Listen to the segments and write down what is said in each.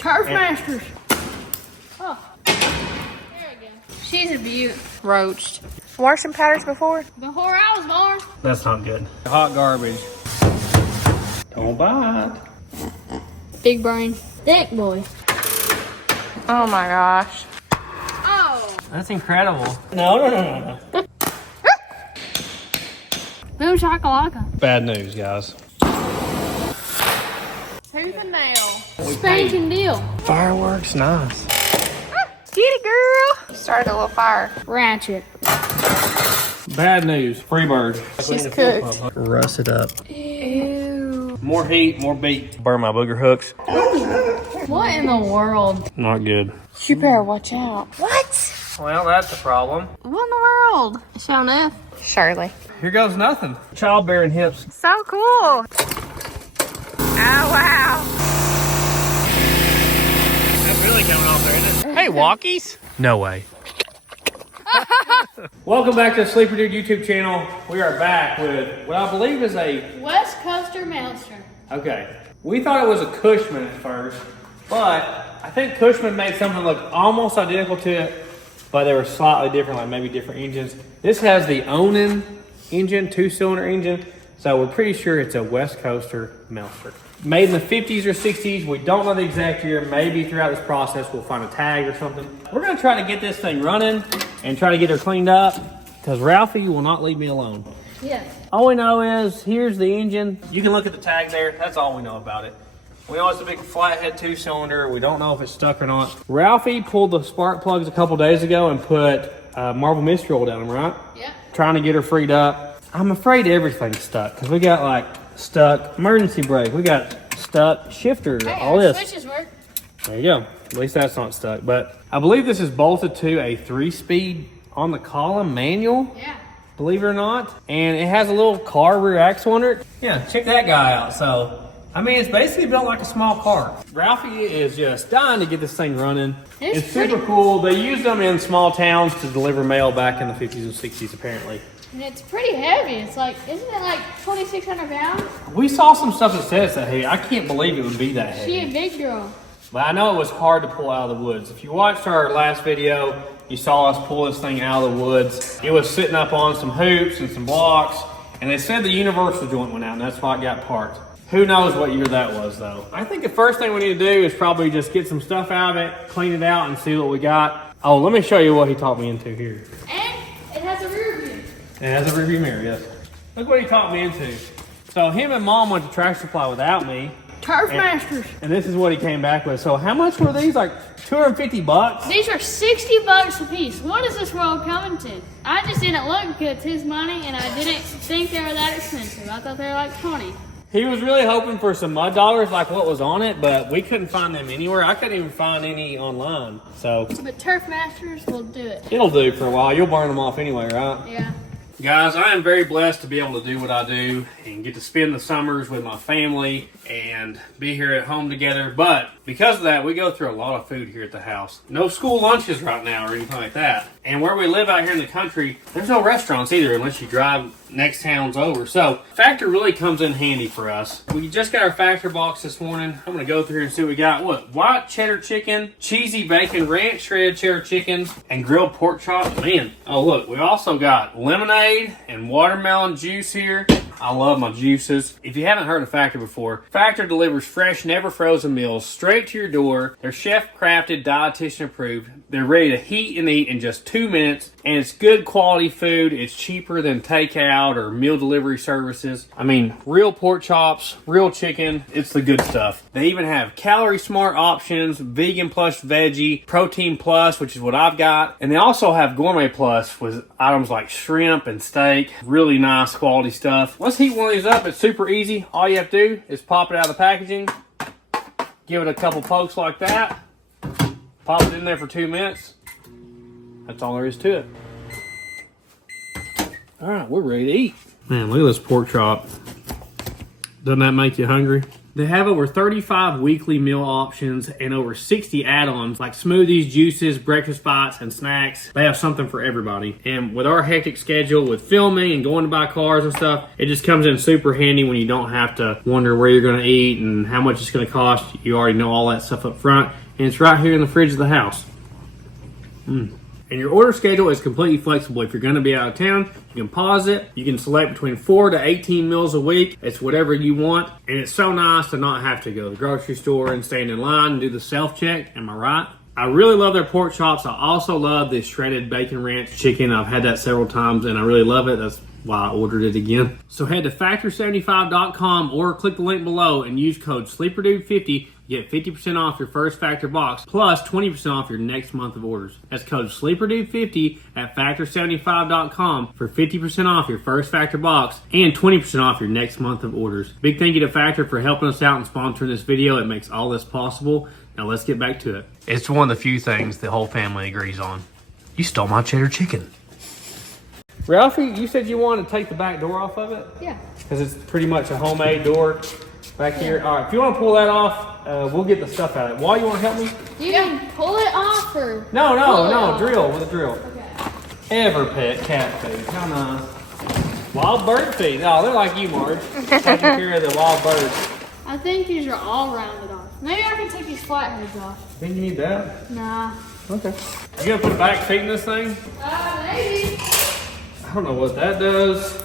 Turf Masters. Oh. There we go. She's a beaut. Roached. Washing powders before? Before I was born. That's not good. Hot garbage. Don't bite. Big brain. Thick boy. Oh my gosh. Oh. That's incredible. No. Boom shakalaka. Bad news, guys. Who's a nail? Spanking deal. Fireworks, nice. Get it, girl. Started a little fire. Ratchet. Bad news. Free bird. She's cooked. Rust it up. Ew. More heat, more beat. Burn my booger hooks. What in the world? Not good. You better watch out. What? Well, that's a problem. What in the world? Show enough. Shirley. Here goes nothing. Childbearing hips. So cool. Oh, wow. That's really coming off there, isn't it? Hey, walkies. No way. Welcome back to the Sleeper Dude YouTube channel. We are back with what I believe is a... West Coaster Monster. Okay. We thought it was a Cushman at first, but I think Cushman made something look almost identical to it, but they were slightly different, like maybe different engines. This has the Onan engine, 2-cylinder engine, so we're pretty sure it's a West Coaster Monster. Made in the 50s or 60s. We don't know the exact year. Maybe throughout this process we'll find a tag or something. We're gonna try to get this thing running and try to get her cleaned up because Ralphie will not leave me alone. Yes. All we know is here's the engine. You can look at the tag there. That's all we know about it. We know it's a big flathead 2-cylinder. We don't know if it's stuck or not. Ralphie pulled the spark plugs a couple days ago and put Marble Mystery Oil down them, right? Yep. Trying to get her freed up. I'm afraid everything's stuck because we got like stuck emergency brake. We got stuck shifter, Hey, all our this. switches work. There you go. At least that's not stuck. But I believe this is bolted to a 3-speed on the column manual. Yeah. Believe it or not. And it has a little car rear axle under it. Yeah, check that guy out. So, I mean, it's basically built like a small car. Ralphie is just dying to get this thing running. It's super cool. They used them in small towns to deliver mail back in the 50s and 60s, apparently. And it's pretty heavy. It's like, isn't it like 2,600 pounds? We saw some stuff that says that heavy. I can't believe it would be that heavy. She a big girl. But I know it was hard to pull out of the woods. If you watched our last video, you saw us pull this thing out of the woods. It was sitting up on some hoops and some blocks, and they said the universal joint went out, and that's why it got parked. Who knows what year that was, though. I think the first thing we need to do is probably just get some stuff out of it, clean it out, and see what we got. Oh, let me show you what he talked me into here. And it has a rear view. It has a rearview mirror, yes. Look what he talked me into. So him and Mom went to Tractor Supply without me. Turf Masters. And this is what he came back with. So how much were these? Like 250 bucks? These are 60 bucks a piece. What is this world coming to? I just didn't look good. It's his money, and I didn't think they were that expensive. I thought they were like 20. He was really hoping for some mud dollars like what was on it, but we couldn't find them anywhere. I couldn't even find any online. So But Turf Masters will do it. it'll do for a while. You'll burn them off anyway, right? Yeah. Guys, I am very blessed to be able to do what I do and get to spend the summers with my family and be here at home together. But because of that, we go through a lot of food here at the house. No school lunches right now or anything like that. And where we live out here in the country, there's no restaurants either unless you drive next towns over. So Factor really comes in handy for us. We just got our Factor box this morning. I'm going to go through here and see what we got. What? White cheddar chicken, cheesy bacon, ranch shredded cheddar chicken, and grilled pork chops. Man. Oh, look. We also got lemonade and watermelon juice here. I love my juices. If you haven't heard of Factor before, Factor delivers fresh, never frozen meals straight to your door. They're chef-crafted, dietitian approved. They're ready to heat and eat in just 2 minutes, and it's good quality food. It's cheaper than takeout or meal delivery services. I mean, real pork chops, real chicken. It's the good stuff. They even have calorie smart options, vegan plus veggie, protein plus, which is what I've got, and they also have gourmet plus with items like shrimp and steak. Really nice quality stuff. Let's heat one of these up. It's super easy. All you have to do is pop it out of the packaging, give it a couple pokes like that, pop it in there for 2 minutes. That's all there is to it. All right, we're ready to eat. Man, look at this pork chop. Doesn't that make you hungry? They have over 35 weekly meal options and over 60 add-ons like smoothies, juices, breakfast bites, and snacks. They have something for everybody. And with our hectic schedule with filming and going to buy cars and stuff, it just comes in super handy when you don't have to wonder where you're going to eat and how much it's going to cost. You already know all that stuff up front. And it's right here in the fridge of the house. And your order schedule is completely flexible. If you're going to be out of town, you can pause it. You can select between 4 to 18 meals a week. It's whatever you want. And it's so nice to not have to go to the grocery store and stand in line and do the self-check. Am I right? I really love their pork chops. I also love the shredded bacon ranch chicken. I've had that several times and I really love it. That's why I ordered it again. So head to factor75.com or click the link below and use code SleeperDude50. Get 50% off your first Factor box plus 20% off your next month of orders. That's code SleeperDude50 at factor75.com for 50% off your first Factor box and 20% off your next month of orders. Big thank you to Factor for helping us out and sponsoring this video. It makes all this possible. Now let's get back to it. It's one of the few things the whole family agrees on. You stole my cheddar chicken. Ralphie, you said you wanted to take the back door off of it? Yeah. Because it's pretty much a homemade door back here. All right, if you want to pull that off, we'll get the stuff out of it. Why, you want to help me? You can pull it off or... No, drill with a drill. Okay. Everpet cat food, how nice. Wild bird feed. Oh, they're like you, Marge. Taking care of the wild birds. I think these are all rounded off. Maybe I can take these flatheads off. Think you need that? Nah. Okay. You gonna put a back feet in this thing? Maybe. I don't know what that does.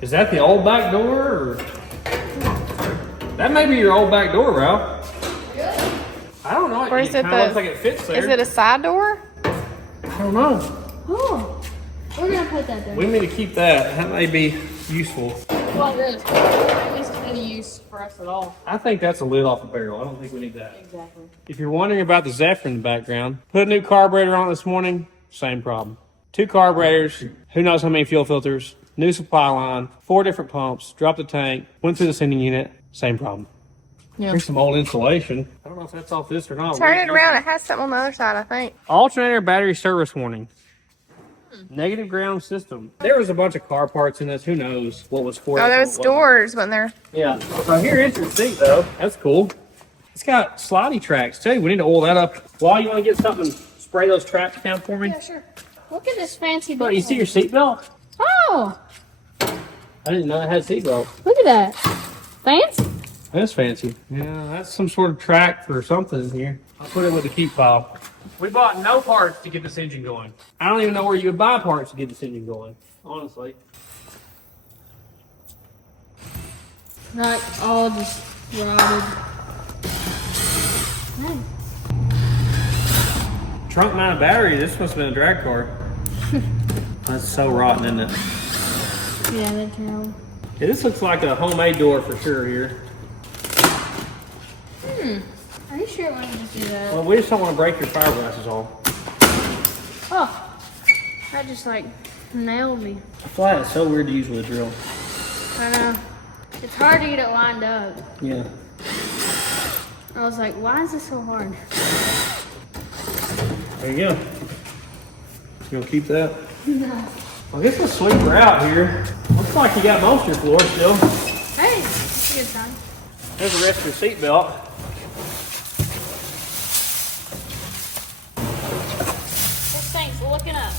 Is that the old back door? Or... That may be your old back door, Ralph. Really? I don't know. Or is it looks like it fits there. Is it a side door? I don't know. Oh. We're gonna put that there. We need to keep that. That may be useful. Well, it is. At least any use for us at all. I think that's a lid off a barrel. I don't think we need that. Exactly. If you're wondering about the Zephyr in the background, put a new carburetor on it this morning. Same problem. 2 carburetors. Who knows how many fuel filters. New supply line. 4 different pumps. Dropped the tank. Went through the sending unit. Same problem. Yeah. Here's some old insulation. I don't know if that's off this or not. Turn it around. It has something on the other side, I think. Alternator battery service warning. Negative ground system. There was a bunch of car parts in this. Who knows what was for it. Oh, those doors when they're... Yeah. So here is your seat, though. That's cool. It's got slidey tracks, too. We need to oil that up. Why, you want to get something, spray those tracks down for me? Yeah, sure. Look at this fancy But you see your seatbelt? Oh, I didn't know it had seatbelt. look at that. Fancy? That's fancy. Yeah, that's some sort of track for something in here. I'll put it with the keep file. We bought no parts to get this engine going. I don't even know where you would buy parts to get this engine going, honestly. Like all just rotted. Nice. Trunk mounted battery, this must have been a drag car. That's so rotten, isn't it? Yeah, they're terrible. Yeah, this looks like a homemade door for sure here. Are you sure it wanted to just do that? Well, we just don't want to break your fiberglass is all. Oh, that just like nailed me. A flat is so weird to use with a drill. I know. It's hard to get it lined up. Yeah. I was like, why is this so hard? There you go. You gonna keep that? No. Well, get the sweeper out here. Looks like you got most of your floor still. Hey, it's a good time. There's the rest of your seat belt. This thing's looking up.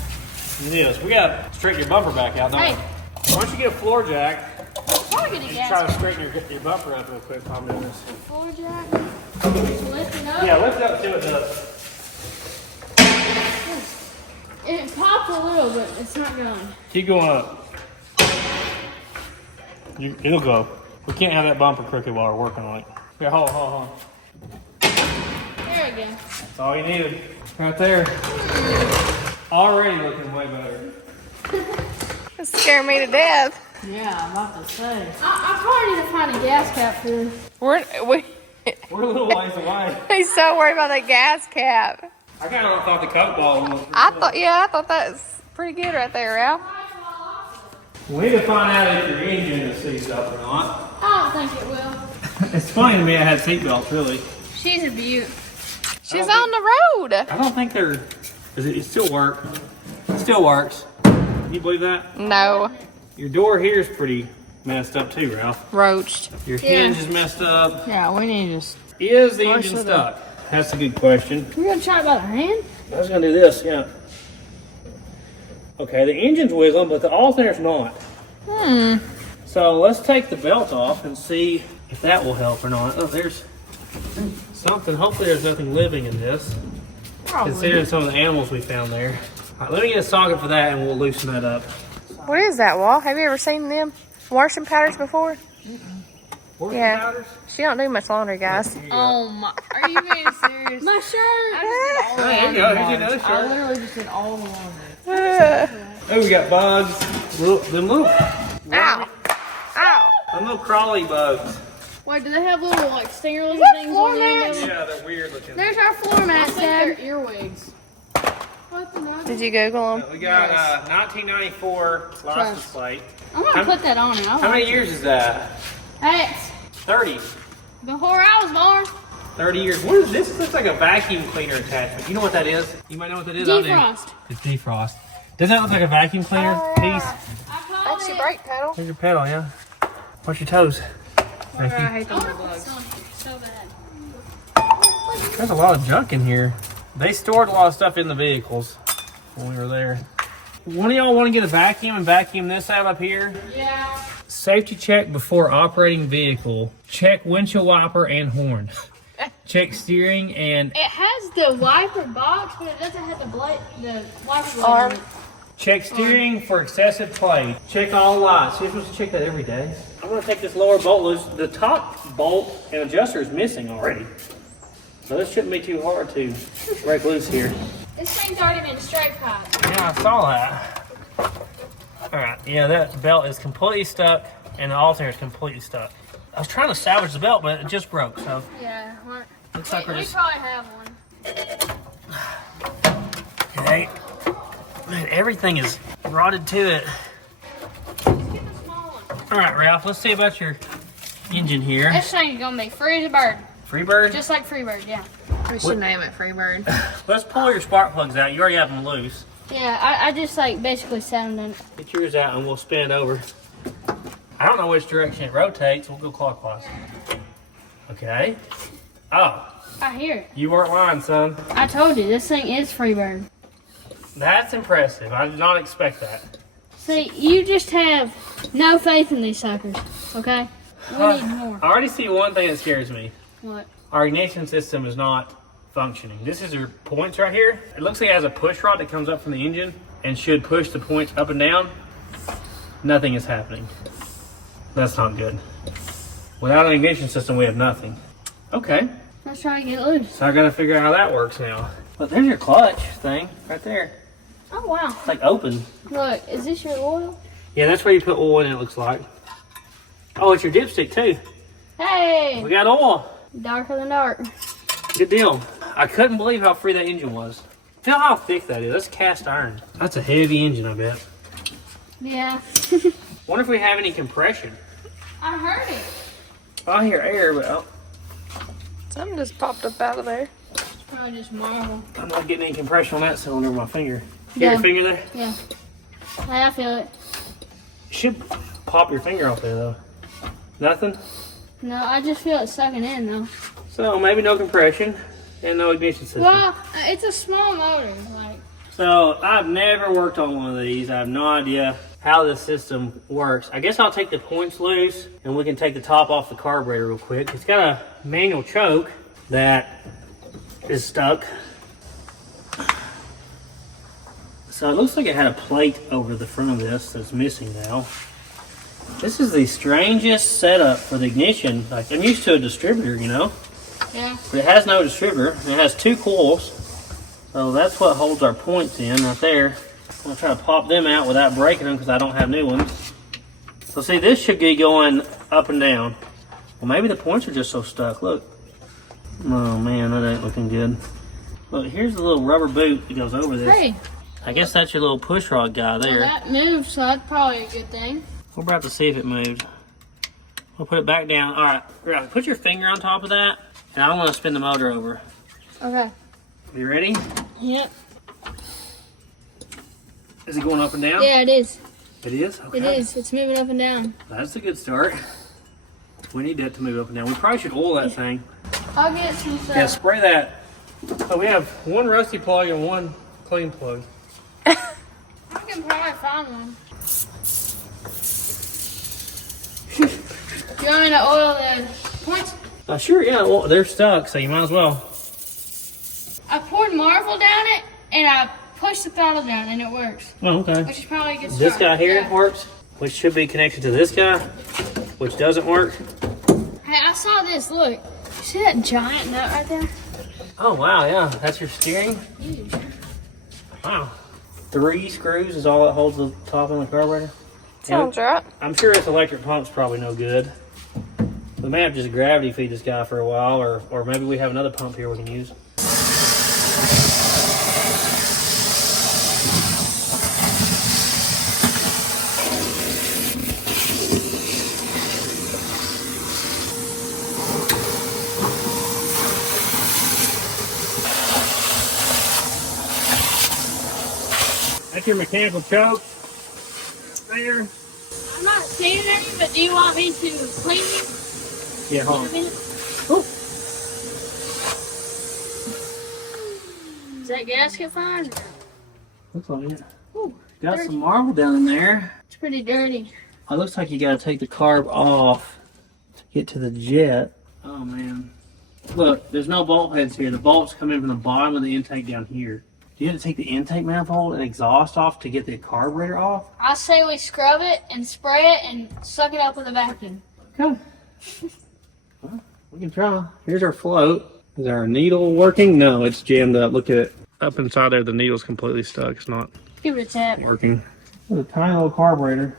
It is. We gotta straighten your bumper back out, don't Hey. we? Why don't you get a floor jack Probably gonna and gas. try to straighten your bumper up real quick while I'm doing this. Floor jack. Just lifting up. Yeah, lift up till it does. It popped a little, but it's not going. Keep going up. It'll go. We can't have that bumper crooked while we're working on it. Here, hold on. There we go. That's all you needed. Right there. Already looking way better. It scared me to death. Yeah, I'm about to say. I probably need to find a gas cap for this. We're a little ways away. He's so worried about that gas cap. I kind of thought the Coke bottle was. I thought that was pretty good right there, Ralph. We need to find out if your engine is seized up or not. I don't think it will. It's funny to me I had seatbelts, really. She's a beaut. She's on the road. I don't think they're. It still works. It still works. Can you believe that? No. Your door here is pretty messed up too, Ralph. Roached. Your hinge is messed up. Yeah, we need to just... Is the engine stuck? That's a good question. You're gonna try it by the hand? I was gonna do this, yeah. Okay, the engine's wiggling, but the alternator's not. So let's take the belt off and see if that will help or not. Oh, there's something. Hopefully there's nothing living in this. Probably. Considering some of the animals we found there. All right, let me get a socket for that and we'll loosen that up. What is that, Wall? Have you ever seen them washing powders before? Washing powders? She don't do much laundry, guys. Oh my, are you being serious? My shirt! Oh, there you go. Here's another I shirt. literally just did all the laundry. Oh, we got bugs. Them Ow. Ow. little crawly bugs. Wait, do they have little like stinger looking that things floor on the end of them? Yeah, they're weird looking. There's our floor mats, Dad. They're earwigs. What the nuts? Did you Google them? We got 1994 license plate. I'm gonna put that on it. How many years is that? That's 30. before I was born. 30 years. What is this? This looks like a vacuum cleaner attachment. You know what that is? You might know what that is. I do. Defrost. It's defrost. Doesn't that look like a vacuum cleaner piece? I called That's your it. brake pedal. Here's your pedal, yeah. Watch your toes. I hate Oh, them it's bugs. on here so bad. There's a lot of junk in here. They stored a lot of stuff in the vehicles when we were there. One of y'all want to get a vacuum and vacuum this out up here? Yeah. Safety check before operating vehicle. Check windshield wiper and horn. Check steering and It has the wiper box, but it doesn't have the wiper blade Arm. on it. check steering for excessive play. Check all lights. You're supposed to check that every day. I'm going to take this lower bolt loose. The top bolt and adjuster is missing already. So this shouldn't be too hard to break loose here. This thing's already been straight pipe. Yeah, I saw that. All right, yeah, that belt is completely stuck and the alternator is completely stuck. I was trying to salvage the belt, but it just broke, so Yeah. looks like we're We just... probably have one. Okay. Man, everything is rotted to it. Just get the small one. All right, Ralph, let's see about your engine here. This thing's gonna be free as a bird. Freebird? Just like Freebird, yeah. We should name it Freebird. Let's pull your spark plugs out. You already have them loose. Yeah, I just like basically sat them in. Get yours out and we'll spin it over. I don't know which direction it rotates. We'll go clockwise. Okay. Oh, I hear it. you weren't lying, son. I told you, this thing is Freebird. That's impressive. I did not expect that. See, you just have no faith in these suckers, okay? We need more. I already see one thing that scares me. What? Our ignition system is not functioning. This is your points right here. It looks like it has a push rod that comes up from the engine and should push the points up and down. Nothing is happening. That's not good. Without an ignition system, we have nothing. Okay, Let's try to get loose. so I gotta figure out how that works now. But there's your clutch thing right there. Oh, wow. It's like open. Look, is this your oil? Yeah, that's where you put oil in, it looks like. Oh, it's your dipstick too. Hey! We got oil. Darker than dark. Good deal. I couldn't believe how free that engine was. Feel how thick that is. That's cast iron. That's a heavy engine, I bet. Yeah. Wonder if we have any compression. I heard it. I hear air, but oh, Something just popped up out of there. Probably just marble. I'm not getting any compression on that cylinder with my finger. You Yeah. got your finger there? Yeah. Hey, I feel it. You should pop your finger off there, though. Nothing? No, I just feel it sucking in, though. So maybe no compression and no ignition system. Well, it's a small motor. Like, So I've never worked on one of these. I have no idea how this system works. I guess I'll take the points loose and we can take the top off the carburetor real quick. It's got a manual choke that is stuck. So it looks like it had a plate over the front of this that's missing now. This is the strangest setup for the ignition. Like, I'm used to a distributor, you know, yeah. but it has no distributor. It has two coils. So that's what holds our points in right there. I'm gonna try to pop them out without breaking them because I don't have new ones. So see, this should be going up and down. Well, maybe the points are just so stuck. Look. Oh man, that ain't looking good. Look, here's the little rubber boot that goes over this. Hey, I guess that's your little push rod guy well, there. that moved, so that's probably a good thing. We're about to see if it moved. We'll put it back down. All right, Ralph, put your finger on top of that, and I want to spin the motor over. Okay. You ready? Yep. Is it going up and down? Yeah, it is. It is? Okay. It is. It's moving up and down. That's a good start. We need that to move up and down. We probably should oil that thing. I'll get some stuff. Yeah, spray that. So we have one rusty plug and one clean plug. I can probably find one. You want me to oil the points? Sure, yeah. Well, they're stuck, so you might as well. I poured Marvel down it, and I pushed the throttle down, and it works. Oh, okay. Which is probably a good start. This guy here Yeah. works, which should be connected to this guy, which doesn't work. Hey, I saw this. Look. You see that giant nut right there? Oh, wow, yeah. That's your steering? Huge. Wow. 3 screws is all that holds the top on the carburetor? Sounds right. I'm sure this electric pump's probably no good. We may have to just gravity feed this guy for a while, or maybe we have another pump here we can use. That's your mechanical choke. There. I'm not seeing any, but do you want me to clean these? Yeah, hold on. Oh. Is that gasket fine? Looks like it. Ooh, Got dirty. some marble down in there. It's pretty dirty. It looks like you got to take the carb off to get to the jet. Oh man. Look, there's no bolt heads here. The bolts come in from the bottom of the intake down here. Do you have to take the intake manifold and exhaust off to get the carburetor off? I say we scrub it and spray it and suck it up with a vacuum. Okay. Well, we can try. Here's our float. Is our needle working? No, it's jammed up. Look at it. Up inside there, the needle's completely stuck. It's not Give it a tap. working. There's a tiny little carburetor.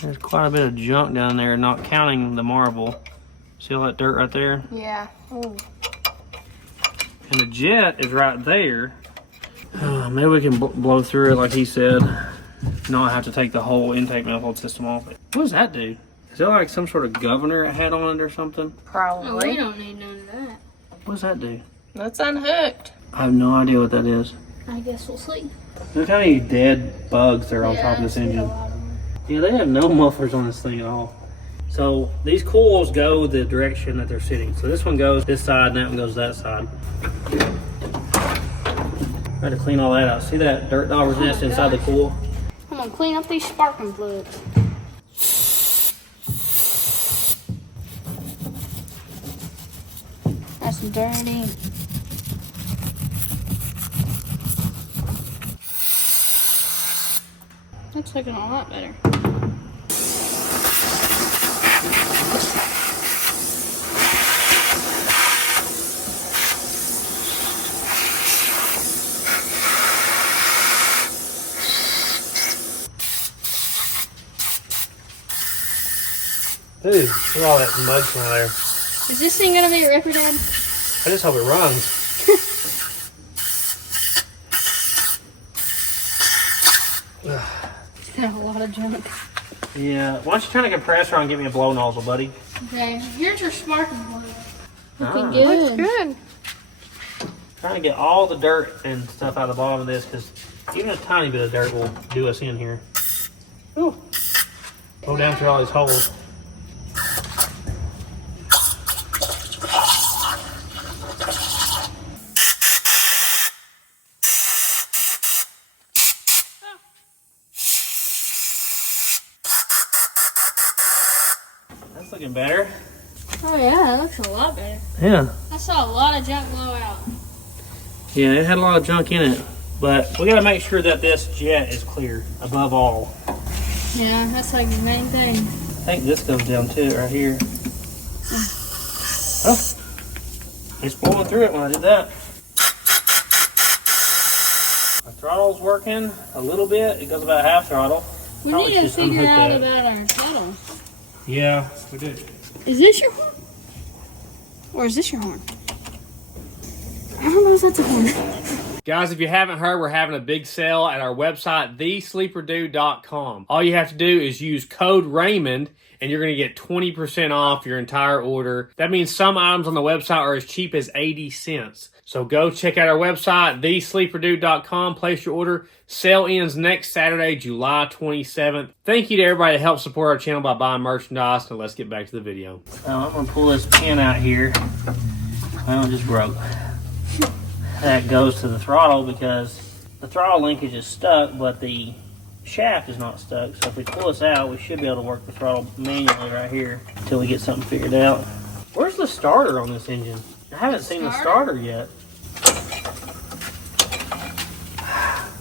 There's quite a bit of junk down there, not counting the marble. See all that dirt right there? Yeah. Ooh. And the jet is right there. Maybe we can blow through it like he said. Not have to take the whole intake manifold system off. What does that do? Is there like some sort of governor it had on it or something? Oh, we Probably. don't need none of that. What does that do? That's unhooked. I have no idea what that is. I guess we'll see. Look how many dead bugs there are on top of this I see a engine. lot of them. Yeah, they have no mufflers on this thing at all. So these coils go the direction that they're sitting. So this one goes this side and that one goes that side. Try to clean all that out. See that dirt dauber's nest inside the coil? I'm gonna clean up these sparking plugs. That's dirty. Looks looking a lot better. Dude, look at all that mud smell there. Is this thing gonna be a ripper, Dad? I just hope it runs. Got a lot of junk. Yeah, why don't you turn the compressor on and give me a blow nozzle, buddy? Okay, here's your sparking plug. Looking Ah. good. Good. Trying to get all the dirt and stuff out of the bottom of this because even a tiny bit of dirt will do us in here. Ooh. Go down through all these holes. That's looking better. Oh yeah, that looks a lot better. Yeah. I saw a lot of junk blow out. Yeah, it had a lot of junk in it. But we got to make sure that this jet is clear above all. Yeah, that's like the main thing. I think this goes down too, right here. Oh, it's blowing through it when I did that. My throttle's working a little bit. It goes about half throttle. We Probably need to just figure unhook out that. about our shuttle. Yeah, we do. Is this your horn? Or is this your horn? I don't know if that's a horn. Guys, if you haven't heard, we're having a big sale at our website, thesleeperdude.com. All you have to do is use code Raymond, and you're going to get 20% off your entire order. That means some items on the website are as cheap as 80 cents. So go check out our website, thesleeperdude.com. Place your order. Sale ends next Saturday, July 27th. Thank you to everybody that helped support our channel by buying merchandise. Now let's get back to the video. Now I'm going to pull this pin out here. Well, it just broke. That goes to the throttle because the throttle linkage is stuck, but the shaft is not stuck. So if we pull this out, we should be able to work the throttle manually right here until we get something figured out. Where's the starter on this engine? I haven't seen the starter yet.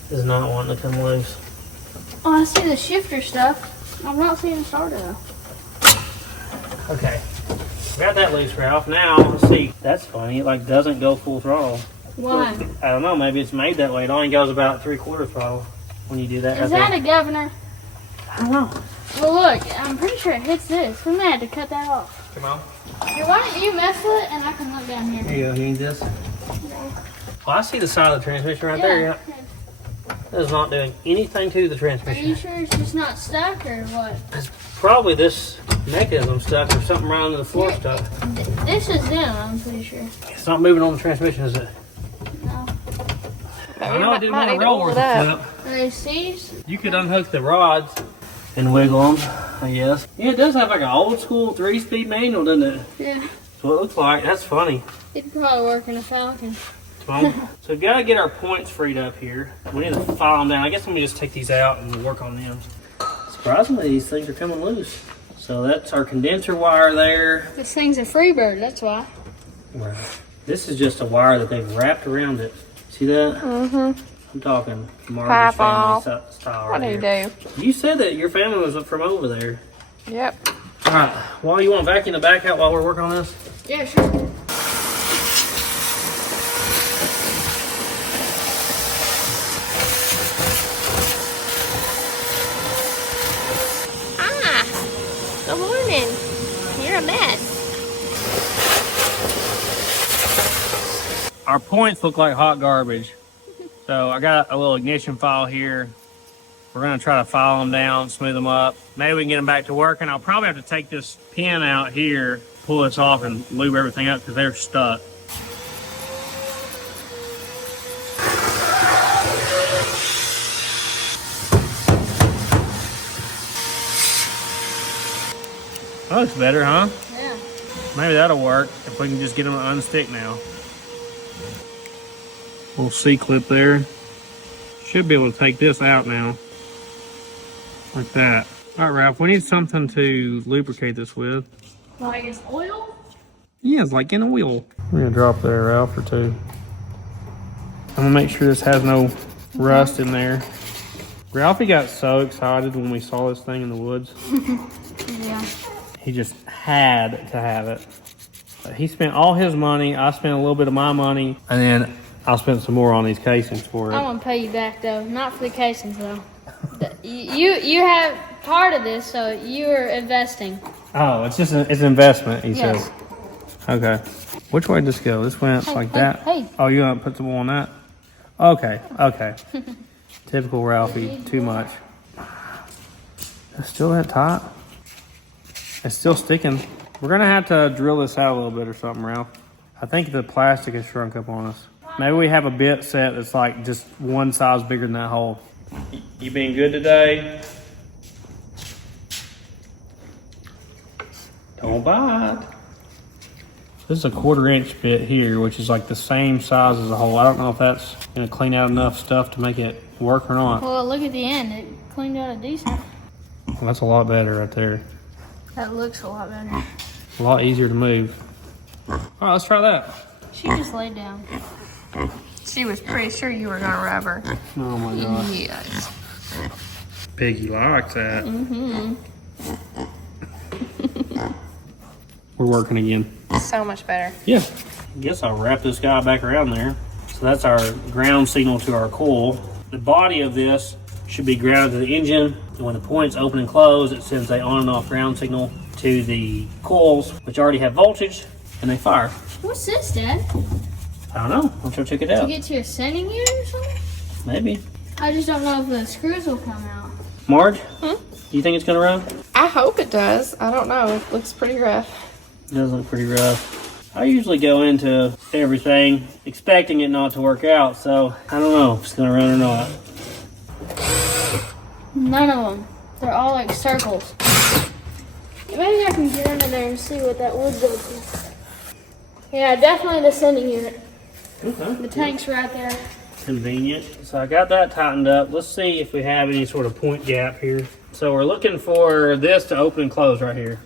This is not wanting to come loose. Oh, I see the shifter stuff. I'm not seeing the starter though. Okay. Got that loose, Ralph. Now, let's see. That's funny. It like doesn't go full throttle. Why? I don't know. Maybe it's made that way. It only goes about 3/4 throttle when you do that. Is that a governor? I don't know. Well, look, I'm pretty sure it hits this. We may have to cut that off. Come on. Here, why don't you mess with it and I can look down here. Here you go. You need this? Well, I see the side of the transmission right there. Yeah. That is not doing anything to the Are transmission. you sure it's just not stuck or what? It's probably this mechanism stuck or something around in the floor stuck. This is them, I'm pretty sure. It's not moving on the transmission, is it? No. I know I didn't want to roll with it up. Are they C's? You could unhook the rods and wiggle them, I guess. Yeah, it does have like an old school 3-speed manual, doesn't it? Yeah. That's what it looks like. That's funny. It'd probably work in a Falcon. So we've got to get our points freed up here. We need to file them down. I guess let me just take these out and work on them. Surprisingly, these things are coming loose. So that's our condenser wire there. This thing's a Freebird, that's why. Right. This is just a wire that they've wrapped around it. See that? Mm-hmm. I'm talking Margaret's family style What right do here. you do? You said that your family was from over there. Yep. All right. Well, you want to vacuum the back out while we're working on this? Yeah, sure. Good morning. You're a mess. Our points look like hot garbage. So I got a little ignition file here. We're gonna try to file them down, smooth them up. Maybe we can get them back to working. I'll probably have to take this pin out here, pull this off and lube everything up because they're stuck. That looks better, huh? Yeah. Maybe that'll work if we can just get them to unstick now. Little C-clip there. Should be able to take this out now. Like that. All right, Ralph, we need something to lubricate this with. Like it's oil? Yeah, it's like in a wheel. We're gonna drop there, Ralph, or two. I'm gonna make sure this has no rust in there. Ralphie got so excited when we saw this thing in the woods. Yeah. He just had to have it. He spent all his money. I spent a little bit of my money, and then I spent some more on these casings for it. I'm gonna pay you back though, not for the casings though. You have part of this, so you are investing. Oh, it's just it's an investment, he Yes. says. Okay. Which way did this go? This went like that? Hey. Oh, you want to put some more on that? Okay, okay. Typical Ralphie, too much. It's still that tight? It's still sticking. We're gonna have to drill this out a little bit or something, Ralph. I think the plastic has shrunk up on us. Maybe we have a bit set that's like just one size bigger than that hole. You being good today? Don't bite. This is a 1/4 inch bit here, which is like the same size as a hole. I don't know if that's gonna clean out enough stuff to make it work or not. Well, look at the end. It cleaned out a decent. Well, that's a lot better right there. That looks a lot better. A lot easier to move. All right, let's try that. She just laid down. She was pretty sure you were gonna rub her. Oh my gosh. Yes. Piggy likes that. Mm-hmm. We're working again. So much better. Yeah. I guess I'll wrap this guy back around there. So that's our ground signal to our coil. The body of this should be grounded to the engine. And when the points open and close, it sends a on and off ground signal to the coils, which already have voltage, and they fire. What's this, Dad? I don't know. I'll try to check it To out. get to a sending unit or something? Maybe. I just don't know if the screws will come out. Marge, do you think it's going to run? I hope it does. I don't know. It looks pretty rough. It does look pretty rough. I usually go into everything expecting it not to work out, so I don't know if it's gonna run or not. None of them. They're all like circles. Maybe I can get under there and see what that would go to. Yeah, definitely the sending unit. Okay. The tank's right there. Convenient. So I got that tightened up. Let's see if we have any sort of point gap here. So we're looking for this to open and close right here.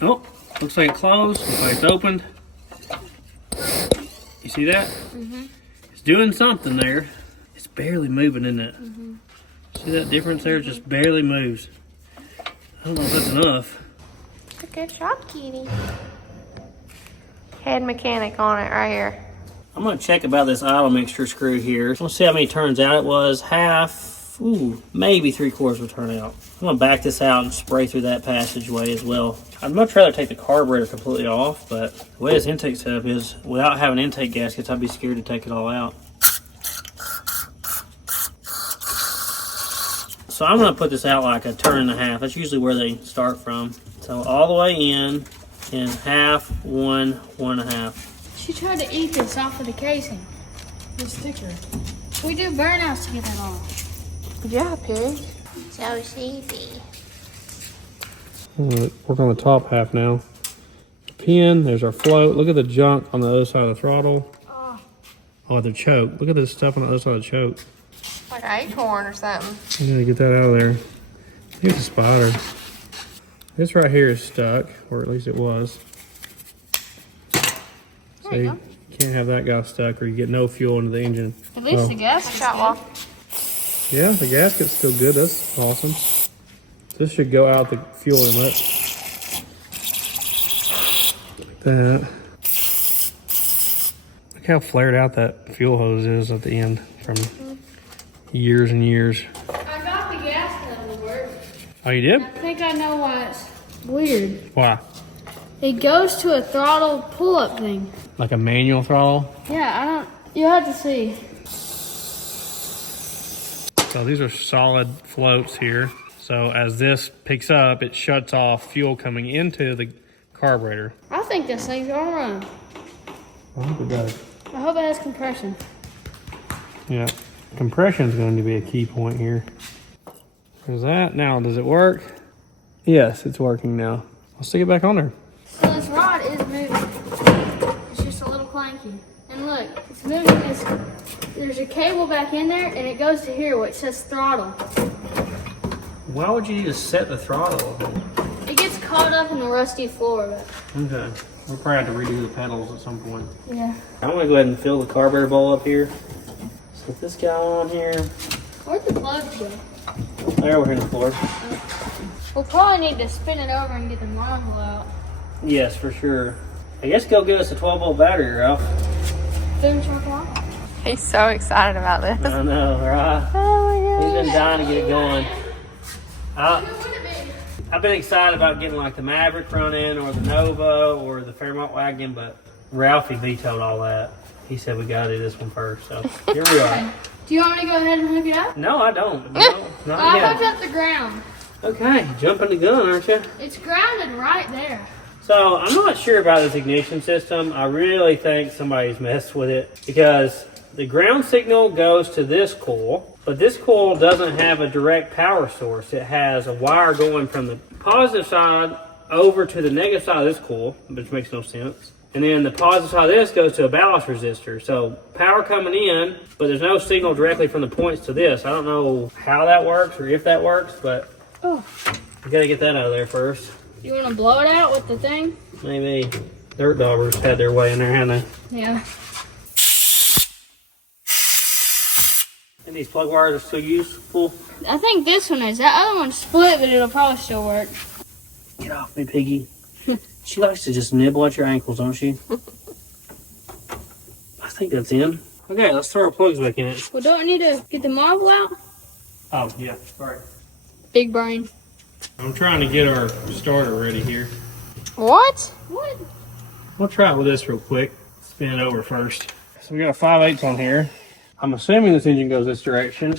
Oh, looks like it closed. Looks like it's opened. You see that? Mm-hmm. It's doing something there. It's barely moving, isn't it? Mm-hmm. See that difference there? It just barely moves. I don't know if that's enough. Good job, Kitty. Head mechanic on it right here. I'm going to check about this idle mixture screw here. Let's see how many turns out it was. Half, maybe 3/4 will turn out. I'm going to back this out and spray through that passageway as well. I'd much rather take the carburetor completely off, but the way this intake setup is, without having intake gaskets, I'd be scared to take it all out. So I'm going to put this out like a turn and a half. That's usually where they start from. So all the way in half, one and a half. She tried to eat this off of the casing. The sticker. We do burnouts to get that off. Good job, Pig. So sleepy. Work on the top half now. Pin, there's our float. Look at the junk on the other side of the throttle. Oh, the choke. Look at this stuff on the other side of the choke. Like an acorn or something. You gotta get that out of there. Here's a spider. This right here is stuck, or at least it was. So you can't have that guy stuck or you get no fuel into the engine. At least the gasket's good. Yeah, the gasket's still good. That's awesome. This should go out the fuel inlet. Like that. Look how flared out that fuel hose is at the end from years and years. I got the gasket out of the work. Oh, you did? I think I know why it's weird. Why? It goes to a throttle pull-up thing. Like a manual throttle? Yeah, you have to see. So these are solid floats here. So as this picks up, it shuts off fuel coming into the carburetor. I think this thing's gonna run. I hope it does. I hope it has compression. Yeah, compression is going to be a key point here. There's that. Now, does it work? Yes, it's working now. I'll stick it back on there. So this rod is moving. It's just a little clanky. And look, it's moving. There's a cable back in there, and it goes to here, which says throttle. Why would you need to set the throttle? It gets caught up in the rusty floor. But Okay. We'll probably have to redo the pedals at some point. yeah. I'm going to go ahead and fill the carburetor bowl up here. Put this guy on here. Where'd the plugs go? They're over here on the floor. We'll probably need to spin it over and get the module out. Yes, for sure. I guess go get us a 12-volt battery, Ralph. Then turn it on. He's so excited about this. I know, right? Oh my He's gosh. been dying to get it going. I've been excited about getting like the Maverick run-in or the Nova or the Fairmont wagon, but Ralphie vetoed all that. He said we gotta do this one first, so here we are. Do you want me to go ahead and hook it up? No, I don't. No, not I'll yet. hook up the ground. Okay, jumping the gun, aren't you? It's grounded right there. So I'm not sure about this ignition system. I really think somebody's messed with it because the ground signal goes to this coil, but this coil doesn't have a direct power source. It has a wire going from the positive side over to the negative side of this coil, which makes no sense. And then the positive side of this goes to a ballast resistor. So power coming in, but there's no signal directly from the points to this. I don't know how that works or if that works, but we gotta get that out of there first. You want to blow it out with the thing? Maybe. Dirt daubers had their way in there, haven't they? Yeah. And these plug wires are still useful. I think this one is. That other one's split, but it'll probably still work. Get off me, Piggy. She likes to just nibble at your ankles, don't she? I think that's in. Okay, let's throw our plugs back in it. Well, don't we need to get the module out? Oh, yeah. Sorry. Big brain. I'm trying to get our starter ready here. What? What? We'll try it with this real quick. Spin it over first. So we got a 5/8 on here. I'm assuming this engine goes this direction.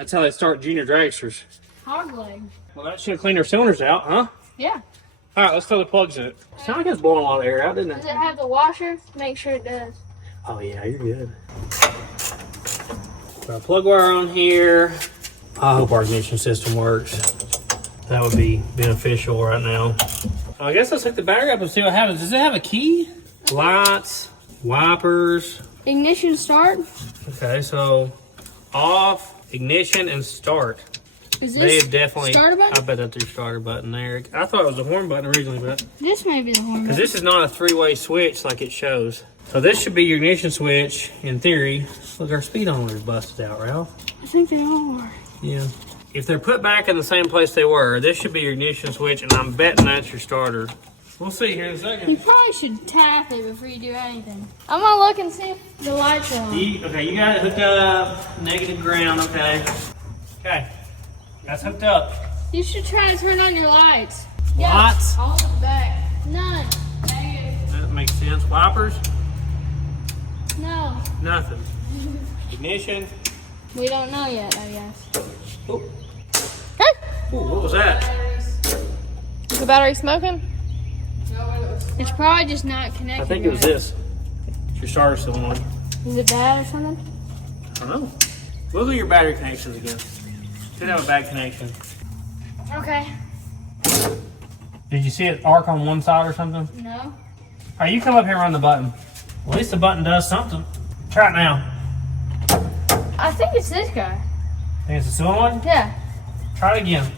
That's how they start junior dragsters. Hog leg. Well, that should clean their cylinders out, huh? Yeah. All right, let's throw the plugs in it. Sounded like it was blowing a lot of air out, didn't Does it? it have the washer? Make sure it does. Oh yeah, you're good. Got a plug wire on here. I hope our ignition system works. That would be beneficial right now. I guess let's hook the battery up and see what happens. Does it have a key? Lights, wipers. Ignition start. Okay, so off, ignition, and start. Is They this have definitely. starter button? I bet that's your starter button there. I thought it was a horn button originally, but This may be the horn because button. this is not a three-way switch like it shows. So this should be your ignition switch in theory. Look, our speedometer's busted out, Ralph. I think they all are. Yeah. If they're put back in the same place they were, this should be your ignition switch, and I'm betting that's your starter. We'll see here in a You second. probably should tap it before you do anything. I'm gonna look and see if the lights are on. Okay, you got it hooked up. Negative ground, okay. Okay, that's hooked up. You should try to turn on your lights. Lights? All the back. None. Negative. That makes sense. Wipers? No. Nothing. Ignition? We don't know yet, I guess. Oh, Hey, ooh, what was that? is the battery smoking? It's probably just not connected. I think it was right. this. It's your starter solenoid. Is it bad or something? I don't know. Look at your battery connections again. Should have a bad connection. Okay. Did you see it arc on one side or something? No. All right, you come up here and run the button. Well, at least the button does something. Try it now. I think it's this guy. Think it's a solenoid? Yeah. Try it again.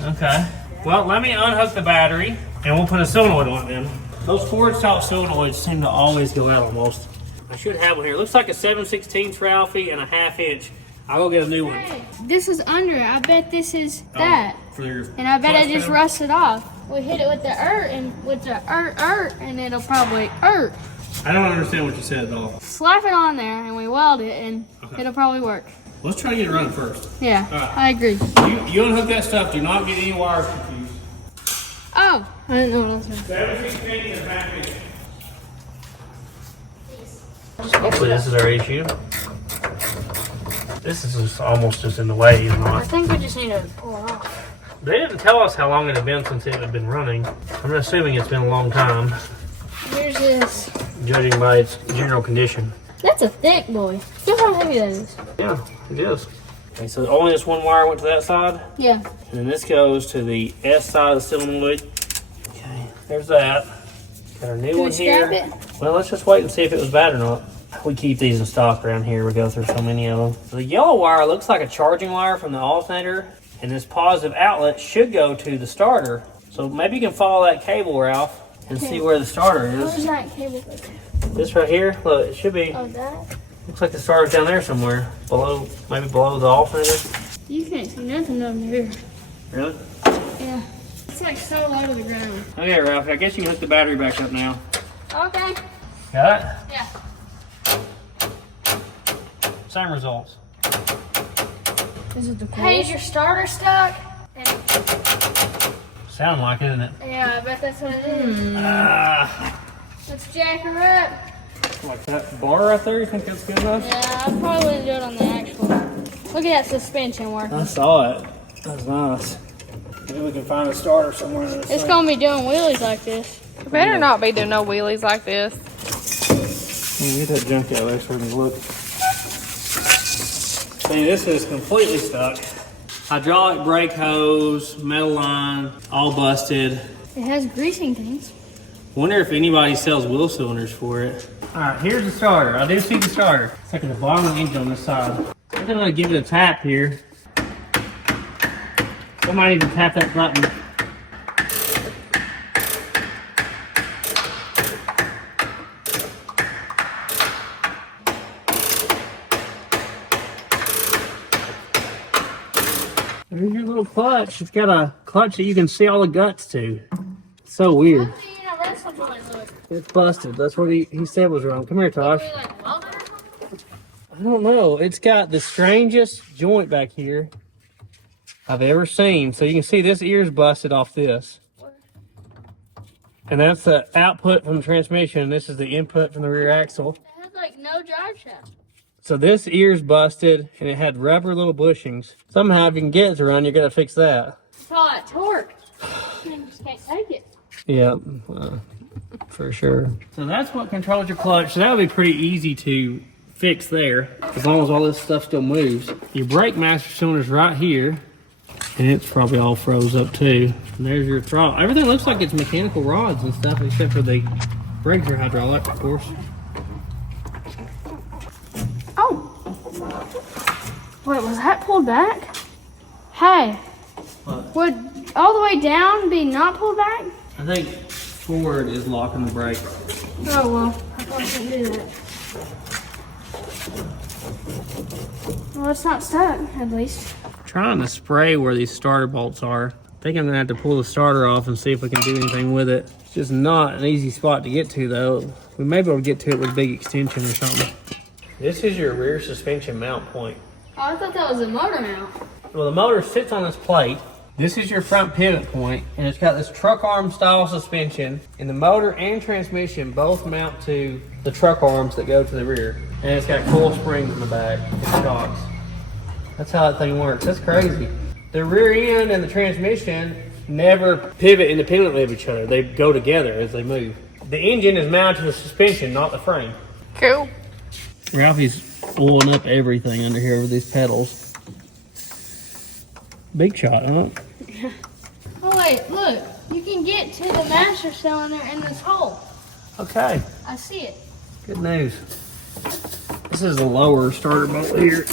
Okay. Well, let me unhook the battery, and we'll put a solenoid on it then. Those Ford style solenoids seem to always go out almost. I should have one here. Looks like a 7/16 Ralphie and a 1/2 inch. I'll go get a new one. Hey, this is under it. I bet this is that. For your And I bet clutch it just pedal? rusted off. We hit it with the and with the and it'll probably I don't understand what you said at all. Slap it on there and we weld it and Okay. it'll probably work. Let's try to get it running first. Yeah, Alright. I agree. You unhook that stuff. Do not get any wires confused. Oh, I didn't know what I was doing. 7/16 and a 1/2 inch. Hopefully this is our issue. This is just almost just in the way, is I not. think we just need to pull it off. They didn't tell us how long it had been since it had been running. I'm assuming it's been a long time, Here's this. judging by its general condition. That's a thick boy. Look how heavy that is. Yeah, it is. Okay, so only this one wire went to that side, Yeah. and then this goes to the S side of the solenoid. Okay, there's that. Got our new Can we one here. scrap it? Well, let's just wait and see if it was bad or not. We keep these in stock around here. We go through so many of them. The yellow wire looks like a charging wire from the alternator, and this positive outlet should go to the starter. So maybe you can follow that cable, Ralph, and see where the starter Where's is. that cable? This right here, look, it should be. Oh, that? Looks like the starter's down there somewhere, below, maybe below the alternator. You can't see nothing over here. Really? Yeah. It's like so low to the ground. Okay, Ralph, I guess you can hook the battery back up now. Okay. Got it? Yeah. Same results. Hey, is your starter stuck? Sound like it, isn't it? Yeah, I bet that's what it is. Ah, Let's jack her up. like that bar right there, you think that's good enough? Yeah, I probably wouldn't do it on the actual. Look at that suspension working. I saw it. That's nice. Maybe we can find a starter somewhere in this It's thing. gonna be doing wheelies like this. Better not be doing no wheelies like this. Get that junk out of there so we can look. See, this is completely stuck. Hydraulic brake hose, metal line, all busted. It has greasing things. Wonder if anybody sells wheel cylinders for it. Alright, here's the starter. I do see the starter. It's like at the bottom of the engine on this side. I'm gonna give it a tap here. Somebody needs to tap that button. There's your little clutch. It's got a clutch that you can see all the guts to. It's so weird. How do you know wrestle joints look? It's busted. That's what he said was wrong. Come here, Tosh. Are we like welded or something? I don't know. It's got the strangest joint back here I've ever seen. So you can see this ear's busted off this. And that's the output from the transmission. This is the input from the rear axle. It has like no drive shaft. So this ear's busted, and it had rubber little bushings. Somehow, if you can get it to run, you're gonna fix that. It's all that torque. You just can't take it. Yeah, for sure. So that's what controls your clutch. So that would be pretty easy to fix there, as long as all this stuff still moves. Your brake master cylinder's right here, and it's probably all froze up too. And there's your throttle. Everything looks like it's mechanical rods and stuff, except for the brakes are hydraulic, of course. Oh. Wait, was that pulled back? Hey. What? Would all the way down be not pulled back? I think forward is locking the brake. Oh, well. I probably couldn't do that. Well, it's not stuck, at least. Trying to spray where these starter bolts are. I think I'm gonna have to pull the starter off and see if we can do anything with it. It's just not an easy spot to get to though. We may be able to get to it with a big extension or something. This is your rear suspension mount point. Oh, I thought that was a motor mount. Well, the motor sits on this plate. This is your front pivot point, and it's got this truck arm style suspension, and the motor and transmission both mount to the truck arms that go to the rear. And it's got coil springs in the back and shocks. That's how that thing works. That's crazy. The rear end and the transmission never pivot independently of each other. They go together as they move. The engine is mounted to the suspension, not the frame. Cool. Ralphie's oiling up everything under here with these pedals. Big shot, huh? Oh, wait, look. You can get to the master cylinder in this hole. Okay, I see it. good news. This is the lower starter bolt here.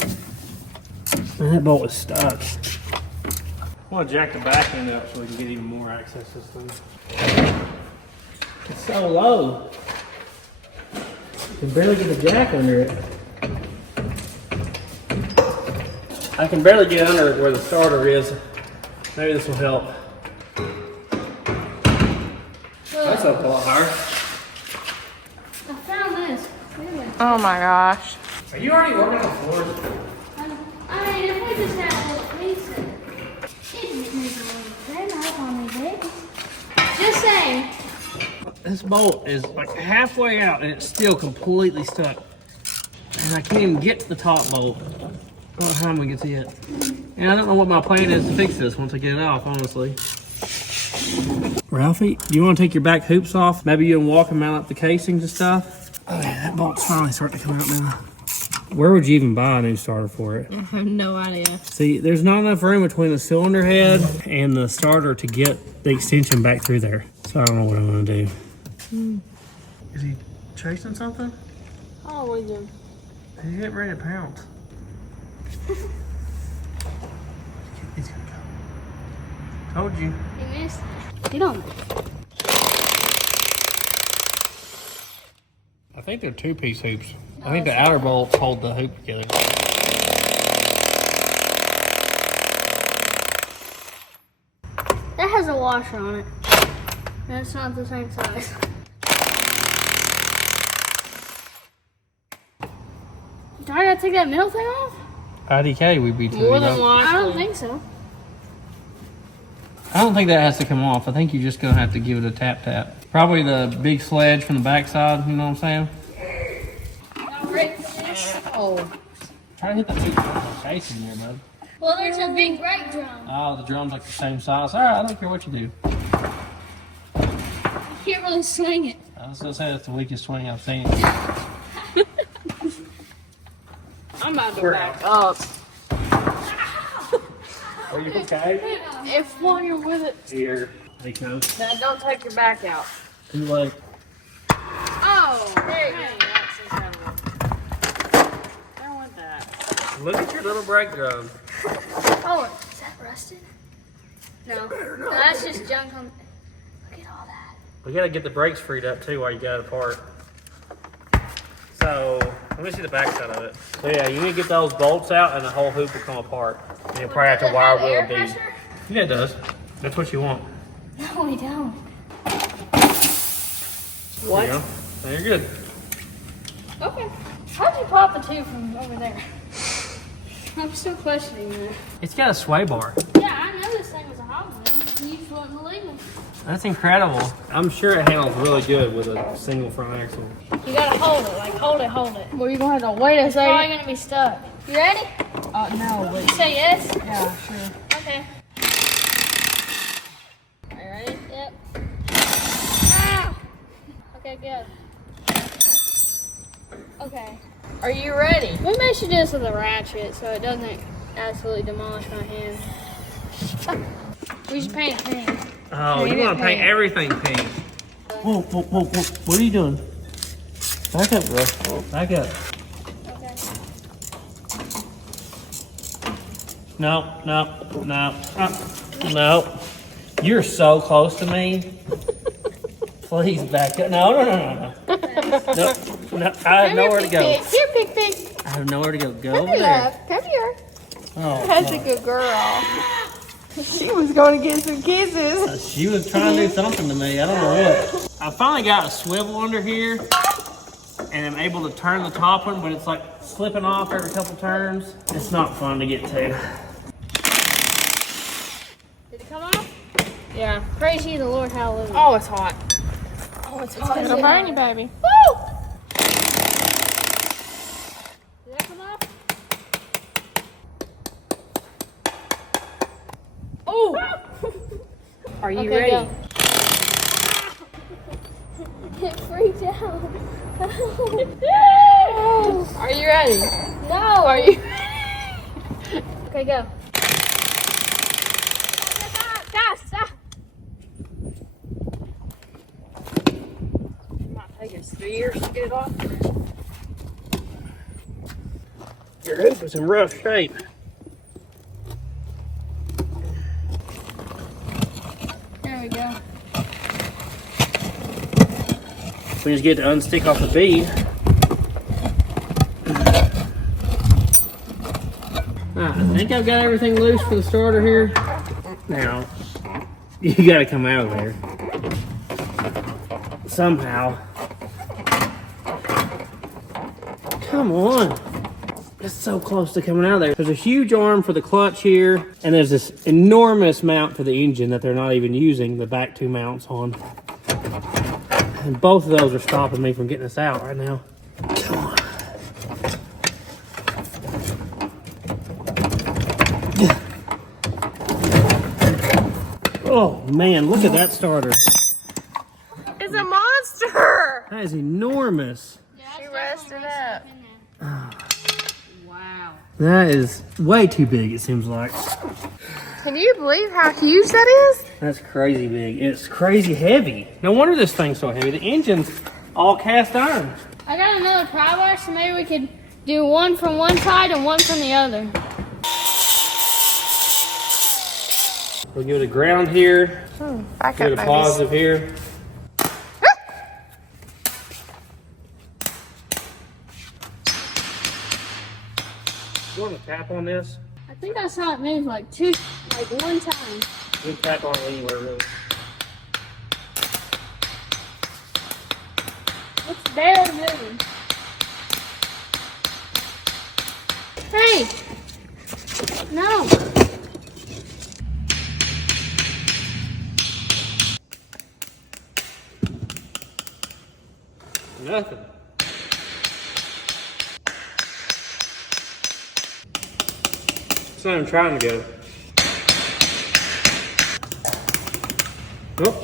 And that bolt is stuck. I want to jack the back end up so we can get even more access to this thing. It's so low. You can barely get a jack under it. I can barely get under where the starter is. Maybe this will help. That's up a lot higher. I found this. Really. Oh my gosh. Are you already working on floors? I mean, if we just had a little piece of it, it just needs a little trim up on me, baby. Just saying. This bolt is like halfway out and it's still completely stuck. And I can't even get to the top bolt. I don't know how I'm gonna get to it. And I don't know what my plan is to fix this once I get it off, honestly. Ralphie, do you want to take your back hoops off? Maybe you can walk and mount up the casings and stuff? Oh yeah, that bolt's finally starting to come out now. Where would you even buy a new starter for it? I have no idea. See, there's not enough room between the cylinder head and the starter to get the extension back through there. So I don't know what I'm gonna do. Is he chasing something? Oh, we do. He's getting ready to pounce. He's gonna go. Told you. You missed. You don't. I think they're two-piece hoops. I think the outer bolts hold the hoop together. That has a washer on it. And it's not the same size. Do I gotta take that middle thing off? IDK would be too. More than one. I don't think so. I don't think that has to come off. I think you're just gonna have to give it a tap tap. Probably the big sledge from the backside, you know what I'm saying? Not ready for this. Oh. Try to hit the hoop face in there, bud. Well, there's a big brake drum. Oh, the drum's like the same size. Alright, I don't care what you do. You can't really swing it. I was gonna say that's the weakest swing I've seen. I'm about to back up. Are you okay? If while you're with it, Here, they go. now don't take your back out. Too late. Oh, there you go. That's incredible. There went that. Look at your little brake drum. Oh, is that rusted? No. No, that's just junk on. Look at all that. We gotta get the brakes freed up too while you got it apart. So, let me see the back side of it. So yeah, you need to get those bolts out and the whole hoop will come apart. And you'll probably have to Does it wire have wheel air a bead. pressure? Yeah, it does. That's what you want. No, we don't. What? There you go. Now you're good. Okay. How'd you pop the tube from over there? I'm still questioning that. It's got a sway bar. Yeah, I know this thing was a hot one. You just wouldn't believe me. That's incredible. I'm sure it handles really good with a single front axle. You gotta hold it, like hold it. Well, you're going to have to wait a It's probably second. gonna be stuck. You ready? No, but You say yes? yeah, sure. Okay. Are you ready? Yep. Ah! Okay, good. Okay. Are you ready? Maybe I should do this with a ratchet so it doesn't absolutely demolish my hand. We should paint it pink. Oh, Paint you it want to paint pink. everything pink. Whoa, whoa, whoa, whoa. What are you doing? Back up, bro. Back up. Okay. No, no, no, no. You're so close to me. Please back up. No, no, no, no, no. No, no. I have nowhere to go. Here, pick, pick. I have nowhere to go. Go Come over here, there. love. Come here. Oh, That's a God. good girl. She was going to get some kisses. She was trying to do something to me. I don't know what. I finally got a swivel under here, and I'm able to turn the top one, but it's like slipping off every couple turns. It's not fun to get to. Did it come off? Yeah. Praise ye the Lord, hallelujah. Oh, it's hot. Oh, it's hot. It'll burn you, baby. Woo! Did that come off? Oh! Are you Okay, ready? go. It freaked out. Are you ready? No. Are you? Okay, go. Stop. It might take us 3 years to get it off. Your hoop is in rough shape. There we go. We just get to unstick off the bead. I think I've got everything loose for the starter here. Now, you gotta come out of there. Somehow. Come on. It's so close to coming out of there. There's a huge arm for the clutch here, and there's this enormous mount for the engine that they're not even using the back two mounts on. And both of those are stopping me from getting this out right now. Come on. Oh man, look at that starter. It's a monster. That is enormous. She rested up. Wow. That is way too big, it seems like. Can you believe how huge that is? That's crazy big. It's crazy heavy. No wonder this thing's so heavy. The engine's all cast iron. I got another pry bar, so maybe we could do one from one side and one from the other. We'll give it a ground here. Back Give it a positive here. You want to tap on this? I think I saw it move like one time. You can tap on it anywhere, really. It's barely moving. Hey! No! Nothing. It's not even trying to go. Oh.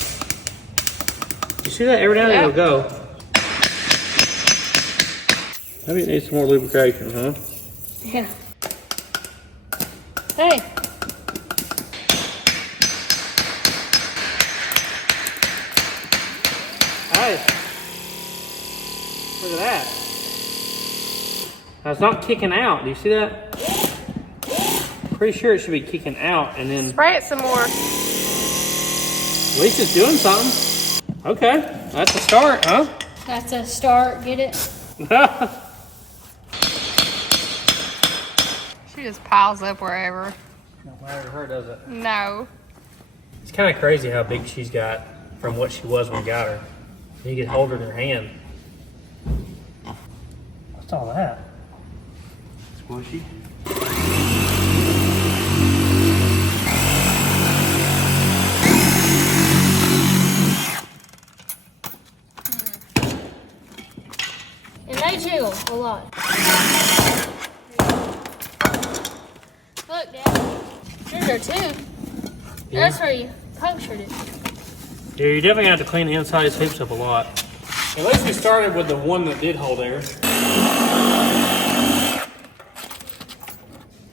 You see that? Every now and then it'll go. Maybe it needs some more lubrication, huh? Yeah. Hey! Hey! Look at that. Now it's not kicking out. Do you see that? Pretty sure it should be kicking out and then Spray it some more. at least it's doing something. Okay, that's a start, huh? That's a start, get it? She just piles up wherever. No matter her, does it? No. It's kind of crazy how big she's got from what she was when we got her. You can hold her in your hand. What's all that? Squishy. That's where you punctured it. Yeah, you're definitely gonna have to clean the inside of these hoops up a lot. At least we started with the one that did hold air.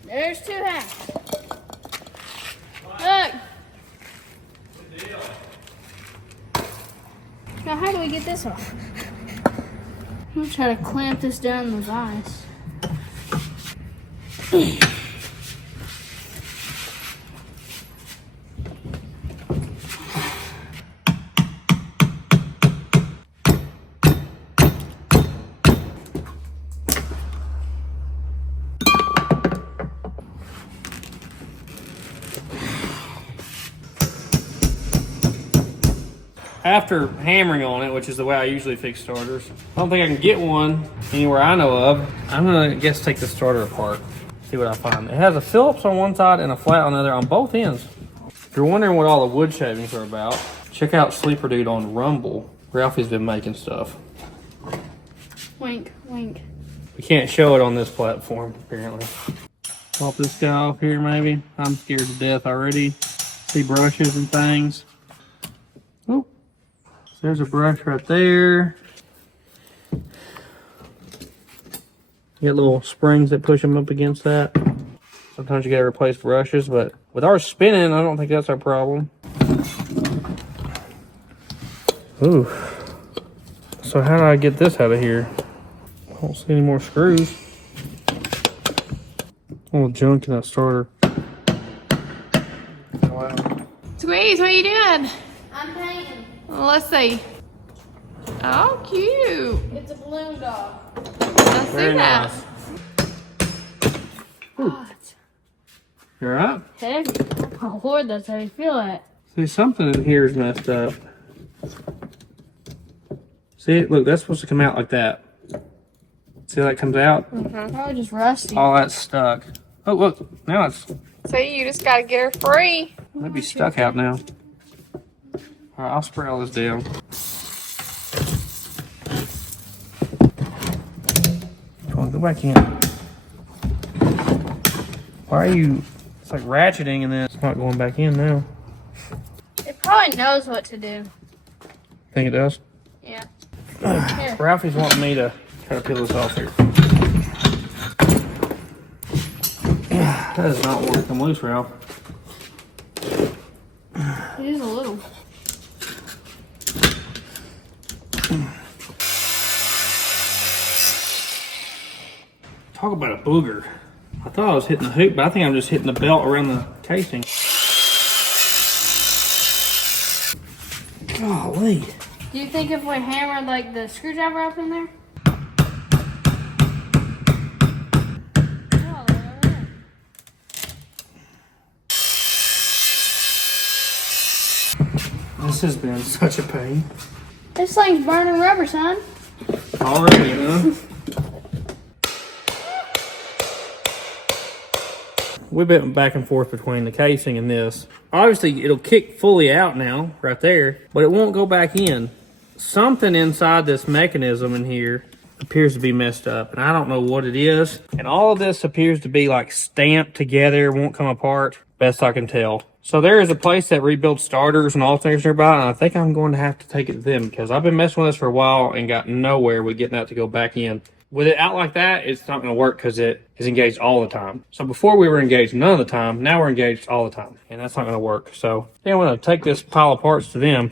There's 2 halves. Look. Now how do we get this off? I'm gonna try to clamp this down in the vise. After hammering on it, which is the way I usually fix starters, I don't think I can get one anywhere I know of. I'm gonna guess take the starter apart, see what I find. It has a Phillips on one side and a flat on the other on both ends. If you're wondering what all the wood shavings are about, check out Sleeper Dude on Rumble. Ralphie's been making stuff. Wink, wink. We can't show it on this platform, apparently. Pop this guy off here, maybe. I'm scared to death already. See brushes and things. Oh, there's a brush right there. You get little springs that push them up against that. Sometimes you gotta replace brushes, but with ours spinning, I don't think that's our problem. Ooh. So how do I get this out of here? I don't see any more screws. All the junk in that starter. Wow. Squeeze, what are you doing? I'm painting. Let's see. Oh, cute. It's a balloon dog. Let's see Very that. nice. Oh, it's You alright? heavy. Oh Lord, that's how you feel it. See, something in here is messed up. See, look, that's supposed to come out like that. See how that comes out? Probably just rusty. All that's stuck. Oh, look, now it's See, you just gotta get her free. might be stuck out now. Alright, I'll spray all this down. Come on, go back in. Why are you? It's like ratcheting and then it's not going back in now. It probably knows what to do. Think it does? Yeah. Ralphie's wanting me to try to peel this off here. That does not want to come loose, Ralph. It is a little. Talk about a booger. I thought I was hitting the hoop, but I think I'm just hitting the belt around the casing. Golly. Do you think if we hammered like the screwdriver up in there? Oh, they're over there. This has been such a pain. This thing's burning rubber, son. Already, huh? We've been back and forth between the casing and this. Obviously, it'll kick fully out now, right there, but it won't go back in. Something inside this mechanism in here appears to be messed up, and I don't know what it is. And all of this appears to be like stamped together, won't come apart, best I can tell. So there is a place that rebuilds starters and alternators nearby, and I think I'm going to have to take it to them because I've been messing with this for a while and got nowhere with getting that to go back in. With it out like that, it's not going to work because it is engaged all the time. So before we were engaged none of the time, now we're engaged all the time. And that's not going to work. So I think I'm going to take this pile of parts to them,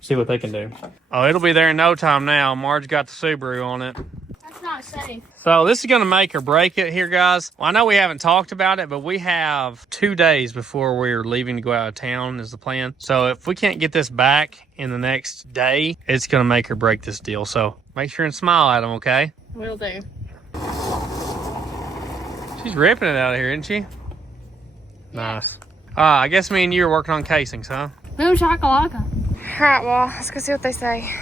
see what they can do. Oh, it'll be there in no time now. Marge got the Subaru on it. That's not safe. So this is going to make or break it here, guys. Well, I know we haven't talked about it, but we have 2 days before we're leaving to go out of town is the plan. So if we can't get this back in the next day, it's going to make or break this deal. So make sure and smile at them, okay? Will do. She's ripping it out of here, isn't she? Nice. I guess me and you are working on casings, huh? Boom shakalaka. Alright, well, let's go see what they say.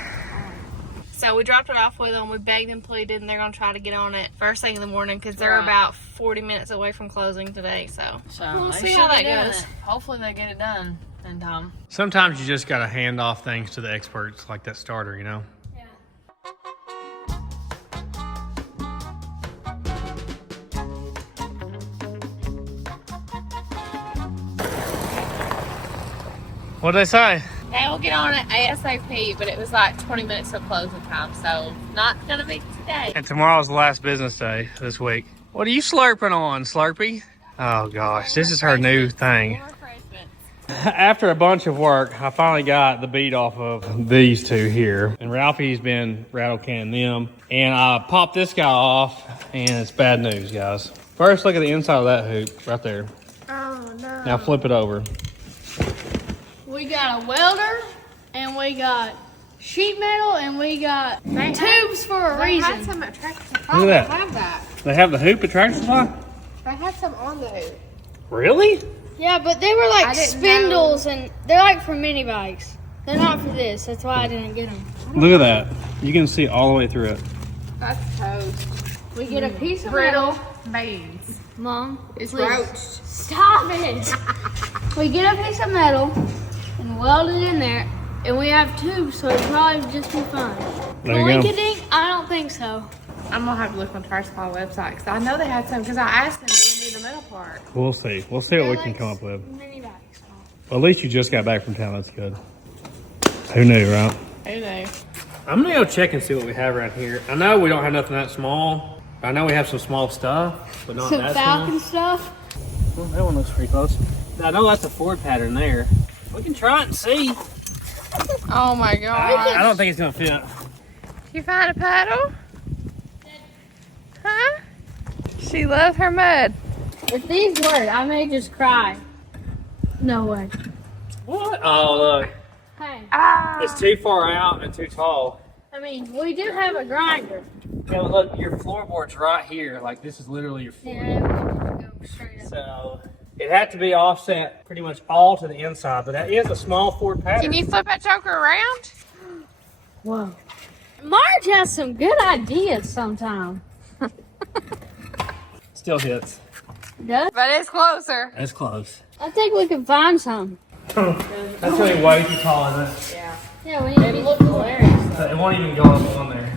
So we dropped it off with them. We begged and pleaded, and they're going to try to get on it first thing in the morning because they're about 40 minutes away from closing today. So we'll see how that goes. Hopefully they get it done in time. Sometimes you just got to hand off things to the experts like that starter, you know? What'd they say? They will get on it ASAP, but it was like 20 minutes till closing time, so not gonna be today. And tomorrow's the last business day this week. What are you slurping on, Slurpee? Oh gosh, this is her new thing. More refreshments. After a bunch of work, I finally got the beat off of these two here. And Ralphie's been rattle canning them. And I popped this guy off, and it's bad news, guys. First, look at the inside of that hoop right there. Oh no. Now flip it over. We got a welder, and we got sheet metal, and we got tubes for a They reason. had some at Tractor Look Supply. at that. They have that. They have the hoop at Tractor Supply? They had some on the hoop. Really? Yeah, but they were like I didn't spindles, and they're like for mini bikes. They're not for this. That's why I didn't get them. Look at that. You can see all the way through it. That's toast. We get a piece of Brittle metal. beans. Mom, It's please. roached. Stop it. We get a piece of metal and weld it in there, and we have tubes, so it'll probably just be fine. There you go. Blink-a-dink? I don't think so. I'm gonna have to look on Tractor Supply website because I know they had some. Because I asked them, do we need the metal part? We'll see. We'll see what we can come up with. Mini bikes. Well, at least you just got back from town. That's good. Who knew, right? Who knew? I'm gonna go check and see what we have around here. I know we don't have nothing that small. I know we have some small stuff, but not Some that Falcon small. stuff. Well, that one looks pretty close. I know that's a Ford pattern there. We can try it and see. Oh my god. I don't think it's gonna fit. You find a paddle? Huh? She loves her mud. If these work, I may just cry. No way. What? Oh, look. Hey, It's too far out and too tall. I mean, we do have a grinder. Yeah, look, your floorboard's right here. Like, this is literally your floor. Yeah, we can go straight up. So, it had to be offset pretty much all to the inside, but that is a small Ford pattern. Can you flip that joker around? Whoa. Marge has some good ideas sometimes. Still hits. Does? But it's closer. That's close. I think we can find some. That's really way too tall, isn't it? Yeah, we need to Look hilarious. It won't even go up on there.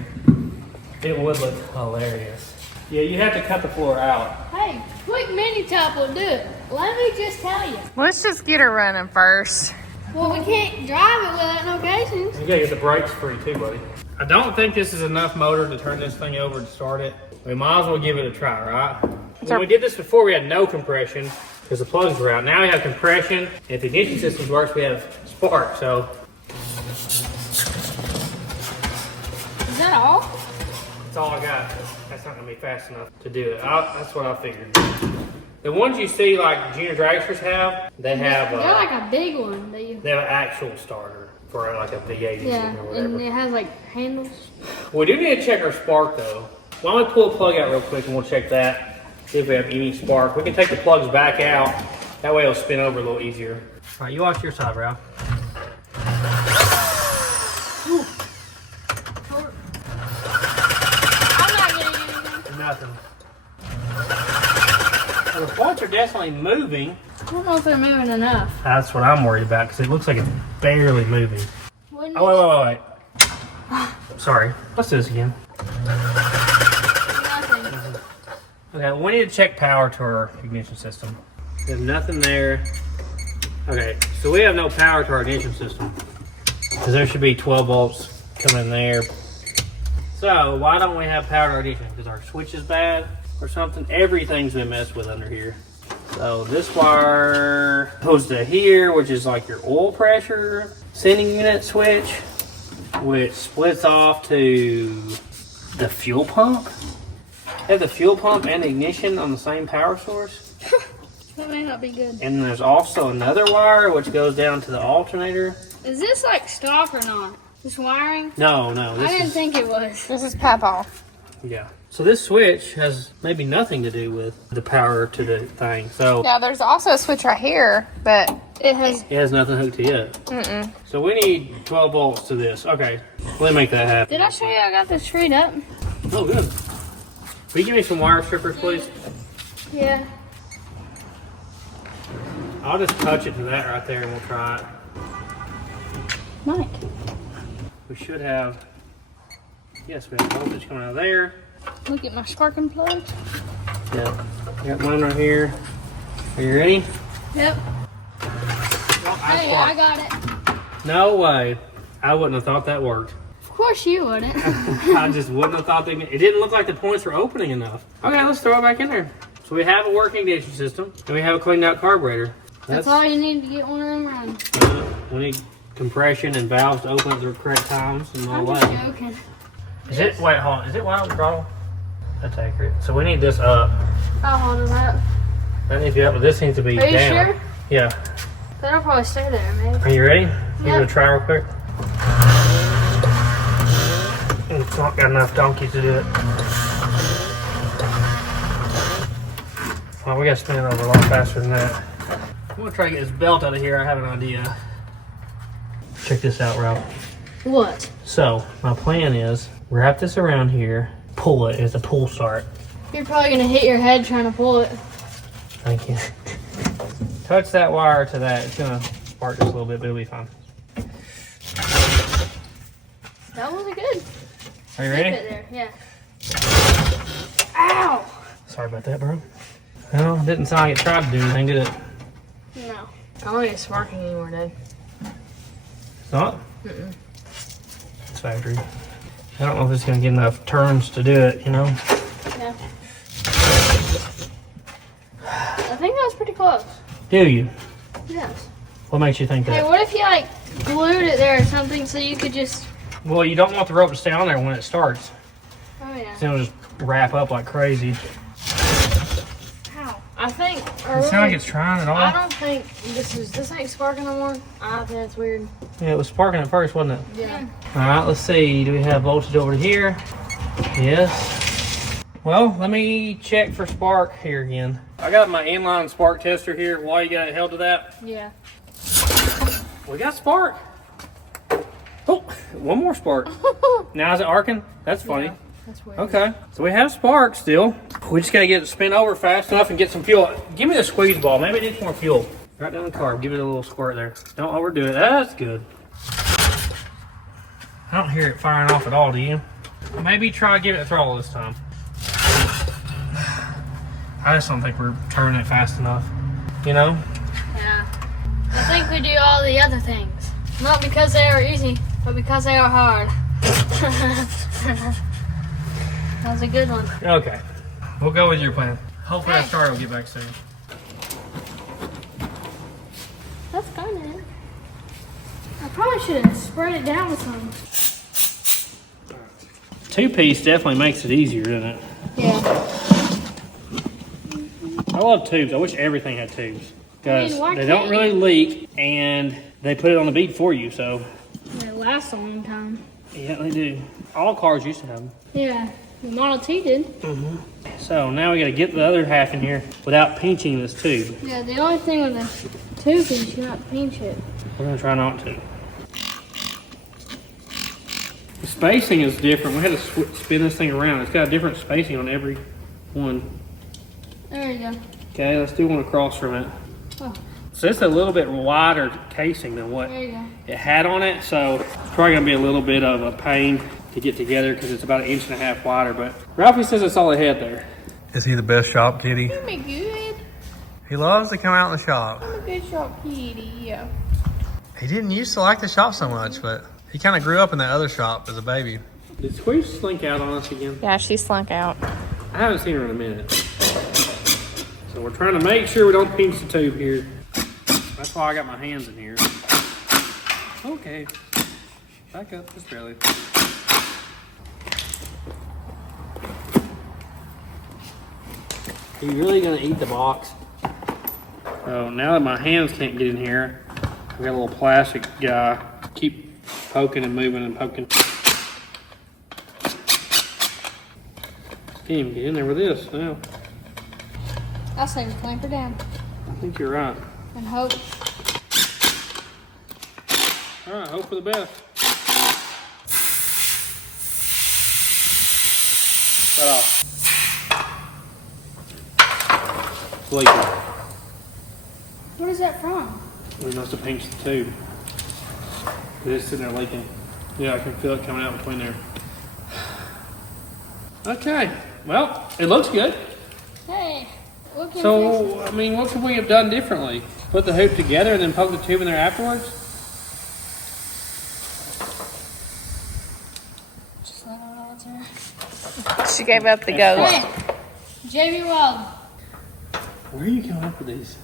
It would look hilarious. Yeah, you have to cut the floor out. Hey, quick mini top will do it. Let me just tell you. Let's just get her running first. Well, we can't drive it without no casings. You gotta get the brakes free too, buddy. I don't think this is enough motor to turn this thing over to start it. We might as well give it a try, right? When we did this before, we had no compression because the plugs were out. Now we have compression. If the ignition system works, we have spark. So Is that all? that's all I got. That's not gonna be fast enough to do it. That's what I figured. The ones you see like junior dragsters have, they have They're like a big one. That you... they have an actual starter for like a V8 Yeah, or whatever. and it has like handles. We do need to check our spark though. Why don't we pull a plug out real quick and we'll check that. See if we have any spark. We can take the plugs back out. That way it'll spin over a little easier. All right, you watch your side, Ralph. I'm not getting anything. Nothing. Well, the parts are definitely moving. I don't know if they're moving enough. That's what I'm worried about because it looks like it's barely moving. Wouldn't Oh, wait. Sorry. Let's do this again. Nothing. Okay, we need to check power to our ignition system. There's nothing there. Okay, so we have no power to our ignition system. Because there should be 12 volts coming in there. So, why don't we have power to our ignition? Because our switch is bad or something? Everything's been messed with under here. So, this wire goes to here, which is like your oil pressure sending unit switch, which splits off to the fuel pump. Have the fuel pump and ignition on the same power source. That may not be good. And there's also another wire which goes down to the alternator. Is this like stock or not? This wiring? No, I this didn't is, think it was. This is Papa. yeah. So this switch has maybe nothing to do with the power to the thing. So Yeah, there's also a switch right here, but It has. it has nothing hooked to it. So we need 12 volts to this. Okay, let me make that happen. Did I show you I got this treed up? Oh, good. Will you give me some wire strippers, please? Yeah. I'll just touch it to that right there and we'll try it. Mike. We should have, yes, we have voltage coming out of there. Look at my sparking plugs. Yeah, I got mine right here. Are you ready? Yep. Well, Hey, I got it. No way. I wouldn't have thought that worked. Of course you wouldn't. I just wouldn't have thought it didn't look like the points were opening enough. Okay, let's throw it back in there. So we have a working ignition system, and we have a cleaned out carburetor. That's all you need to get one of them running. We need compression and valves to open at the correct times and all I'm that. just joking. Is it, wait, hold on. Is it wild throttle? That's accurate. So we need this up. I'll hold it up. That needs to be up, but this needs to be Are you down. sure? Yeah. That'll probably stay there, maybe. Are you ready? Give Yep. it a try real quick. It's not got enough donkey to do it. Well, we gotta spin it over a lot faster than that. I'm gonna try to get this belt out of here. I have an idea. Check this out, Ralph. What? So, my plan is wrap this around here, pull it as a pull start. You're probably going to hit your head trying to pull it. Thank you. Touch that wire to that. It's gonna spark just a little bit, but it'll be fine. That wasn't good. Are you Keep ready? it there, yeah. Ow! Sorry about that, bro. Well, it didn't sound like it tried to do anything, did it? No. I don't think it's sparking anymore, Dad. It's not? It's factory. I don't know if it's gonna get enough turns to do it, you know? Yeah. I think that was pretty close. Do you? Yes. What makes you think Hey, that? what if you like glued it there or something so you could just... Well, you don't want the rope to stay on there when it starts. Oh yeah. Then it'll just wrap up like crazy. How? I think... Does it sound like it's trying at all? I don't think this ain't sparking no more. I think it's weird. Yeah, it was sparking at first, wasn't it? Yeah. Alright, let's see. Do we have voltage over here? Yes. Well, let me check for spark here again. I got my inline spark tester here. Why you got it held to that? Yeah. We got spark. Oh, one more spark. Now is it arcing? That's funny. Yeah, that's weird. Okay, so we have spark still. We just gotta get it spin over fast enough and get some fuel. Give me the squeeze ball. Maybe it needs more fuel. Right down the carb. Give it a little squirt there. Don't overdo it. That's good. I don't hear it firing off at all, do you? Maybe try giving it a throttle this time. I just don't think we're turning it fast enough. You know? Yeah. I think we do all the other things. Not because they are easy, but because they are hard. That was a good one. Okay. We'll go with your plan. Hopefully that Hey. starter will get back soon. That's kind of it. I probably should have spread it down with some. Two-piece definitely makes it easier, doesn't it? Yeah. I love tubes. I wish everything had tubes. Because why they don't can't really leak and they put it on the beat for you, so. They last a long time. Yeah, they do. All cars used to have them. Yeah. The Model T did. So now we got to get the other half in here without pinching this tube. Yeah, the only thing with the tube is you not pinch it. We're going to try not to. The spacing is different. We had to spin this thing around. It's got a different spacing on every one. There you go. Okay, let's do one across from it. Oh. So it's a little bit wider casing than what There you go. it had on it, so it's probably gonna be a little bit of a pain to get together because it's about 1.5 inches wider, but Ralphie says it's all ahead there. Is he the best shop kitty? You're me good. He loves to come out in the shop. I'm a good shop kitty, yeah. He didn't used to like the shop so much, but he kind of grew up in that other shop as a baby. Did Squeeze slink out on us again? Yeah, she slunk out. I haven't seen her in a minute. So we're trying to make sure we don't pinch the tube here. That's why I got my hands in here. Okay. Back up, just barely. Are you really gonna eat the box? So now that my hands can't get in here, we got a little plastic guy. Keep poking and moving and poking. Can't even get in there with this now. I'll say we clamp her down I think you're right. and hope. All right, hope for the best. Shut off. It's leaking. What is that from? We must have pinched the tube. It's sitting there leaking. Yeah, I can feel it coming out between there. Okay, well, it looks good. Hey, what can So, I mean, what could we have done differently? Put the hoop together and then poke the tube in there afterwards? Just let it all turn. She gave up the ghost. Hey, JB Wild. Where are you coming up with these?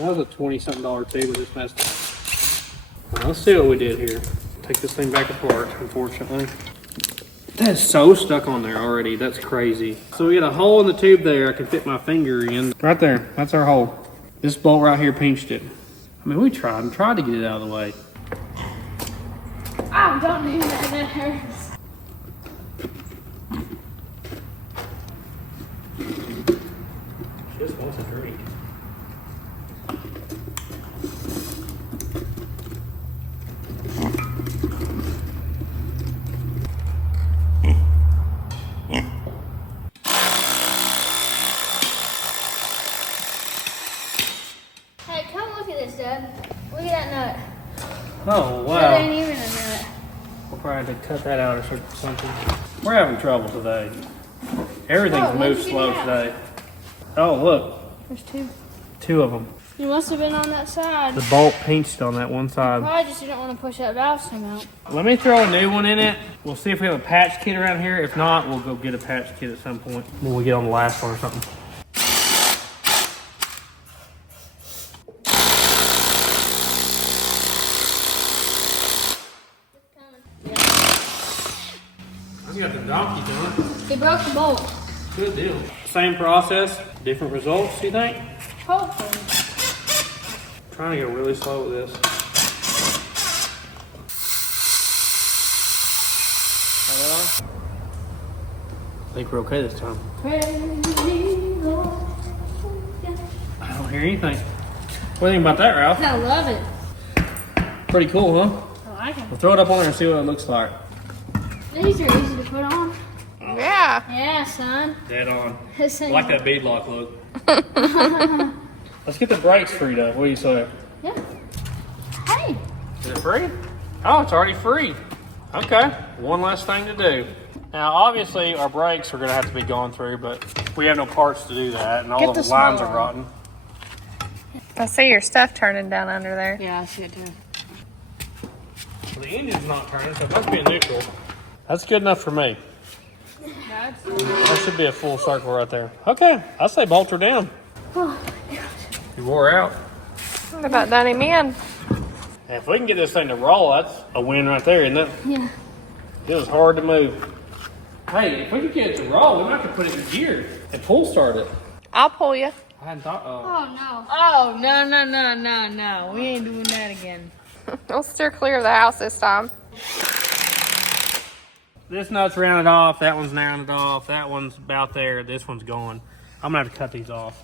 That was a $20-something tube with this messed up. Well, let's see what we did here. Take this thing back apart, unfortunately. That's so stuck on there already. That's crazy. So we got a hole in the tube there. I can fit my finger in. Right there. That's our hole. This bolt right here pinched it. I mean, we tried and tried to get it out of the way. Oh, don't do that. That hurts. She just wants a drink. Hey, come look at this, Dad. Look at that nut. Oh, wow. That ain't even a nut. We'll probably have to cut that out or something. We're having trouble today. Everything's Oh, moved what'd you slow get out? today. Oh, look. There's two. 2 of them. You must have been on that side. The bolt pinched on that one side. Probably just didn't want to push that valve stem out. Let me throw a new one in it. We'll see if we have a patch kit around here. If not, we'll go get a patch kit at some point when we get on the last one or something. I got the donkey doing it. He broke the bolt. Good deal. Same process, different results, you think? Hopefully. Trying to go really slow with this. Got that on? I think we're okay this time. I don't hear anything. What do you think about that, Ralph? I love it. Pretty cool, huh? I like it. We'll throw it up on there and see what it looks like. These are easy to put on. Yeah. Yeah, son. Dead on. This I thing- like that beadlock look. Let's get the brakes freed up. What do you say? Yeah. Hey. Is it free? Oh, it's already free. Okay, one less thing to do. Now, obviously, our brakes are going to have to be gone through, but we have no parts to do that, and all Get of the the lines small are rotten. I see your stuff turning down under there. Yeah, I see it too. Well, the engine's not turning, so it must be in neutral. That's good enough for me. That should be a full circle right there. Okay, I say bolt her down. Oh my gosh. You wore out. What about done him in? And if we can get this thing to roll, that's a win right there, isn't it? Yeah. It was hard to move. Hey, if we could get it to roll, we might have to put it in gear and pull start it. I'll pull you. I hadn't thought. Oh no. Oh, no. We ain't doing that again. We'll steer clear of the house this time. This nut's rounded off. That one's rounded off. That one's about there. This one's gone. I'm gonna have to cut these off.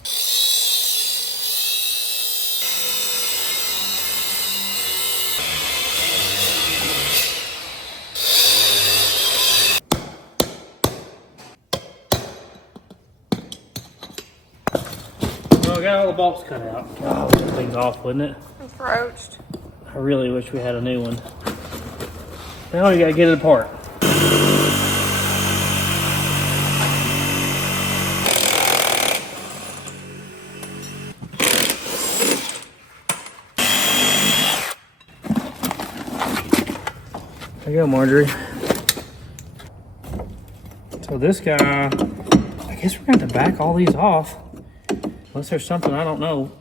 Well, I got all the bolts cut out. God, this thing's off, wouldn't it? It's roached. I really wish we had a new one. Now you gotta get it apart. There you go, Marjorie. So this guy, I guess we're gonna have to back all these off. Unless there's something I don't know.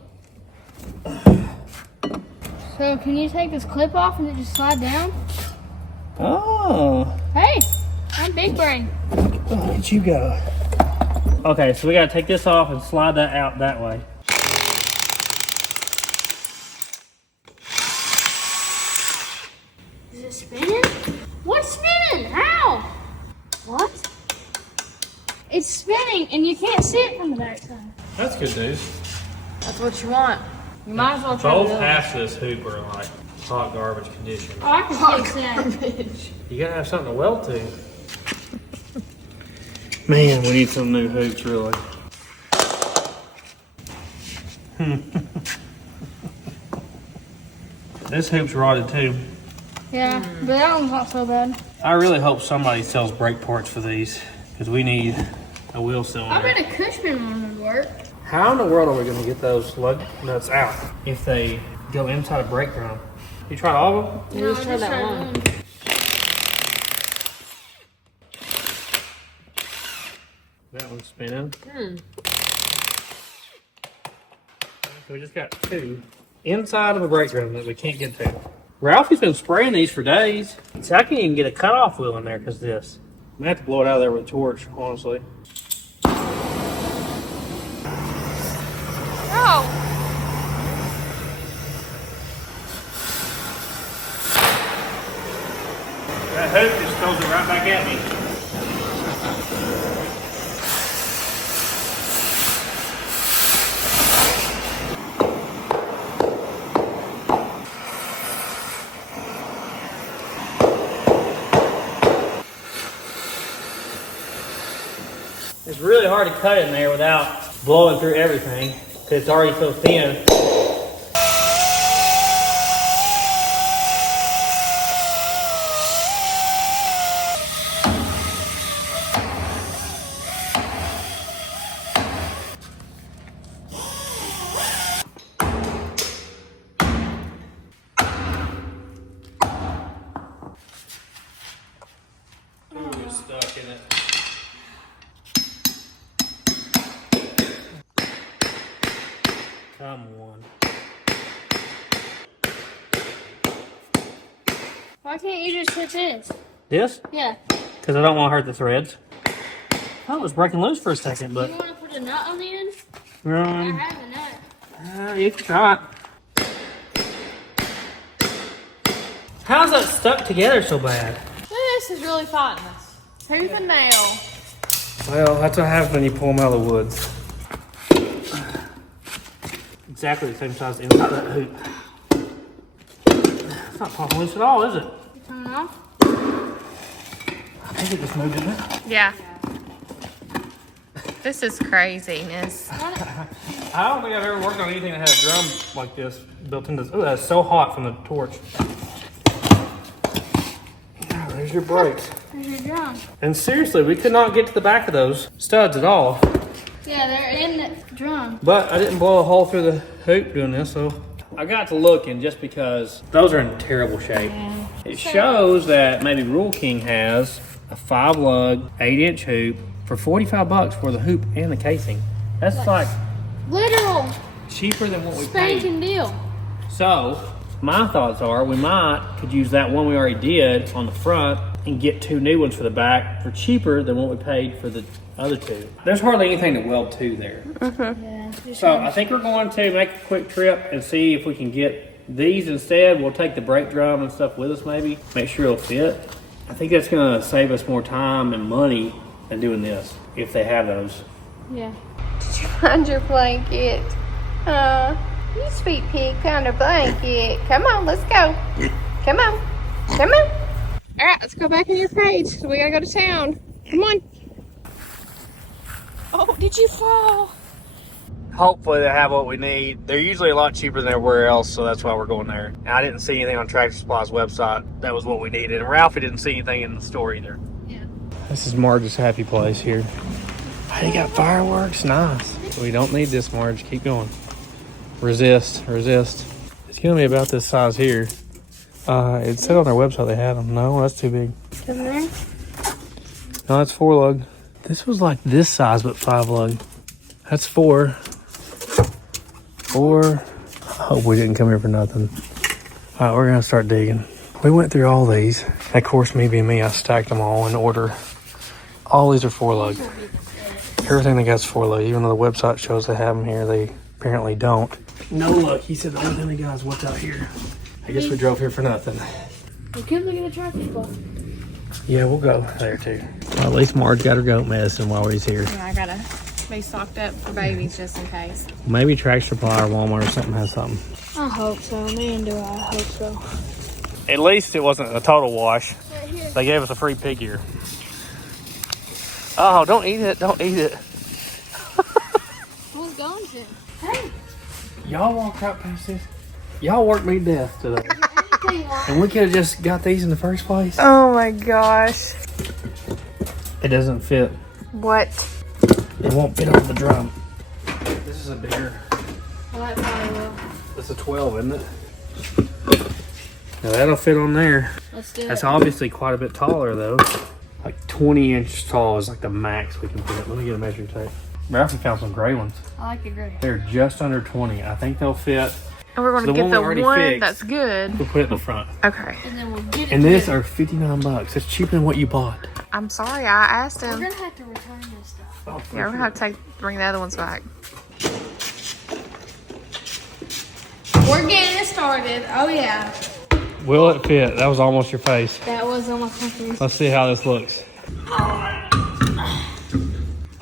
So can you take this clip off and it just slide down? Oh, Hey, I'm big brain. look at you go. Okay, so we gotta take this off and slide that out that way. Is it spinning? What's spinning? How? What? It's spinning and you can't see it from the back side. That's good news. That's what you want. You might as well try to Both do it. halves of this hoop are in like hot garbage condition. Oh, I can fix that. You gotta have something to weld to. Man, we need some new hoops, really. This hoop's rotted too. Yeah, but that one's not so bad. I really hope somebody sells brake parts for these, because we need a wheel cylinder. I bet a Cushman one would work. How in the world are we going to get those lug nuts out if they go inside a brake drum? You tried all of them? No, I just tried one. That one's spinning. So we just got two inside of the brake drum that we can't get to. Ralphie's been spraying these for days. So I can't even get a cutoff wheel in there because of this. I'm gonna have to blow it out of there with a torch, honestly. Oh! That hoop just throws it right back at me. It's really hard to cut in there without blowing through everything because it's already so thin. Ooh, it's stuck in it. Come on. Why can't you just hit this? This? Yeah. Because I don't want to hurt the threads. Oh, it was breaking loose for a second, but... You want to put a nut on the end? I have a nut. You can try it. How's that stuck together so bad? This is really fighting us. Tooth and nail. Well, that's what happens when you pull them out of the woods. Exactly the same size inside that hoop. It's not popping loose at all, is it? You turn it off? I think it just moved, didn't it? Yeah. This is craziness. I don't think I've ever worked on anything that had a drum like this built into this. Oh, that's so hot from the torch. Oh, there's your brakes. There's your drum. And seriously, we could not get to the back of those studs at all. Yeah, they're in the drum. But I didn't blow a hole through the hoop doing this, so I got to looking just because those are in terrible shape. Yeah. It shows that maybe Rule King has a 5-lug, 8-inch hoop for $45 for the hoop and the casing. That's like Literal cheaper than what we paid. spanking deal. So my thoughts are we could use that one we already did on the front and get 2 new ones for the back for cheaper than what we paid for the other 2. There's hardly anything to weld to there. Yeah. So I think we're going to make a quick trip and see if we can get these instead. We'll take the brake drum and stuff with us maybe. Make sure it'll fit. I think that's going to save us more time and money than doing this, if they have those. Yeah. Did you find your blanket? You sweet pig found a blanket. Come on, let's go. Come on. Come on. All right, let's go back in your cage. So we gotta go to town. Come on. Oh, did you fall? Hopefully they have what we need. They're usually a lot cheaper than everywhere else, so that's why we're going there. And I didn't see anything on Tractor Supply's website that was what we needed. And Ralphie didn't see anything in the store either. Yeah. This is Marge's happy place here. Hey, you got fireworks? Nice. We don't need this, Marge. Keep going. Resist. It's gonna be about this size here. It said on their website they had them. No, that's too big. In there? No, that's 4-lug. This was like this size, but 5-lug. That's 4. 4. I hope we didn't come here for nothing. All right, we're gonna start digging. We went through all these. Of course, me being me, I stacked them all in order. All these are 4-lug. Everything they got's 4-lug. Even though the website shows they have them here, they apparently don't. No luck. He said the only thing they got is what's out here. I guess we drove here for nothing. We could look at the tractor spot. Yeah, we'll go there too. Well, at least Marge got her goat medicine while he's here. Yeah, I gotta be stocked up for babies just in case. Maybe Tractor Supply or Walmart or something has something. I hope so. Man, do I hope so. At least it wasn't a total wash. Right here. They gave us a free pig ear. Oh, don't eat it. Don't eat it. Who's going to? Hey. Y'all walked out past this. Y'all worked me to death today. Anything like And we could have just got these in the first place. Oh my gosh. It doesn't fit. What? It won't fit on the drum. This is is a bigger. Well, that probably will. That's a 12, isn't it? Now that'll fit on there. Let's do That's it. obviously quite a bit taller though. Like 20 inches tall is like the max we can put. Let me get a measuring tape. Ralphie found some gray ones. I like the gray. They're just under 20. I think they'll fit. And we're going So to get the already one fixed, that's good. we'll put it in the front. Okay. And then we'll get it. And this are 59 bucks. It's cheaper than what you bought. I'm sorry, I asked We're him. gonna have to return this stuff. Oh, Yeah, we're going to have to bring the other ones back. We're getting it started. Oh yeah. Will it fit? That was almost your face. That was almost my face. Let's see how this looks.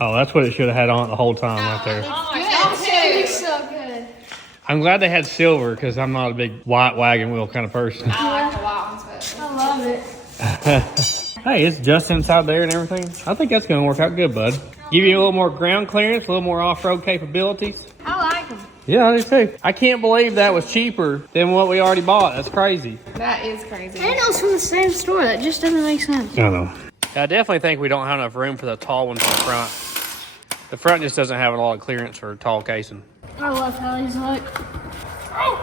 Oh, that's what it should have had on it the whole time right there. Oh my gosh, it looks so good. I'm glad they had silver because I'm not a big white wagon wheel kind of person. I like the white ones, but I love it. Hey, it's just inside there and everything. I think that's going to work out good, bud. Give you a little more ground clearance, a little more off-road capabilities. I like them. Yeah, I do too. I can't believe that was cheaper than what we already bought. That's crazy. that is crazy. And it was from the same store. That just doesn't make sense. I know. I definitely think we don't have enough room for the tall ones in the front. The front just doesn't have a lot of clearance for tall casing. I love how these look. Oh!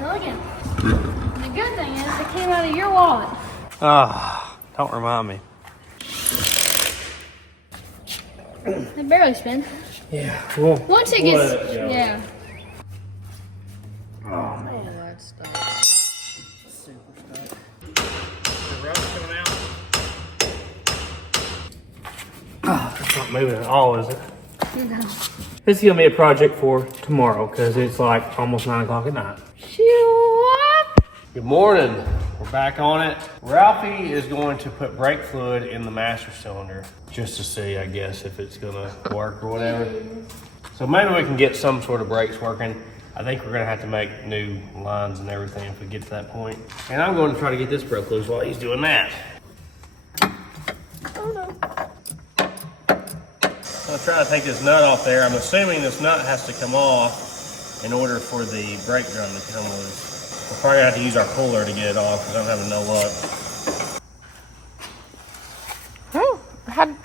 Elegant. The good thing is it came out of your wallet. Ah, don't remind me. They barely spin. Yeah, well. Once it we'll gets, let it go. yeah. Oh, man. Super stuck. The rubber's coming out. Oh, it's not moving at all, is it? No. This is going to be a project for tomorrow because it's like almost 9 o'clock at night. Shoo-wop. Good morning. We're back on it. Ralphie is going to put brake fluid in the master cylinder just to see, I guess, if it's going to work or whatever. So maybe we can get some sort of brakes working. I think we're going to have to make new lines and everything if we get to that point. And I'm going to try to get this broke loose while he's doing that. Oh no. I'm going to try to take this nut off there. I'm assuming this nut has to come off in order for the brake drum to come loose. We'll probably have to use our puller to get it off because I'm having no luck.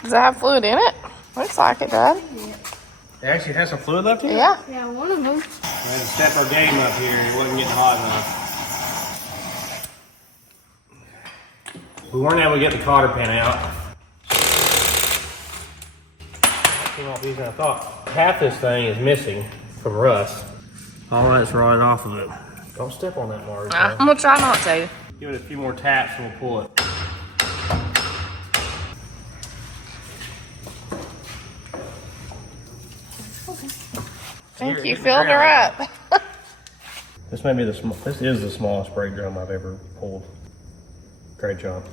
Does it have fluid in it? Looks like it does. It actually has some fluid left in it? Yeah. Yeah, one of them. We had to step our game up here. It wasn't getting hot enough. We weren't able to get the cotter pin out. Came off easier than I thought. Half this thing is missing from rust. All that's rotted off of it. Don't step on that, Marge. I'm going to try not to. Give it a few more taps and we'll pull it. Thank you, filled her up. This may be this is the smallest brake drum I've ever pulled. Great job.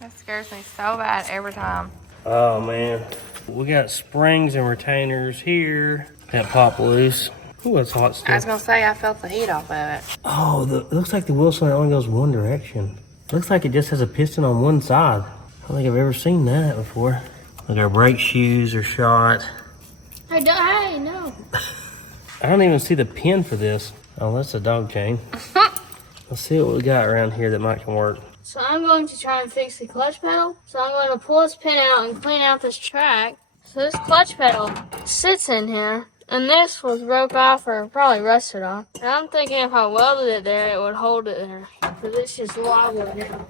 That scares me so bad every time. Oh man. We got springs and retainers here that pop loose. Ooh, that's hot still. I was going to say, I felt the heat off of it. Oh, it looks like the wheel cylinder only goes one direction. Looks like it just has a piston on one side. I don't think I've ever seen that before. Look, our brake shoes are shot. Hey, no. I don't even see the pin for this. Oh, that's a dog chain. Let's see what we got around here that might can work. So I'm going to try and fix the clutch pedal. So I'm going to pull this pin out and clean out this track. So this clutch pedal sits in here. And this was broke off or probably rusted off. And I'm thinking if I welded it there, it would hold it there. Because it's just wobbling now.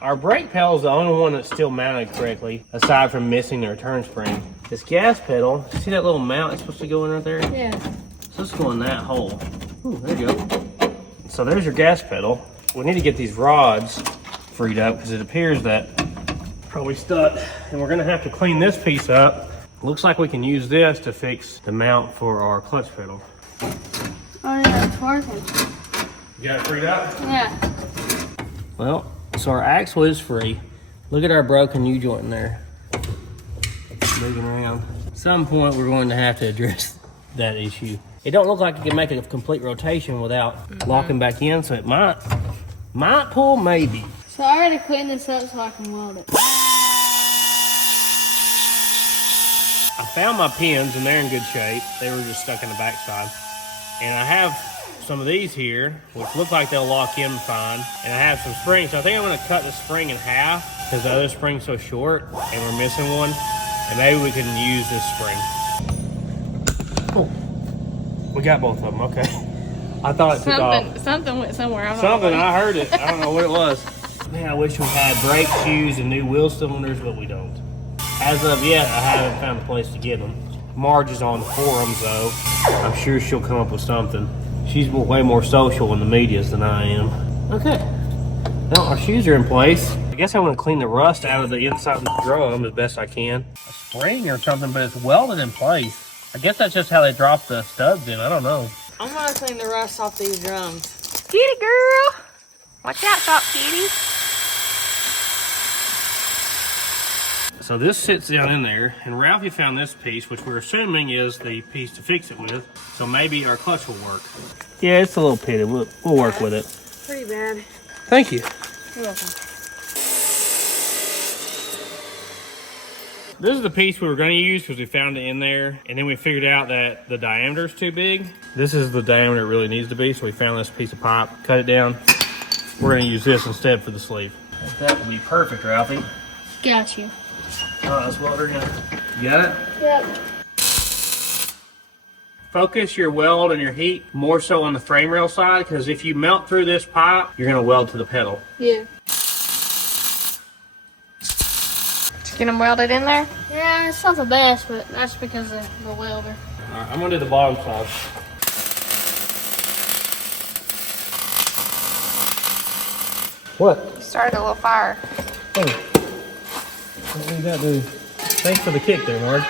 Our brake pedal is the only one that's still mounted correctly, aside from missing the return spring. This gas pedal, see that little mount it's supposed to go in right there? Yeah. So let's go in that hole. Ooh, there you go. So there's your gas pedal. We need to get these rods freed up because it appears that probably stuck. And we're gonna have to clean this piece up. Looks like we can use this to fix the mount for our clutch pedal. Oh yeah, it's working. You got it freed up? Yeah. Well, so our axle is free. Look at our broken U-joint in there. Moving around. At some point we're going to have to address that issue. It don't look like it can make a complete rotation without locking back in, so it might pull maybe. So I already cleaned this up so I can weld it. I found my pins and they're in good shape. They were just stuck in the backside. And I have some of these here, which look like they'll lock in fine. And I have some springs. So I think I'm gonna cut the spring in half because the other spring's so short and we're missing one. And maybe we can use this spring. Oh, we got both of them, okay. I thought it took off. Something went somewhere. I heard it. I don't know what it was. Man, I wish we had brake shoes and new wheel cylinders, but we don't. As of yet, I haven't found a place to get them. Marge is on the forums, though. I'm sure she'll come up with something. She's way more social in the medias than I am. Okay. Well, our shoes are in place. I guess I want to clean the rust out of the inside of the drum as best I can. A spring or something, but it's welded in place. I guess that's just how they drop the studs in. I don't know. I'm gonna clean the rust off these drums. Kitty girl! Watch out, top kitty. So this sits down in there, and Ralphie found this piece, which we're assuming is the piece to fix it with. So maybe our clutch will work. Yeah, it's a little pitted. We'll work with it. Pretty bad. Thank you. You're welcome. This is the piece we were going to use because we found it in there, and then we figured out that the diameter is too big. This is the diameter it really needs to be, so we found this piece of pipe, cut it down. We're going to use this instead for the sleeve. That would be perfect, Ralphie. Got you. All right, let's weld her in. You got it? Yep. Focus your weld and your heat more so on the frame rail side, because if you melt through this pipe, you're going to weld to the pedal. Yeah. Did you get them welded in there? Yeah, it's not the best, but that's because of the welder. All right, I'm going to do the bottom side. What? You started a little fire. Oh. What did that do? Thanks for the kick there, Marge.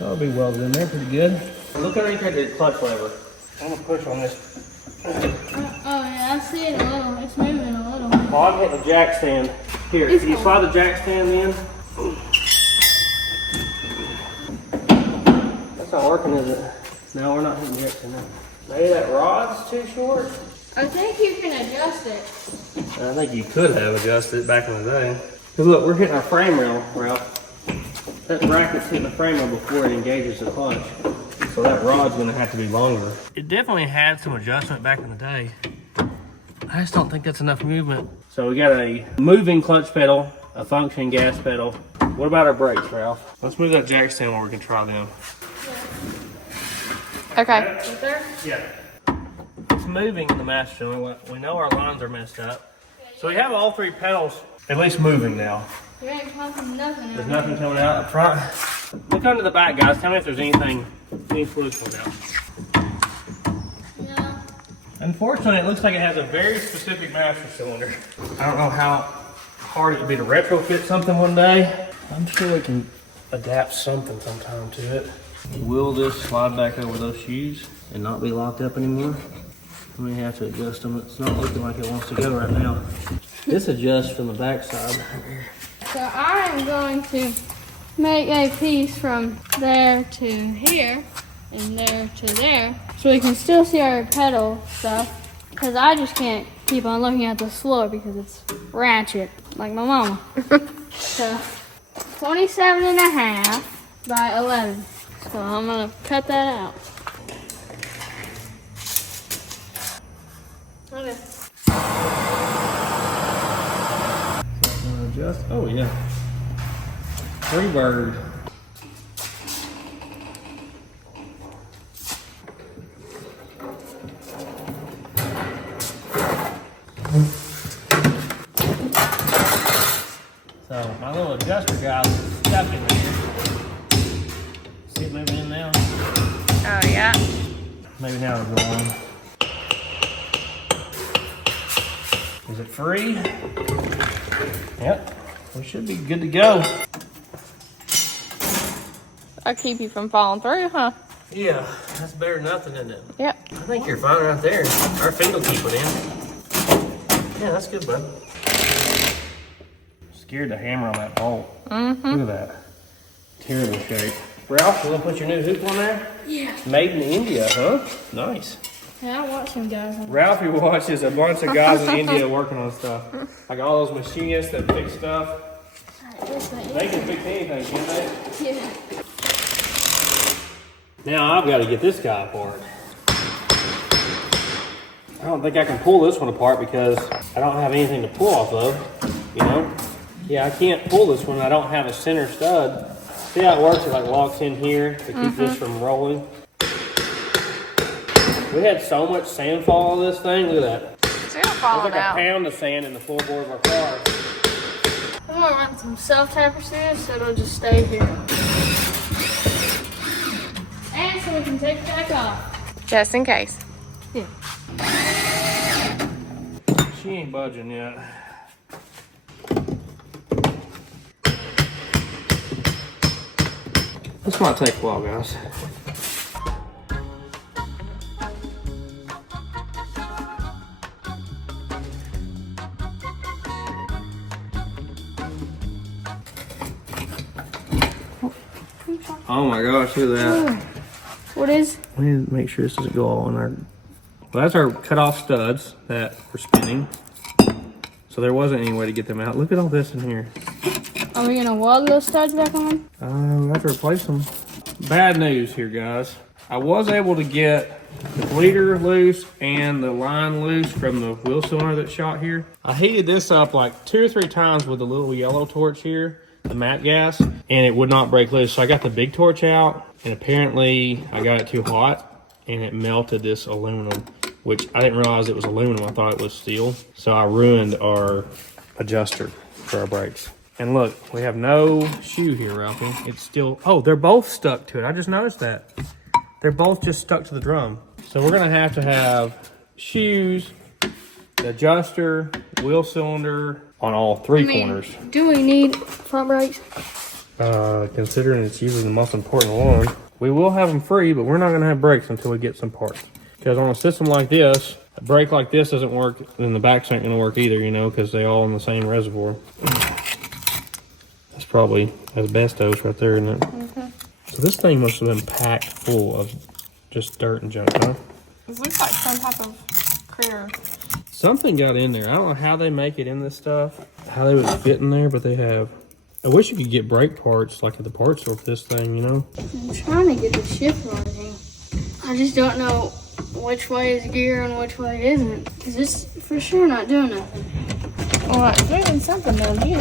That'll be welded in there pretty good. Look underneath the clutch lever. I'm gonna push on this. Oh yeah, I see it a little. It's moving a little. Oh, I'm hitting the jack stand. Here, can you slide the jack stand in? That's not working, is it? No, we're not hitting the jack stand now. Maybe that rod's too short? I think you can adjust it. I think you could have adjusted it back in the day. Because look, we're hitting our frame rail, Ralph. That bracket's hitting the frame rail before it engages the clutch. So that rod's gonna have to be longer. It definitely had some adjustment back in the day. I just don't think that's enough movement. So we got a moving clutch pedal, a functioning gas pedal. What about our brakes, Ralph? Let's move that jack stand where we can try them. Okay. Right there? Yeah. It's moving in the master cylinder. We know our lines are messed up. So we have all three pedals at least moving now. There ain't pumping nothing. There's nothing coming out up front. Look under the back, guys. Tell me if there's any fluid coming out. Yeah. Unfortunately, it looks like it has a very specific master cylinder. I don't know how hard it would be to retrofit something one day. I'm sure we can adapt something sometime to it. Will this slide back over those shoes and not be locked up anymore? We may have to adjust them. It's not looking like it wants to go right now. This adjusts from the back side. So I am going to make a piece from there to here and there to there so we can still see our pedal stuff, because I just can't keep on looking at the floor because it's ratchet like my mama. So 27.5 by 11. So I'm gonna cut that out. Okay. Adjust. Oh yeah. Free bird. So my little adjuster guy's stuck in there. See it moving in now? Oh, yeah. Maybe now it'll go on. Is it free? Yep. We should be good to go. I'll keep you from falling through, huh? Yeah, that's better than nothing, isn't it? Yep. I think you're fine right there. Our feet will keep it in. Yeah, that's good, bud. Scared to hammer on that bolt. Mm-hmm. Look at that. Terrible shape. Ralph, you want to put your new hoop on there? Yeah. Made in India, huh? Nice. Yeah, I watch some guys. Ralphie watches a bunch of guys in India working on stuff. Like all those machinists that fix stuff. They can fix anything, can't they? Yeah. Now I've got to get this guy apart. I don't think I can pull this one apart because I don't have anything to pull off of, you know? Yeah, I can't pull this one. I don't have a center stud. See how it works? It like locks in here to keep this from rolling. We had so much sand fall on this thing. Look at that. It's gonna fall There's like out. a pound of sand in the floorboard of our car. I'm gonna run some self-tappers through this so it'll just stay here. And so we can take it back off. Just in case. Yeah. She ain't budging yet. This might take a while, guys. Oh my gosh, look at that. What is? We need to make sure this doesn't go all in our... Well, that's our cut off studs that were spinning. So there wasn't any way to get them out. Look at all this in here. Are we gonna weld those studs back on? I have to replace them. Bad news here, guys. I was able to get the bleeder loose and the line loose from the wheel cylinder that shot here. I heated this up like 2 or 3 times with the little yellow torch here, the matte gas, and it would not break loose. So I got the big torch out, and apparently I got it too hot, and it melted this aluminum, which I didn't realize it was aluminum. I thought it was steel. So I ruined our adjuster for our brakes. And look, we have no shoe here, Ralphie. It's still, oh, they're both stuck to it. I just noticed that. They're both just stuck to the drum. So we're gonna have to have shoes, the adjuster, wheel cylinder on all 3 corners. Do we need front brakes? Considering it's usually the most important one. We will have them free, but we're not gonna have brakes until we get some parts. Because on a system like this, a brake like this doesn't work, then the backs aren't gonna work either, you know, because they all in the same reservoir. That's probably asbestos right there, isn't it? Mm-hmm. So this thing must have been packed full of just dirt and junk, huh? This looks like some type of critter. Something got in there. I don't know how they make it in this stuff, how they would fit in there, but they have. I wish you could get brake parts like at the parts store for this thing, you know? I'm trying to get the shift working. I just don't know which way is gear and which way isn't. Because it's for sure not doing nothing. Well, it's doing something down here.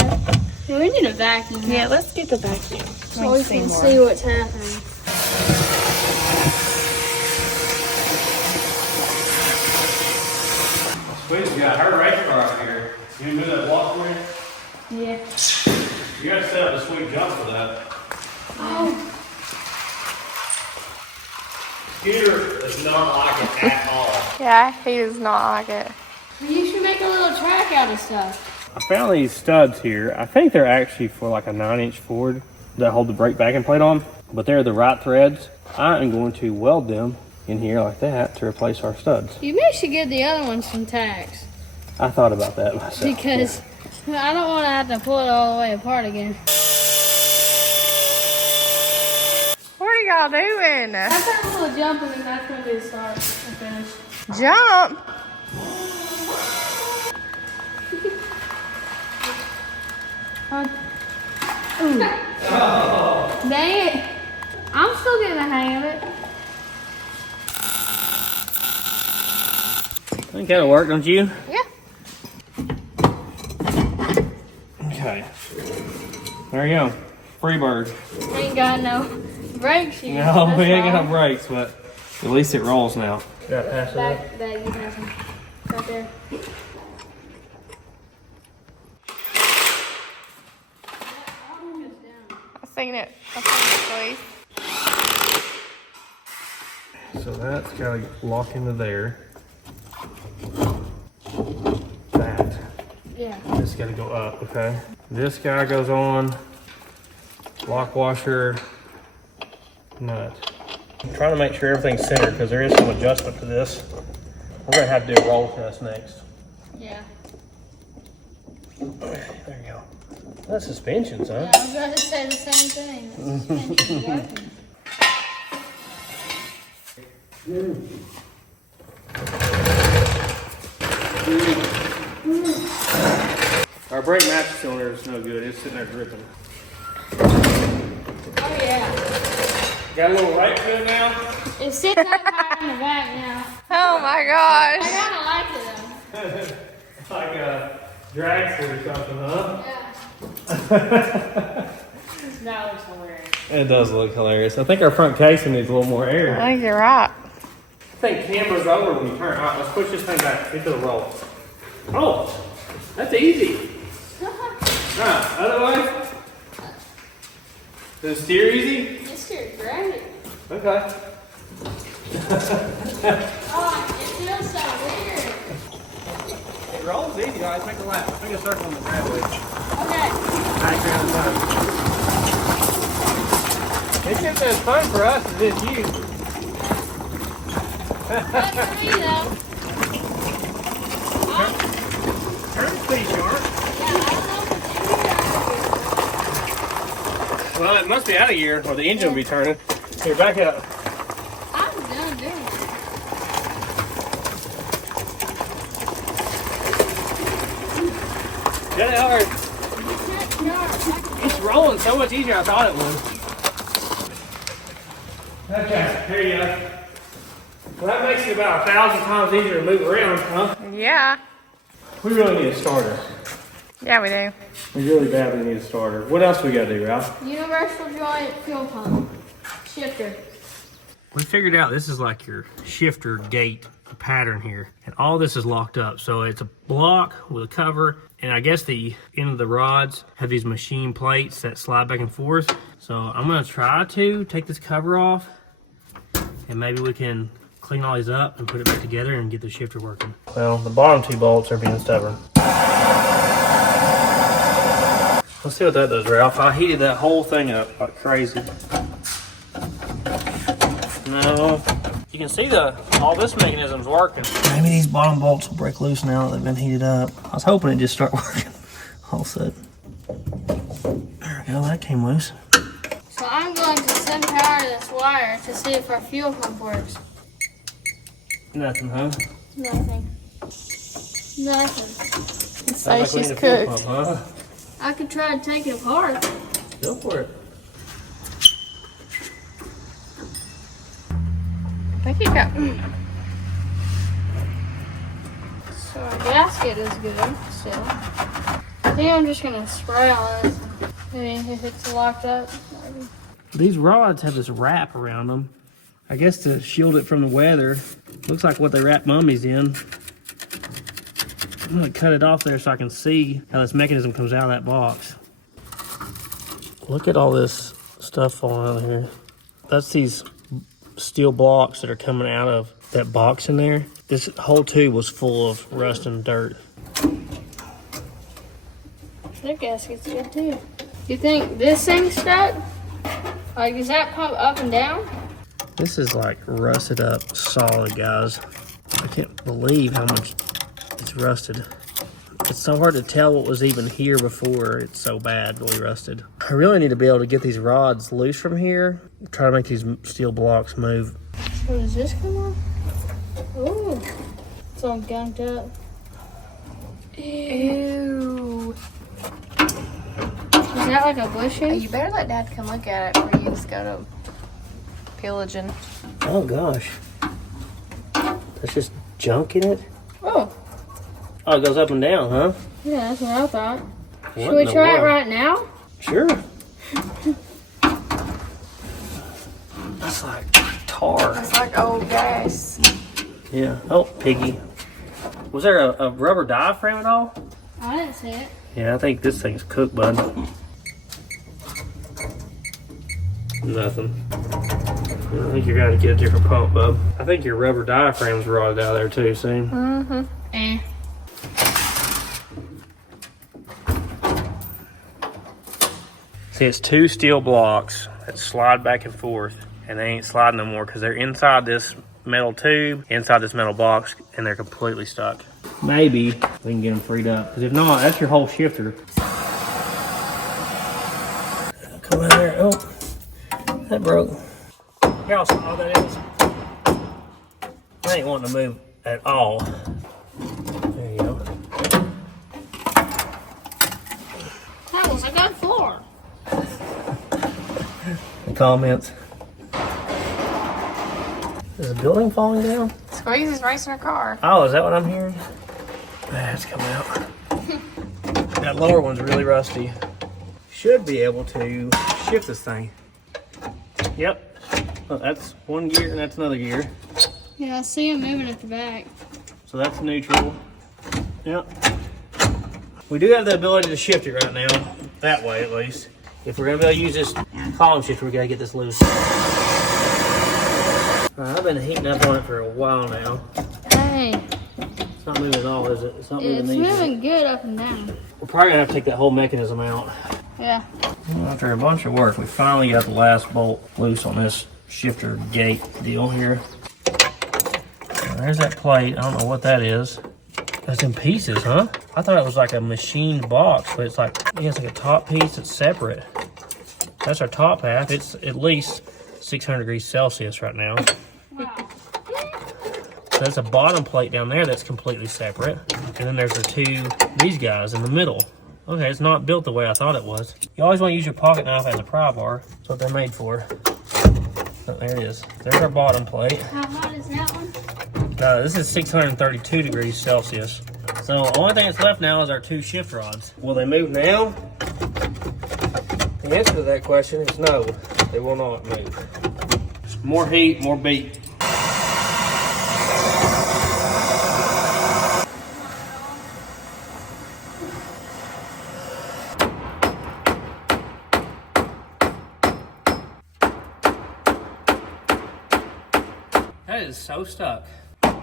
Yeah, we need a vacuum. Yeah, let's get the vacuum. So we can see what's happening. Sweet's got her race car out here. You can move that block for me? Yeah. You gotta set up a sweet jump for that. Oh. Peter does not like it at all. Yeah, he does not like it. You should make a little track out of stuff. I found these studs here. I think they're actually for like a 9-inch Ford that hold the brake backing plate on, but they're the right threads. I am going to weld them in here like that to replace our studs. You may should give the other one some tacks. I thought about that myself. Because I don't want to have to pull it all the way apart again. What are y'all doing? I put a little jump and then that's going to be the start and finish. Jump. Ooh. Dang it. I'm still getting the hang of it. I think that'll work, don't you? Yeah. Okay. There you go. Free bird. Ain't got no brakes here. No, That's we ain't got all. no brakes, but at least it rolls now. Gotta pass it up. Back, you have some. Right there. I've seen it. Please. So that's gotta lock into there. That. Yeah. This gotta go up, okay? This guy goes on. Lock washer. Nut. I'm trying to make sure everything's centered because there is some adjustment to this. We're gonna have to do a roll test next. Yeah. There you go. That's suspensions, huh? Yeah, I was about to say the same thing. It's working. Our brake master cylinder is no good. It's sitting there dripping. Oh yeah. Got a little right to it now? It sits up high in the back now. Oh my gosh. I kinda like it though. It's like a dragster or something, huh? Yeah. That looks hilarious. It does look hilarious. I think our front casing needs a little more air. I think you're right. I think camber's over when you turn. All right, let's push this thing back into the roll. Oh, that's easy. Alright, other way. Does it steer easy? It steers great. Okay. Oh, it feels so weird. It rolls easy, guys. Make a lap. Make a circle on the driveway. Okay. Back around the time. It's just as fun for us as it's you. That's for me though. Turn's pretty sharp. Yeah, I don't know if it's Well, it must be out of gear, or the engine will be turning. Here, back up. I'm done doing it. Get it hard. It's rolling so much easier than I thought it would. Okay, here you go. Well, that makes it about 1,000 times easier to move around, huh? Yeah. We really need a starter. Yeah, we do. We really badly need a starter. What else we gotta do, Ralph? Universal joint fuel pump. Shifter. We figured out this is like your shifter gate pattern here. And all this is locked up. So it's a block with a cover. And I guess the end of the rods have these machine plates that slide back and forth. So I'm gonna try to take this cover off. And maybe we can clean all these up and put it back together and get the shifter working. Well, the bottom two bolts are being stubborn. Let's see what that does, Ralph. I heated that whole thing up like crazy. No, you can see all this mechanism's working. Maybe these bottom bolts will break loose now that they've been heated up. I was hoping it'd just start working all of a sudden. There we go, that came loose. So I'm going to send power to this wire to see if our fuel pump works. Nothing, huh? Nothing. Nothing. Say Sounds like we she's need a fuel cooked. pump, huh? I could try to take it apart. Go for it. I think you got. So our gasket is good still. I think I'm just gonna spray on it. Maybe if it's locked up. Maybe. These rods have this wrap around them. I guess to shield it from the weather. Looks like what they wrap mummies in. I'm gonna cut it off there so I can see how this mechanism comes out of that box. Look at all this stuff falling out of here. That's these steel blocks that are coming out of that box in there. This whole tube was full of rust and dirt. Their gasket's good too. You think this thing's stuck? Like, is that pump up and down? This is like rusted up solid, guys. I can't believe how much it's rusted. It's so hard to tell what was even here before it's so badly rusted. I really need to be able to get these rods loose from here. Try to make these steel blocks move. So does this come off? Ooh. It's all gunked up. Ew. Is that like a bushing? You better let Dad come look at it before you just go to pillaging. Oh gosh. That's just junk in it? Oh. Oh, it goes up and down, huh? Yeah, that's what I thought. What Should we in the try it world? right now? Sure. That's like tar. It's like old gas. Yeah. Oh, piggy. Was there a rubber diaphragm at all? I didn't see it. Yeah, I think this thing's cooked, bud. Nothing. I think you're gonna get a different pump, bub. I think your rubber diaphragm's rotted out of there too, see? Mm-hmm. Eh. See, it's two steel blocks that slide back and forth, and they ain't sliding no more because they're inside this metal tube, inside this metal box, and they're completely stuck. Maybe we can get them freed up, because if not, that's your whole shifter. Come in there. Oh, that broke. Here, I'll see how that is. That ain't wanting to move at all. There you comments. Is the building falling down? Squeeze is racing her car. Oh, is that what I'm hearing? It's coming out. That lower one's really rusty. Should be able to shift this thing. Yep. Oh, that's one gear and that's another gear. Yeah, I see him moving at the back. So that's neutral. Yep. We do have the ability to shift it right now. That way at least. If we're gonna be able to use this column shifter, we gotta get this loose. I've been heating up on it for a while now. Hey. It's not moving at all, is it? It's not moving. It's moving good up and down. We're probably gonna have to take that whole mechanism out. Yeah. After a bunch of work, we finally got the last bolt loose on this shifter gate deal here. Now, there's that plate. I don't know what that is. That's in pieces, huh? I thought it was like a machined box, but it's like, yeah, it's like a top piece that's separate. That's our top half. It's at least 600 degrees Celsius right now. Wow. So there's a bottom plate down there that's completely separate. And then there's these guys in the middle. Okay, it's not built the way I thought it was. You always want to use your pocket knife as a pry bar. That's what they're made for. Oh, there it is. There's our bottom plate. How hot is that one? This is 632 degrees Celsius. So the only thing that's left now is our two shift rods. Will they move now? The answer to that question is no, they will not move. More heat, more beat. That is so stuck. How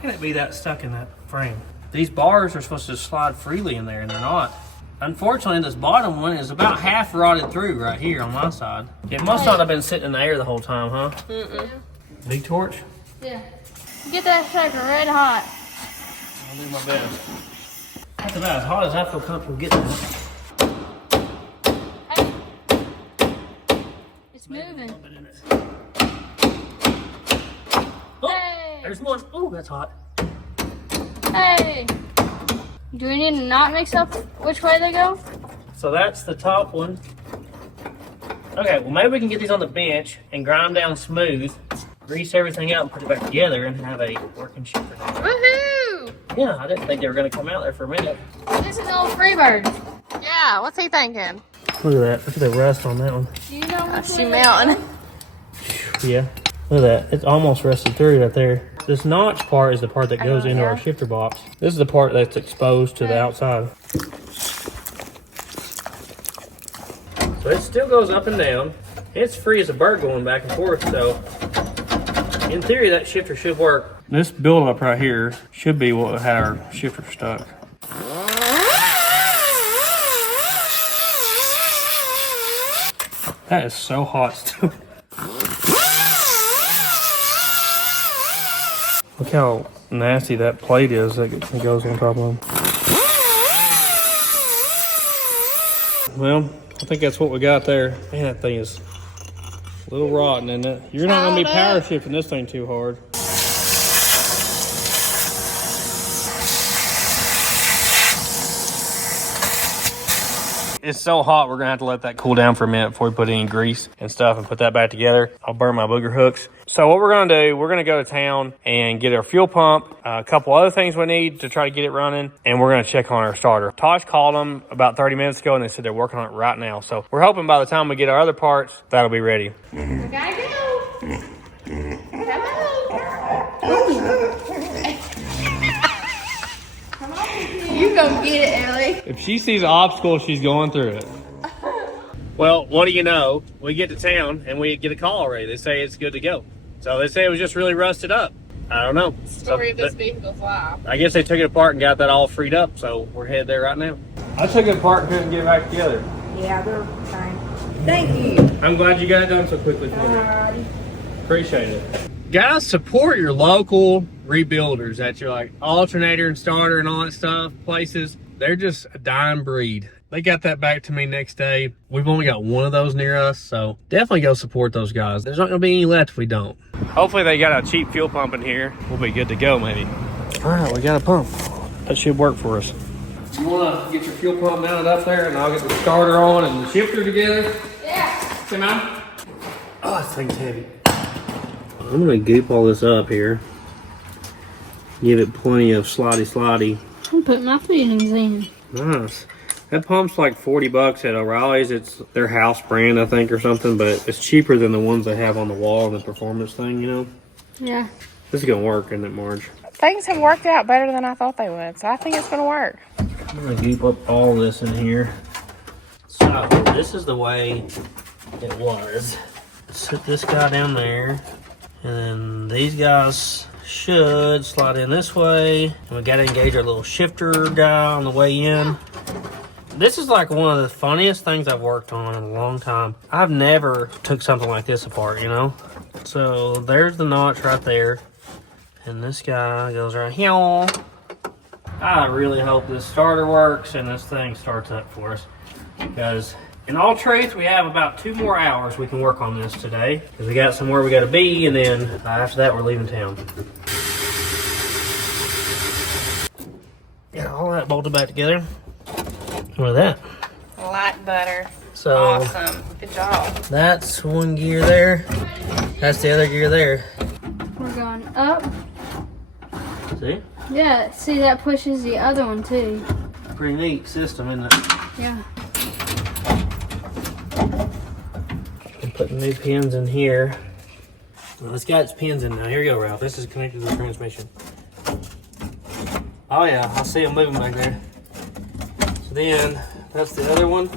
can it be that stuck in that frame? These bars are supposed to slide freely in there and they're not. Unfortunately, this bottom one is about half rotted through right here on my side. It must not have been sitting in the air the whole time, huh? Mm-mm. Big torch? Yeah. Get that sucker red hot. I'll do my best. That's about as hot as I feel comfortable getting it. Hey. It's moving. Oh, Hey. there's one. Oh, that's hot. Hey. Do we need to not mix up which way they go? So that's the top one. Okay, well maybe we can get these on the bench and grind them down smooth, grease everything out and put it back together and have a working shifter. Woohoo! Yeah, I didn't think they were going to come out there for a minute. This is old Freebird. Yeah, what's he thinking? Look at that. Look at the rust on that one. Do you know which She way melting. Yeah. Look at that. It's almost rusted through right there. This notch part is the part that goes into our shifter box. This is the part that's exposed to the outside. So it still goes up and down. It's free as a bird going back and forth, so in theory that shifter should work. This buildup right here should be what had our shifter stuck. That is so hot still. Look how nasty that plate is that goes on top of them. Well, I think that's what we got there. Man, that thing is a little rotten, isn't it? You're not going to be power shifting this thing too hard. It's so hot, we're going to have to let that cool down for a minute before we put any grease and stuff and put that back together. I'll burn my booger hooks. So what we're going to do, we're going to go to town and get our fuel pump, a couple other things we need to try to get it running, and we're going to check on our starter. Tosh called them about 30 minutes ago, and they said they're working on it right now. So we're hoping by the time we get our other parts, that'll be ready. We gotta go. Come on. You go get it, Ellie. If she sees an obstacle, she's going through it. Well, what do you know? We get to town and we get a call already. They say it's good to go. So they say it was just really rusted up. I don't know. Story of this vehicle's life. I guess they took it apart and got that all freed up, so we're headed there right now. I took it apart and couldn't get it back together. Yeah, they're fine. Thank you. I'm glad you got it done so quickly for me. Appreciate it. Guys, support your local rebuilders at your like alternator and starter and all that stuff places. They're just a dying breed. They got that back to me next day. We've only got one of those near us, so definitely go support those guys. There's not gonna be any left if we don't. Hopefully they got a cheap fuel pump in here. We'll be good to go maybe. All right, we got a pump. That should work for us. You want to get your fuel pump mounted up there, and I'll get the starter on and the shifter together? Yeah. Come on. Oh, this thing's heavy. I'm going to goop all this up here. Give it plenty of slotty. I'm putting my feelings in. Nice. That pump's like 40 bucks at O'Reilly's. It's their house brand, I think, or something, but it's cheaper than the ones they have on the wall and the performance thing, you know? Yeah. This is going to work, isn't it, Marge? Things have worked out better than I thought they would, so I think it's going to work. I'm going to goop up all this in here. So, this is the way it was. Sit this guy down there, and then these guys should slide in this way. And we got to engage our little shifter guy on the way in. This is like one of the funniest things I've worked on in a long time. I've never took something like this apart, you know? So there's the notch right there. And this guy goes right here. I really hope this starter works and this thing starts up for us. Because in all truth, we have about 2 more hours we can work on this today. Because we got somewhere we got to be, and then after that we're leaving town. Got all that bolted back together. Look at that. Like butter. So Awesome. Good job. that's one gear there. That's the other gear there. We're going up. See? Yeah, see that pushes the other one too. Pretty neat system, isn't it? Yeah. I'm putting new pins in here. Well, it's got its pins in now. Here you go, Ralph. This is connected to the transmission. Oh yeah, I see them moving back there. So then, that's the other one.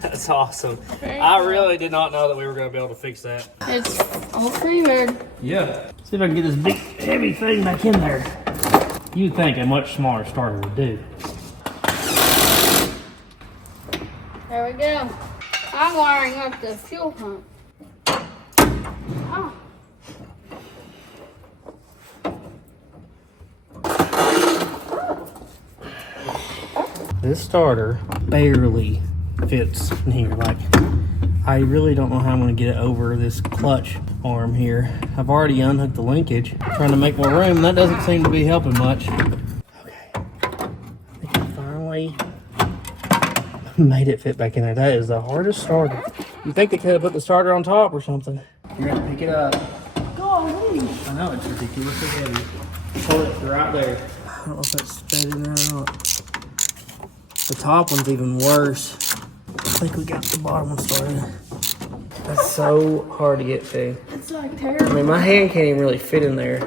That's awesome. I really did not know that we were going to be able to fix that. It's all freebird. Yeah. See if I can get this big, heavy thing back in there. You'd think a much smaller starter would do. There we go. I'm wiring up the fuel pump. Oh. This starter barely fits in here. Like, I really don't know how I'm going to get it over this clutch arm here. I've already unhooked the linkage, trying to make more room, and that doesn't seem to be helping much. Okay, I think I finally made it fit back in there. That is the hardest starter. You think they could have put the starter on top or something? You're going to pick it up. Golly. I know, it's ridiculously heavy. Hold it right there. I don't know if that's straight in there or not. The top one's even worse. I think we got the bottom one started. That's so hard to get to. It's like terrible. I mean, my hand can't even really fit in there.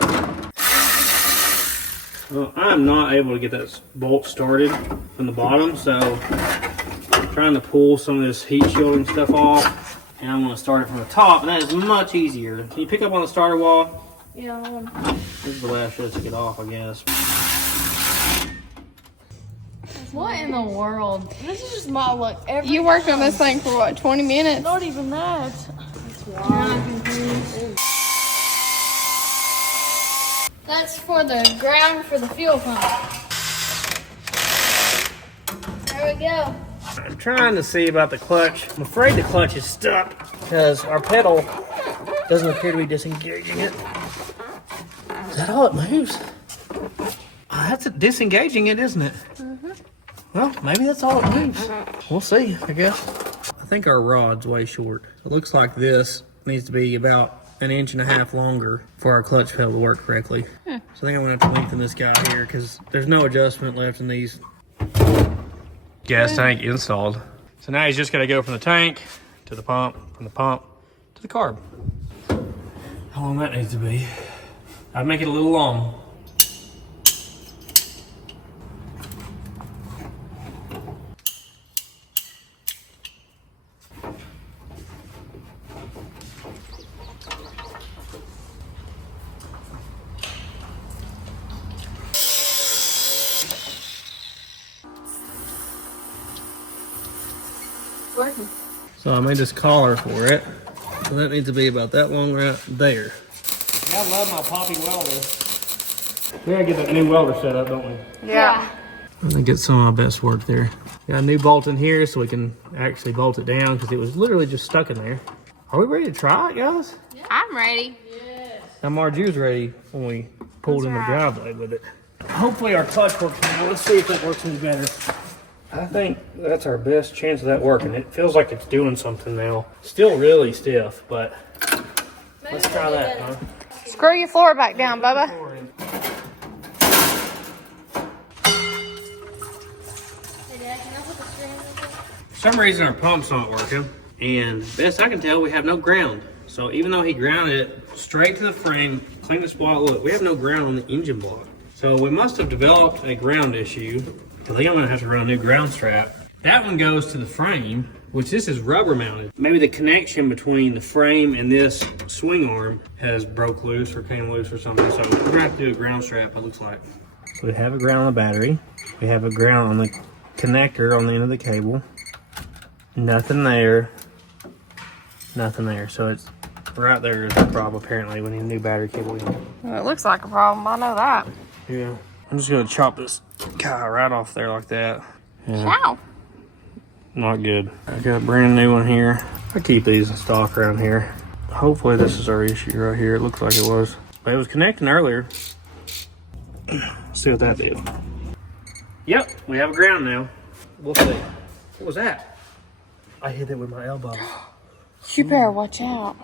Well, I'm not able to get that bolt started from the bottom, so I'm trying to pull some of this heat shielding stuff off, and I'm going to start it from the top, and that is much easier. Can you pick up on the starter wall? Yeah. This is the way I should take it off, I guess. What in the world? This is just my luck. You worked on this thing for what, 20 minutes? Not even that. That's for the ground for the fuel pump. There we go. I'm trying to see about the clutch. I'm afraid the clutch is stuck because our pedal doesn't appear to be disengaging it. Is that all it moves? Oh, that's disengaging it, isn't it? Well, maybe that's all it moves. We'll see, I guess. I think our rod's way short. It looks like this needs to be about 1.5 inches longer for our clutch pedal to work correctly. So I think I'm gonna have to lengthen this guy here because there's no adjustment left in these. Gas tank installed. So now he's just gotta go from the tank to the pump, from the pump to the carb. How long that needs to be? I'd make it a little long. Working. So I made this collar for it. So that needs to be about that long right there. I love my popping welder. We gotta get that new welder set up, don't we? Yeah. I'm gonna get some of my best work there. Got a new bolt in here so we can actually bolt it down because it was literally just stuck in there. Are we ready to try it, guys? I'm ready. Now Margie was ready when we pulled in the driveway with it. Hopefully our clutch works now. Let's see if that works any better. I think that's our best chance of that working. It feels like it's doing something now. Still really stiff, but let's try that, huh? Screw your floor back down, Bubba. For some reason our pump's not working, and best I can tell, we have no ground. So even though he grounded it straight to the frame, clean the spot, look, we have no ground on the engine block. So we must have developed a ground issue. I think I'm gonna have to run a new ground strap. That one goes to the frame, which this is rubber mounted. Maybe the connection between the frame and this swing arm has broke loose or came loose or something. So we're gonna have to do a ground strap, it looks like. So we have a ground on the battery. We have a ground on the connector on the end of the cable. Nothing there. Nothing there. So it's right there is the problem apparently. We need a new battery cable in. Well, it looks like a problem, I know that. Yeah. I'm just gonna chop this guy right off there like that. Yeah. Ow. Not good. I got a brand new one here. I keep these in stock around here. Hopefully this is our issue right here. It looks like it was. But it was connecting earlier. See what that did. Yep, we have a ground now. We'll see. What was that? I hit it with my elbow. You better watch out.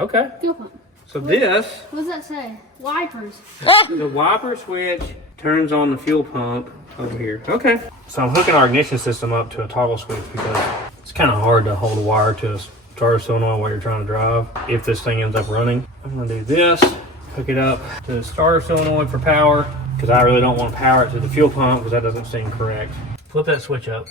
Okay. Fuel pump. So this, What does that say? Wipers. the wiper switch turns on the fuel pump over here. Okay. So I'm hooking our ignition system up to a toggle switch because it's kind of hard to hold a wire to a starter solenoid while you're trying to drive if this thing ends up running. I'm gonna do this, hook it up to the starter solenoid for power because I really don't want to power it to the fuel pump because that doesn't seem correct. Flip that switch up.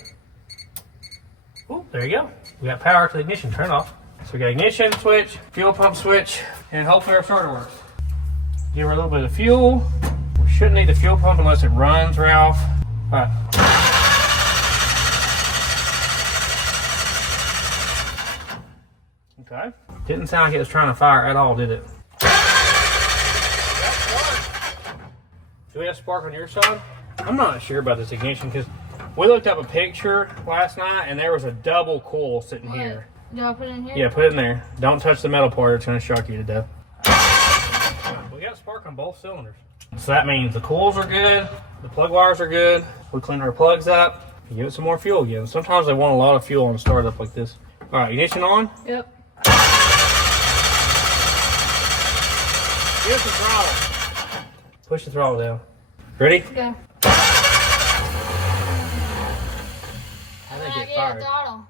Oh, there you go. We got power to the ignition, turn it off. So we got ignition switch, fuel pump switch, and hopefully our starter works. Give her a little bit of fuel. We shouldn't need the fuel pump unless it runs, Ralph. All right. Okay. Didn't sound like it was trying to fire at all, did it? Do we have spark on your side? I'm not sure about this ignition because we looked up a picture last night and there was a double coil sitting here. Do I put it in here? Yeah, put it in there. Don't touch the metal part, it's gonna shock you to death. We got spark on both cylinders. So that means the coils are good, the plug wires are good. We clean our plugs up and give it some more fuel again. Sometimes they want a lot of fuel on a startup like this. All right, ignition on. Yep. Give the throttle. Push the throttle down. Ready? Okay. I think it fired. Throttle.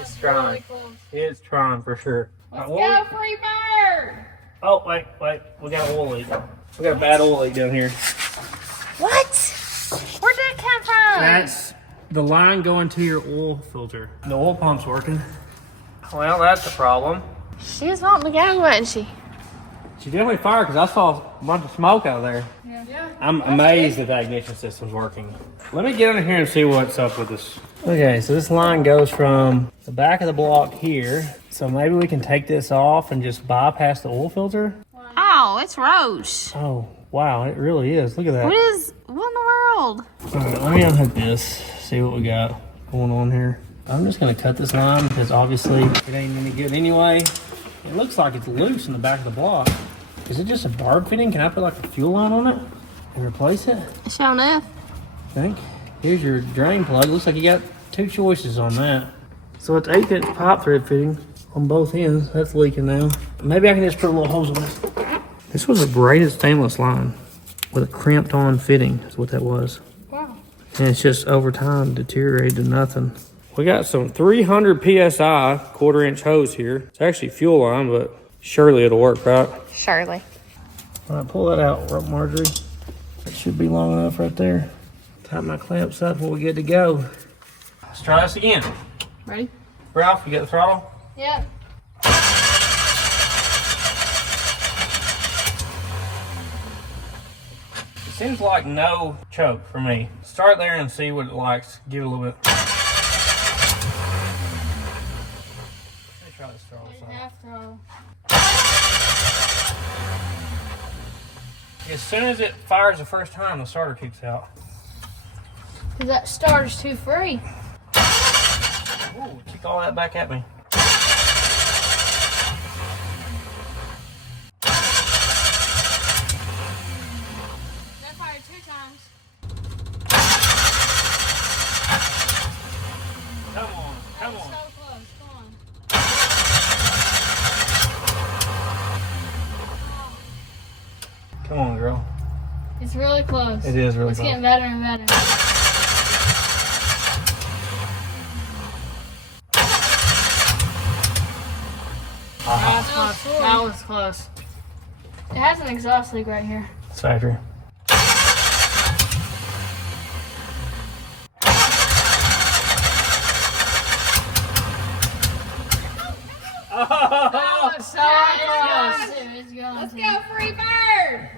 It's trying. Really close. It's trying for sure. Let's go, free bird. Oh, wait. We got an oil leak. We got a bad oil leak down here. What? Where'd that come from? That's the line going to your oil filter. The oil pump's working. Well, that's the problem. She was wanting to go, wasn't she? She definitely fired because I saw a bunch of smoke out there. Yeah. I'm amazed that ignition system's working. Let me get under here and see what's up with this. Okay, so this line goes from the back of the block here. So maybe we can take this off and just bypass the oil filter. Oh, it's Roche. Oh, wow, it really is. Look at that. What in the world? All right, let me unhook this, see what we got going on here. I'm just gonna cut this line because obviously it ain't any good anyway. It looks like it's loose in the back of the block. Is it just a barb fitting? Can I put like a fuel line on it and replace it? Sure enough. I think. Here's your drain plug. Looks like you got two choices on that. So it's 8-inch pipe thread fitting on both ends. That's leaking now. Maybe I can just put a little hose in this. This was a braided stainless line with a crimped on fitting is what that was. Wow. And it's just over time deteriorated to nothing. We got some 300 PSI 1/4-inch hose here. It's actually fuel line, but surely it'll work, right? Surely. All right, pull that out, Marjorie. That should be long enough right there. Tighten my clamps up and we're good to go. Let's try this again. Ready? Ralph, you got the throttle? Yep. It seems like no choke for me. Start there and see what it likes. Give it a little bit. Let me try this throttle side. Half throttle. As soon as it fires the first time, the starter kicks out. Because that starter's too free. Ooh, kick all that back at me. That fired 2 times. Come on, come on. So close, come on. Come on, girl. It's really close. It is really It's close. getting better and better. That was close. It has an exhaust leak right here. It's factory. That was so close. It's going. Let's go, free bird!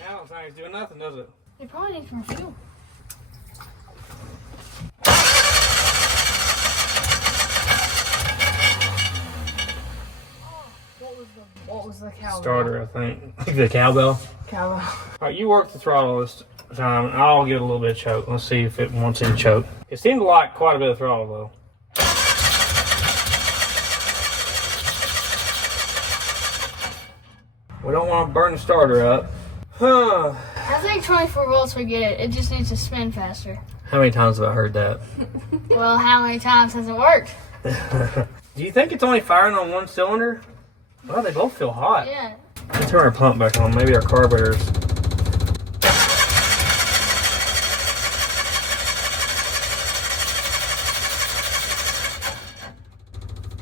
Now it's not doing nothing, does it? You probably need more fuel. What was the cowbell? Starter, I think. The cowbell. Cowbell. All right, you work the throttle this time, and I'll get a little bit of choke. Let's see if it wants any choke. It seemed to like quite a bit of throttle, though. We don't want to burn the starter up. Huh. I think 24 volts would get it. It just needs to spin faster. How many times have I heard that? Well, how many times has it worked? Do you think it's only firing on one cylinder? Well, they both feel hot. Yeah. Let's turn our pump back on. Maybe our carburetor's.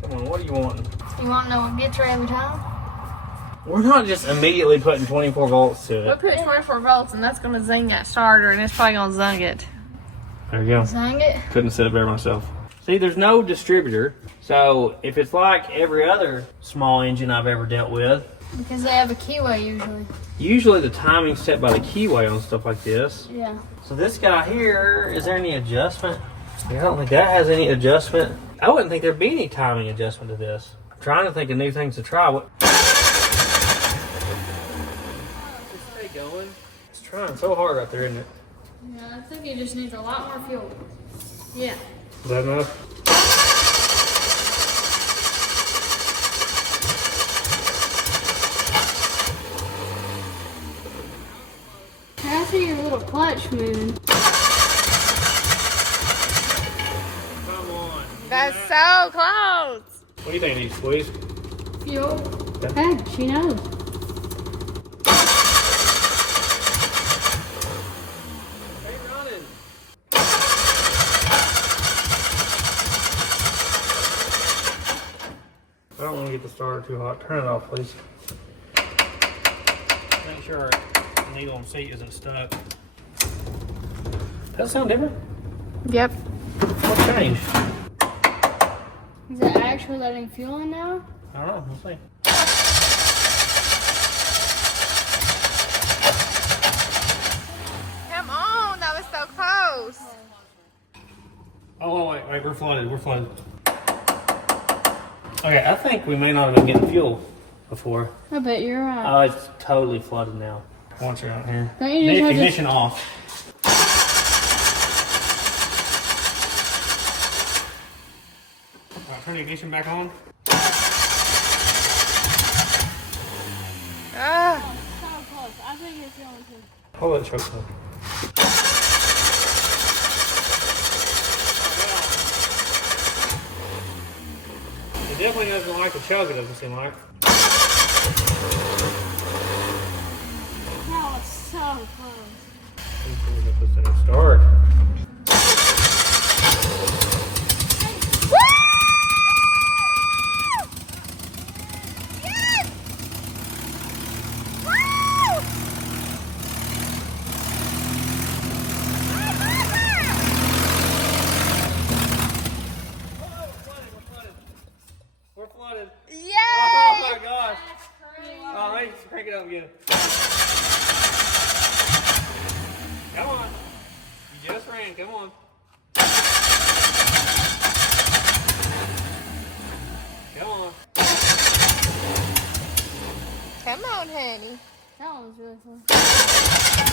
Come on, what are you wanting? You want to know what gets her every time? We're not just immediately putting 24 volts to We it. put 24 volts and that's going to zing that starter and it's probably going to zung it. There you go. Zang it? Couldn't have said it better myself. See, there's no distributor. So if it's like every other small engine I've ever dealt with, Because they have a keyway usually. usually the timing's set by the keyway on stuff like this. Yeah. So this guy here, is there any adjustment? Yeah, I don't think that has any adjustment. I wouldn't think there'd be any timing adjustment to this. I'm trying to think of new things to try. What? Stay going. It's trying so hard up there, isn't it? Yeah, I think it just needs a lot more fuel. Yeah. Is that enough? I see your little clutch moving. Come on. That's so close. What do you think, these squeeze? Fuel. Hey, she knows. Stay running. I don't want to get the starter too hot. Turn it off, please. Make sure the needle on seat isn't stuck. Does that sound different? Yep. What changed? Is it actually letting fuel in now? I don't know. We'll see. Come on, that was so close. Oh, wait. We're flooded. We're flooded. Okay, I think we may not have been getting fuel before. I bet you're right. Oh, it's totally flooded now. Once you're out here. Don't you just The have to- ignition off. All right, turn the ignition back on. Ah. So close. I think it's going to. Hold that choke though. It definitely doesn't like to choke, it doesn't seem like. No, it's so close. Get this thing to start. We're flooded. Yay! Oh my gosh. Oh, let's crank it up again. Come on. You just ran. Come on. Come on. Come on, honey. That one was really fun.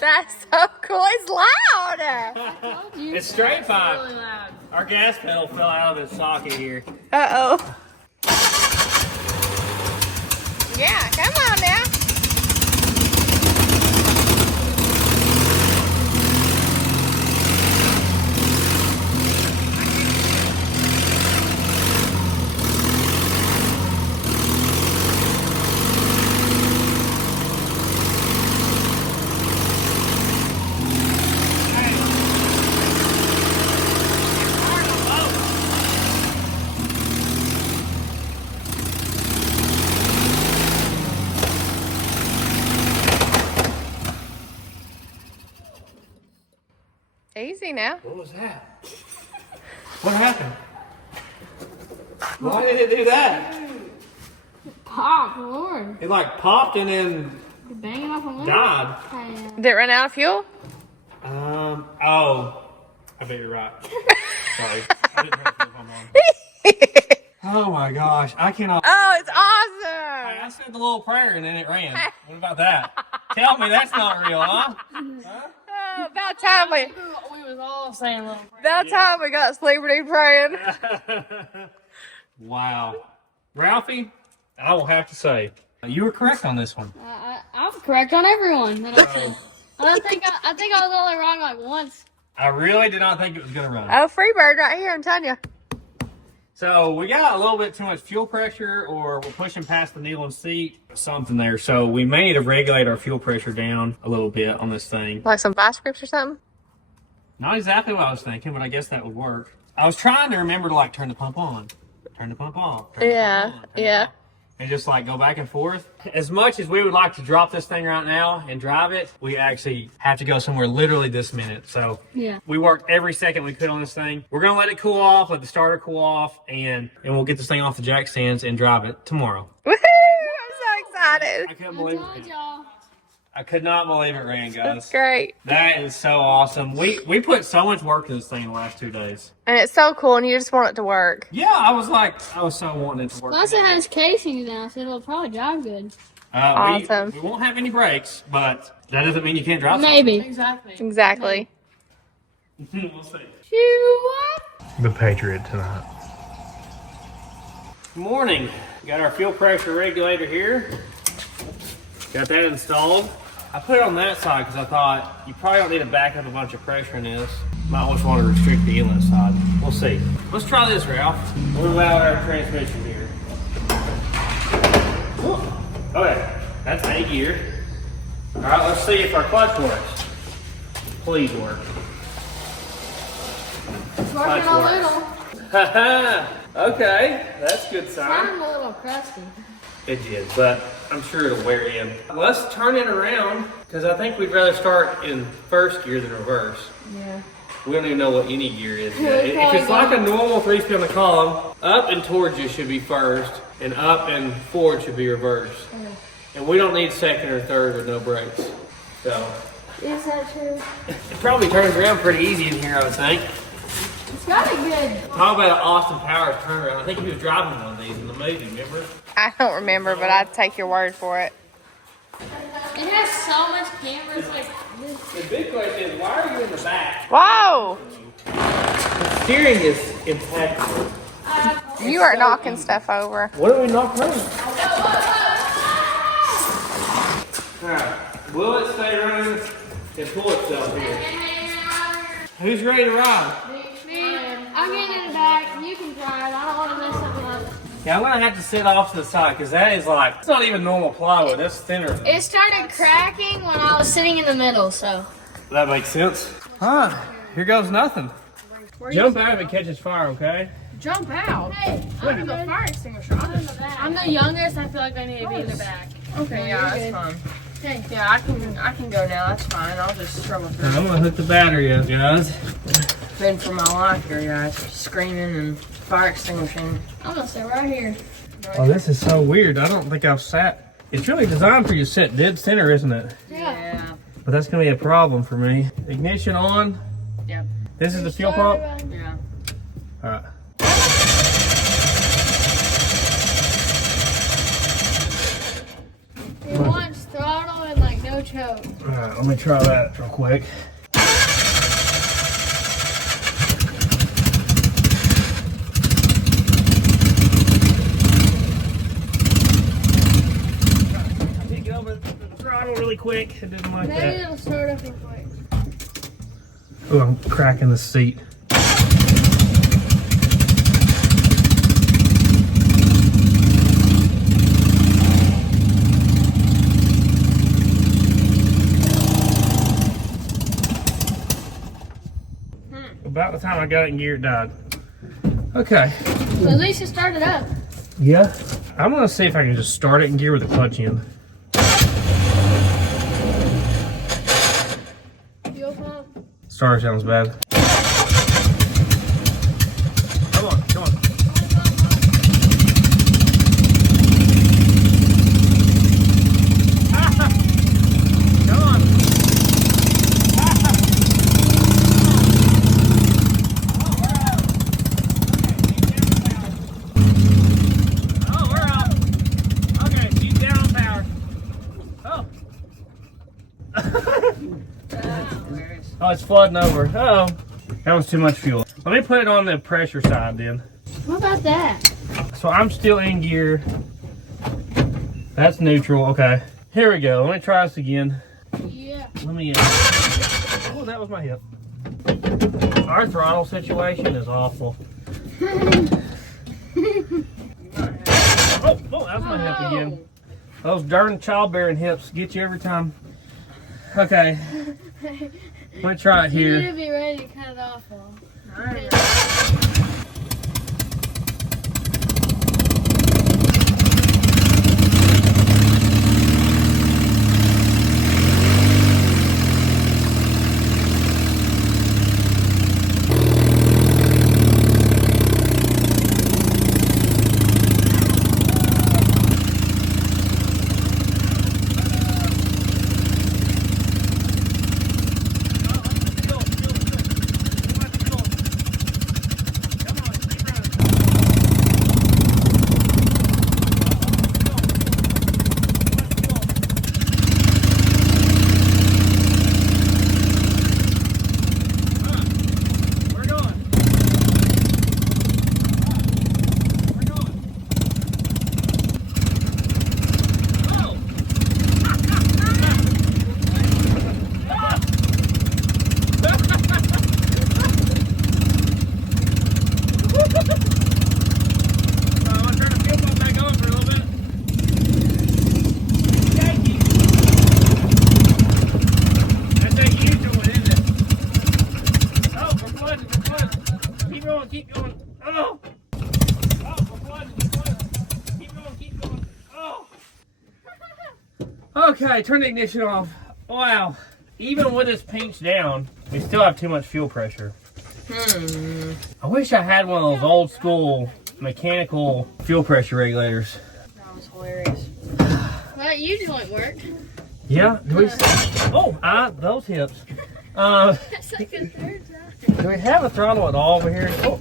That's so cool. It's loud. It's straight pipe. Really loud. Our gas pedal fell out of its socket here. Uh-oh. Yeah, come on now. Easy now. What was that? What happened? Why did it do that? Pop, Lord. It like popped and then You're banging off a limb. died. Did it run out of fuel? Oh. I bet you're right. Sorry. I didn't have to put on. Oh my gosh. I cannot. Oh, it's Hey, awesome. I said the little prayer and then it ran. What about that? Tell me that's not real, huh? Oh, about time We was all saying little prayer. about time we got Sleeperty praying. Wow. Ralphie, I will have to say, you were correct on this one. I was correct on everyone that I said. I think I was only wrong like once. I really did not think it was going to run. Oh, Freebird right here, I'm telling you. So we got a little bit too much fuel pressure, or we're pushing past the needle and seat, something there. So we may need to regulate our fuel pressure down a little bit on this thing. Like some vice grips or something? Not exactly what I was thinking, but I guess that would work. I was trying to remember to like turn the pump on, turn the pump off. Turn the Yeah, pump on, turn it yeah. off, and just like go back and forth. As much as we would like to drop this thing right now and drive it, we actually have to go somewhere literally this minute. So Yeah. we worked every second we could on this thing. We're gonna let it cool off, let the starter cool off, and we'll get this thing off the jack stands and drive it tomorrow. Woohoo! I'm so excited. I couldn't I believe told it. y'all. I could not believe it ran, guys. Great. That is so awesome. We put so much work into this thing in the last 2 days. And it's so cool, and you just want it to work. Yeah, I was so wanting it to work. Plus it has casings now, so it'll probably drive good. Awesome. We won't have any brakes, but that doesn't mean you can't drive. Maybe. Exactly. Exactly. We'll see. The Patriot tonight. Good morning. Got our fuel pressure regulator here. Got that installed. I put it on that side because I thought you probably don't need to back up a bunch of pressure in this. Might just want to restrict the inlet side. We'll see. Let's try this, Ralph. Move out our transmission here. Okay, that's A gear. All right, let's see if our clutch works. Please work. It's working Clutch a works. little. Haha. Okay, that's a good sign. I'm a little crusty. It did, but I'm sure it'll wear in. Let's turn it around, because I think we'd rather start in first gear than reverse. Yeah. We don't even know what any gear is Yeah, yet. we If probably it's like a don't. normal 3-speed on the column, up and towards you should be first, and up and forward should be reverse. And we don't need second or third with no brakes. So, Is that true? it probably turns around pretty easy in here, I would think. It's got a good. Talk about an Austin Powers turnaround. I think he was driving one of these in the movie, remember? I don't remember, but I'd take your word for it. It has so much cameras like this. The big question is, why are you in the back? Whoa! The steering is impeccable. You are knocking stuff over. What are we not running? Alright, will it stay running and pull itself here? Who's ready to ride? Man, I'm getting in the back. You can drive. I don't want to mess something up. Yeah, I'm gonna have to sit off to the side because that is like, it's not even normal plywood. That's thinner. It started cracking when I was sitting in the middle, so. That makes sense. Here goes nothing. Jump out if it catches fire, okay? Jump out. Hey, I'm the fire extinguisher. I'm the youngest. I feel like I need to be in the back. Okay, yeah, that's fine. Hey. Yeah, I can go now. That's fine. I'll just struggle through. I'm gonna hook the battery up, guys. Been for my life here, guys. Screaming and fire extinguishing. I'm gonna sit right here. Oh, this is so weird. I don't think I've sat. It's really designed for you to sit dead center, isn't it? Yeah. But that's gonna be a problem for me. Ignition on. Yep. This is the fuel pump. Yeah. All right. It wants throttle and like no choke. All right. Let me try that real quick. Really quick. It didn't like Maybe that. it'll start up real quick. Oh, I'm cracking the seat. About the time I got it in gear, it died. Okay. So at least it started up. Yeah. I'm gonna see if I can just start it in gear with the clutch in. Starter sounds bad. Come on, come on. Come on. Oh, we're up. Okay, keep down on power. Oh. Oh, it's flooding over. Uh oh. That was too much fuel. Let me put it on the pressure side then. What about that? So I'm still in gear. That's neutral. Okay. Here we go. Let me try this again. Yeah. Let me. Oh, that was my hip. Our throttle situation is awful. Oh, that was my hip again. Those darn childbearing hips get you every time. Okay. Let me try it You here. need to be ready to cut it off. Alright. Okay, turn the ignition off. Wow. Even with this pinched down, we still have too much fuel pressure. I wish I had one of those old school mechanical fuel pressure regulators. That was hilarious. Well, it usually worked. Yeah, do we? Oh, those hips. That's like a third time. Do we have a throttle at all over here? Oh,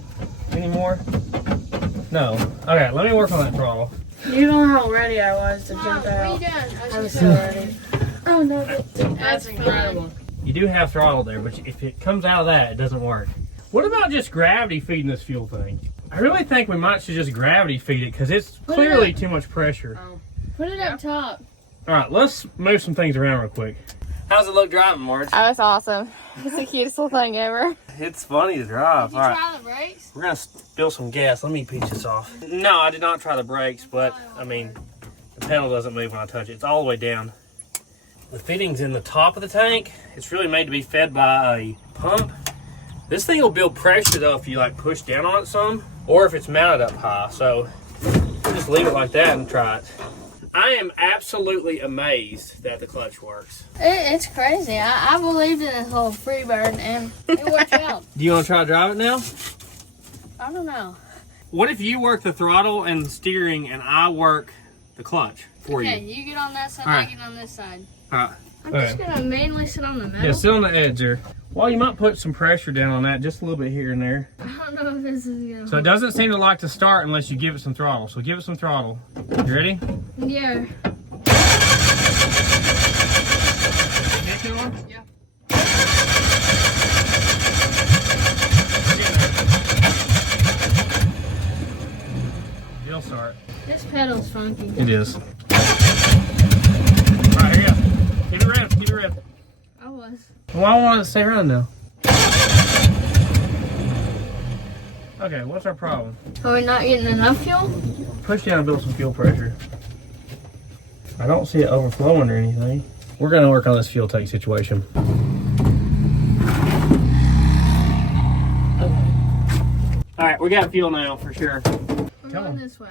anymore? No. Okay, let me work on that throttle. You know how ready I was to Mom, jump what are you out. doing? I was so ready. Oh no, That's incredible. You do have throttle there, but if it comes out of that, it doesn't work. What about just gravity feeding this fuel thing? I really think we might should just gravity feed it because it's clearly too much pressure. Put it up top. All right, let's move some things around real quick. How's it look driving, Marge? Oh, it's awesome. It's the cutest little thing ever. It's funny to drive. Did you try the brakes? We're gonna spill some gas. Let me pinch this off. No, I did not try the brakes, but I mean, the pedal doesn't move when I touch it. It's all the way down. The fitting's in the top of the tank. It's really made to be fed by a pump. This thing will build pressure though if you like push down on it some, or if it's mounted up high. So we'll just leave it like that and try it. I am absolutely amazed that the clutch works. It's crazy. I believed in this little Freebird and it worked out. Do you want to try to drive it now? I don't know. What if you work the throttle and steering and I work the clutch for Okay, you? you get on that side, All right. I get on this side. All right. I'm just gonna mainly sit on the middle. Yeah, sit on the edge there. Well, you might put some pressure down on that, just a little bit here and there. I don't know if this is gonna. So it doesn't seem to like to start unless you give it some throttle. So give it some throttle. You ready? Yeah. Kick it on? Yeah. It'll start. This pedal's funky. It is. Alright, here you go. Keep it rev, keep it rev. I was. Well, I want it to stay running now. Okay, what's our problem? Are we not getting enough fuel? Push down and build some fuel pressure. I don't see it overflowing or anything. We're gonna work on this fuel tank situation. Alright, we got fuel now for sure. We're going this way.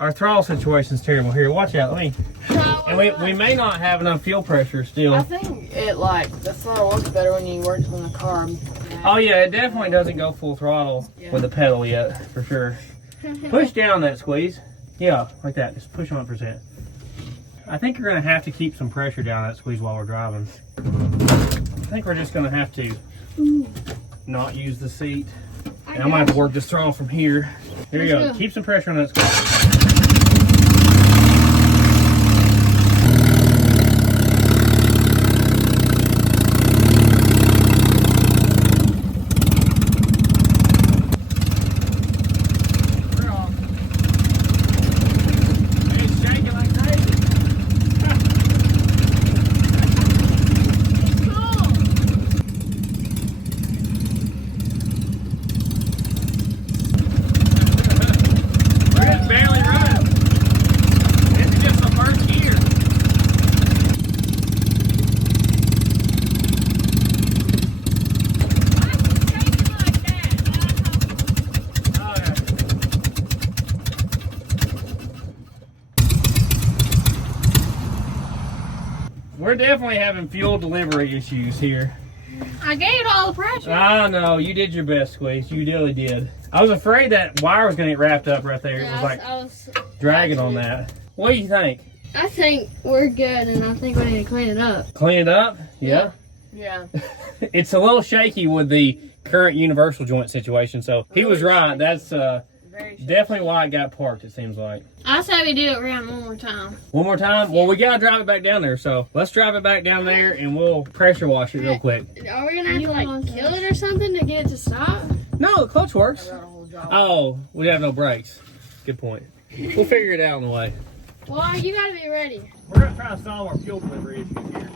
Our throttle situation's terrible. Here, watch out. Let me. And we may not have enough fuel pressure still. I think it the throttle works better when you work on the carb. Oh yeah, it definitely doesn't go full throttle with the pedal yet, for sure. Push down that squeeze. Yeah, like that. Just push on it for a second. I think you're gonna have to keep some pressure down that squeeze while we're driving. I think we're just gonna have to not use the seat. And I'm gonna have to work this throttle from here. Here you go. Keep some pressure on that squeeze. We're definitely having fuel delivery issues here. I gave it all the pressure. I know, you did your best, Squeeze. You really did. I was afraid that wire was going to get wrapped up right there. Yeah, It was like I was dragging on that. What do you think? I think we're good, and I think we need to clean it up. Clean it up? Yeah. Yeah. It's a little shaky with the current universal joint situation, so he was right. That's definitely why it got parked, it seems like. I say we do it around one more time. One more time? Well, we got to drive it back down there, so let's drive it back down there and we'll pressure wash it real quick. Are we going to have to kill it or something to get it to stop? No, the clutch works. Oh, we have no brakes. Good point. We'll figure it out on the way. Well, you gotta be ready. We're gonna try to solve our fuel delivery issues here.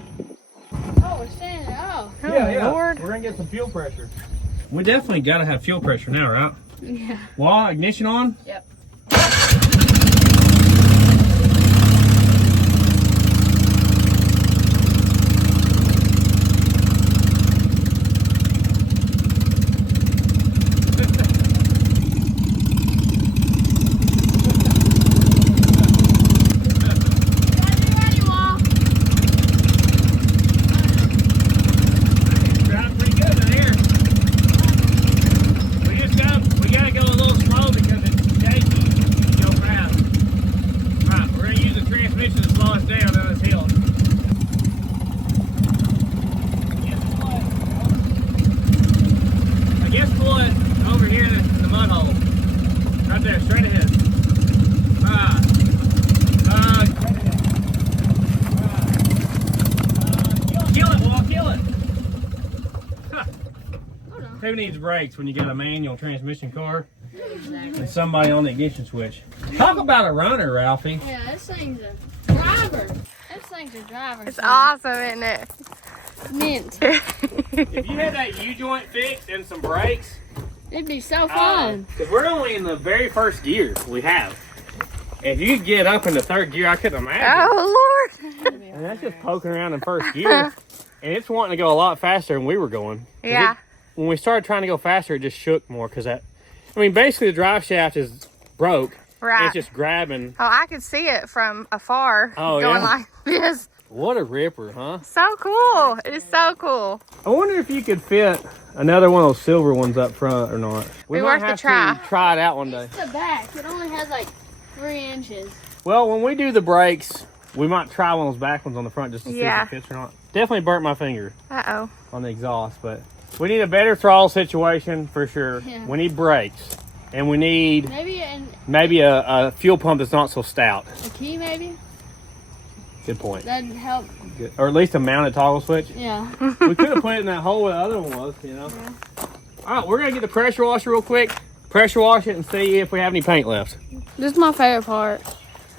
Oh, we're standing. Oh. Lord. We're gonna get some fuel pressure. We definitely gotta have fuel pressure now, right? Yeah. Well, ignition on? Yep. Who needs brakes when you got a manual transmission car and somebody on the ignition switch? Talk about a runner, Ralphie. Yeah, this thing's a driver. This thing's a driver. It's awesome, isn't it? Mint. If you had that U-joint fixed and some brakes, It'd be so fun. because we're only in the very first gear we have. If you get up in the third gear, I couldn't imagine. Oh, Lord. And that's just poking around in first gear. And it's wanting to go a lot faster than we were going. 'Cause Yeah. when we started trying to go faster, it just shook more because basically the drive shaft is broke. Right. It's just grabbing. Oh, I could see it from afar. Oh, going yeah? like this. What a ripper, huh? So cool. It is so cool. I wonder if you could fit another one of those silver ones up front or not. Be might worth the have try. to try it out one day. It's the back. It only has like 3 inches. Well, when we do the brakes, we might try one of those back ones on the front just to see Yeah. if it fits or not. Definitely burnt my finger Uh-oh. on the exhaust, but we need a better throttle situation for sure. Yeah. We need brakes, and we need Maybe a fuel pump that's not so stout. a key, maybe? Good point. That'd help. Good. Or at least a mounted toggle switch. Yeah. We could have put it in that hole where the other one was, you know. Yeah. All right, we're gonna get the pressure washer real quick. Pressure wash it and see if we have any paint left. This is my favorite part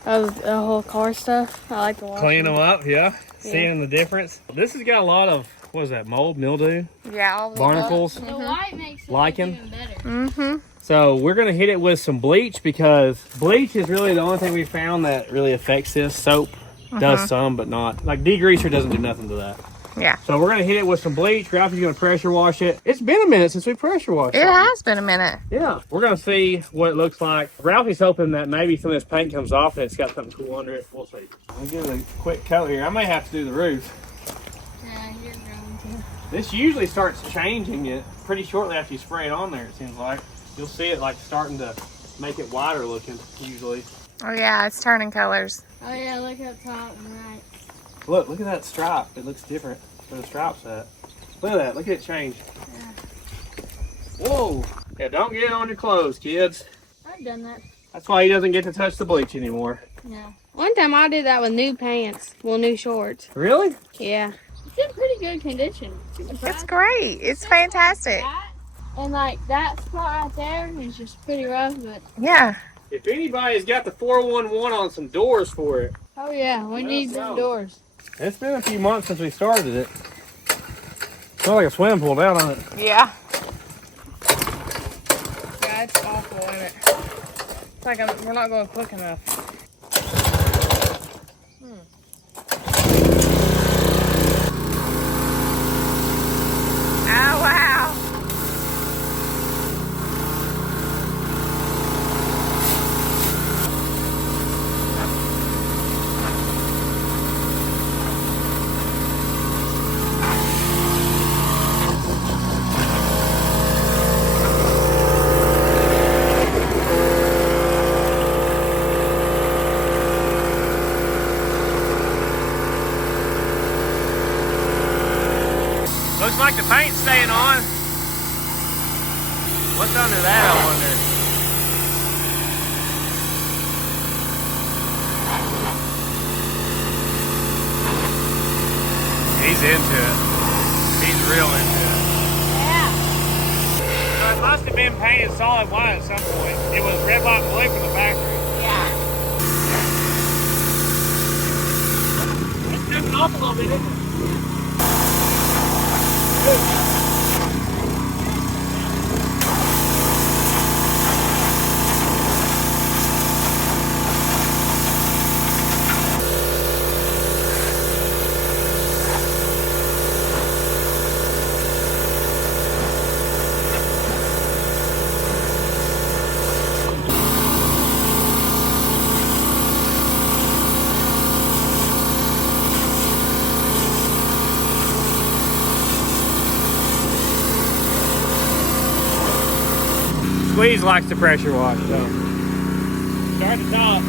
of the whole car stuff. I like to wash Clean them. them up, yeah. Seeing the difference. This has got a lot of, what is that, mold, mildew, Yeah, all the barnacles. The white makes it Lichen. even better. Mm-hmm. So we're gonna hit it with some bleach because bleach is really the only thing we found that really affects this. Soap does some, but not. Like degreaser doesn't do nothing to that. Yeah. So we're gonna hit it with some bleach. Ralphie's gonna pressure wash it. It's been a minute since we pressure washed It something. has been a minute. Yeah, we're gonna see what it looks like. Ralphie's hoping that maybe some of this paint comes off and it's got something cool under it. We'll see. I'll give it a quick coat here. I may have to do the roof. Yeah, you're going to. This usually starts changing it pretty shortly after you spray it on there, it seems like. You'll see it like starting to make it wider looking, usually. Oh, yeah, it's turning colors. Oh yeah, look up top and right. Look at that stripe. It looks different where the stripe's at. Look at that. Look at it change. Yeah. Whoa. Yeah, don't get it on your clothes, kids. I've done that. That's why he doesn't get to touch the bleach anymore. Yeah. One time I did that with new pants. Well, new shorts. Really? Yeah. It's in pretty good condition. It's great. It's fantastic. And like that spot right there is just pretty rough, but Yeah. If anybody's got the 411 on some doors for it. oh yeah, we need some doors. It's been a few months since we started it. It's like a swimming pool down on it. Yeah. Yeah, it's awful, isn't it? It's like we're not going quick enough. Oh, wow. Looks like the paint's staying on. What's under that, I wonder? He's into it. He's real into it. Yeah. So it must have been painted solid white at some point. It was red, white, blue from the factory. Yeah. off a little bit, isn't it? Squeeze likes the pressure wash, so start at the top.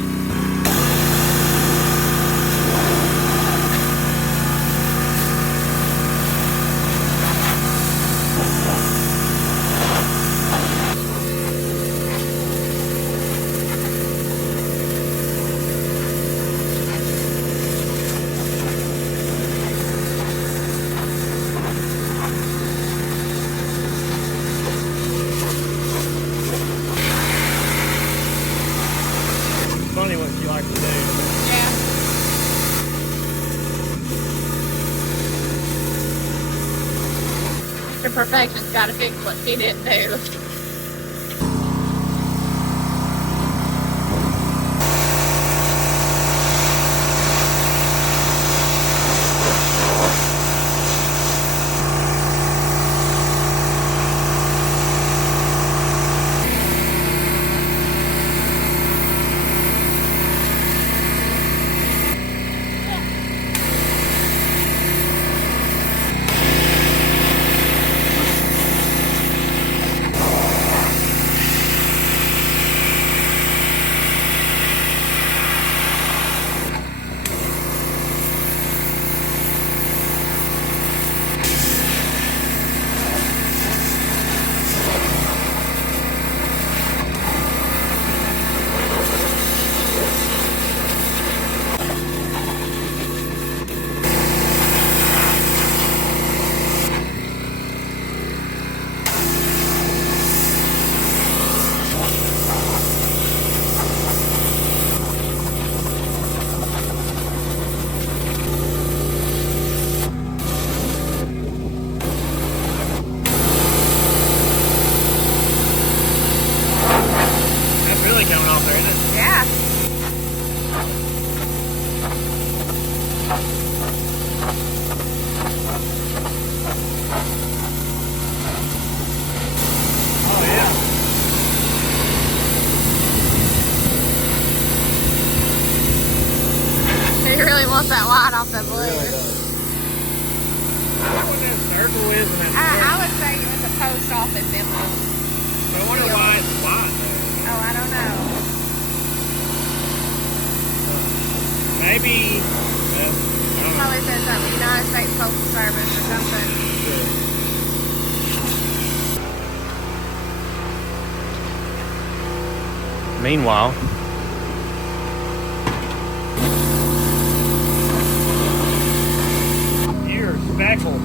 Funny what she likes to do. Yeah. The perfection's got to fix what she didn't do. wants that light off that blue. I would say it was a post office emblem. I wonder why it's white though. Oh, I don't know. Maybe. I don't know. Probably says something United States Postal Service or something. Meanwhile, you're speckled.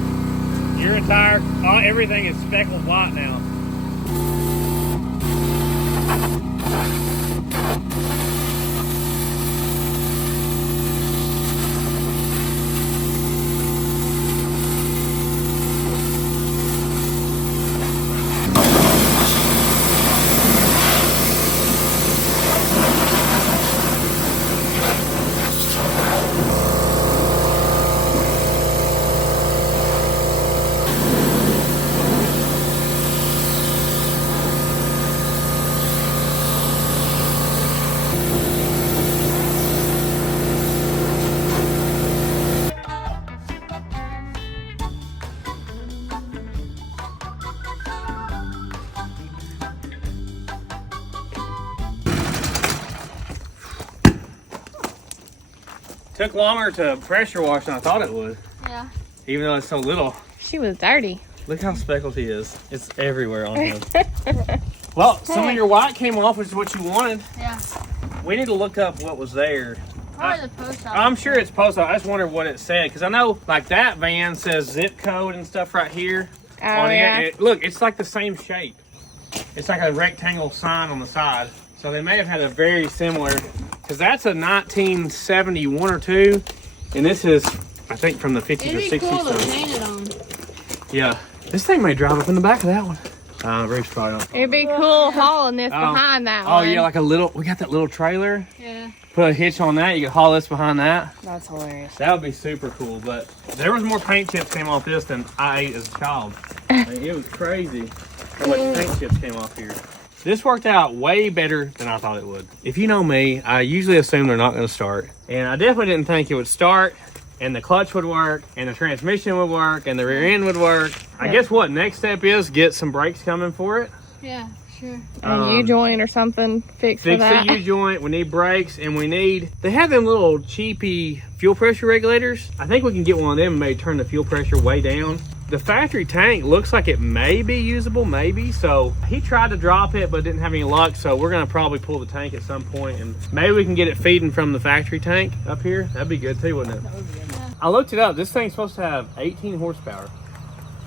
Your entire, everything is speckled white now. Took longer to pressure wash than I thought it would. Yeah. Even though it's so little. She was dirty. Look how speckled he is. It's everywhere on him. Well, some of your white came off, which is what you wanted. Yeah. We need to look up what was there. Probably the post office. I'm sure it's post office. I just wondered what it said. Because I know, like, that van says zip code and stuff right here. Oh, on yeah. it. Look, it's like the same shape. It's like a rectangle sign on the side. So they may have had a very similar, because that's a 1971 or 2, and this is I think from the 50s or It'd be 60s. cool to So. paint it on. Yeah. This thing may drive up in the back of that one. Reef's probably not. It'd be cool hauling this behind that one. Oh, yeah, like we got that little trailer. Yeah. Put a hitch on that. You could haul this behind that. That's hilarious. That would be super cool. But there was more paint chips came off this than I ate as a child. Like, it was crazy how much paint chips came off here. This worked out way better than I thought it would. If you know me, I usually assume they're not going to start. And I definitely didn't think it would start, and the clutch would work, and the transmission would work, and the rear end would work. I guess what next step is get some brakes coming for it. Yeah, sure. A U-joint or something fixed for Fix that. the U-joint. We need brakes, and they have them little cheapy fuel pressure regulators. I think we can get one of them and maybe turn the fuel pressure way down. The factory tank looks like it may be usable, maybe. So he tried to drop it, but didn't have any luck. So we're gonna probably pull the tank at some point, and maybe we can get it feeding from the factory tank up here. That'd be good too, wouldn't it? That would be good. Yeah. I looked it up. This thing's supposed to have 18 horsepower.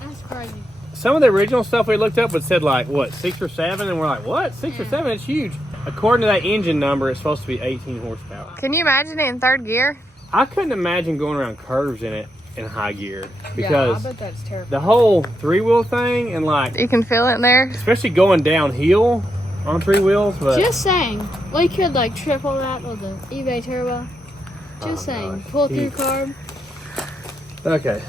That's crazy. Some of the original stuff we looked up, it said like, what, 6 or 7? And we're like, what, 6 or 7? It's huge. According to that engine number, it's supposed to be 18 horsepower. Can you imagine it in third gear? I couldn't imagine going around curves in it in high gear, because I bet that's terrible. the whole 3-wheel thing, and like, You can feel it in there. especially going downhill on 3 wheels. But Just saying. We could like triple that with the eBay turbo. Just saying. gosh. Pull through carb. okay,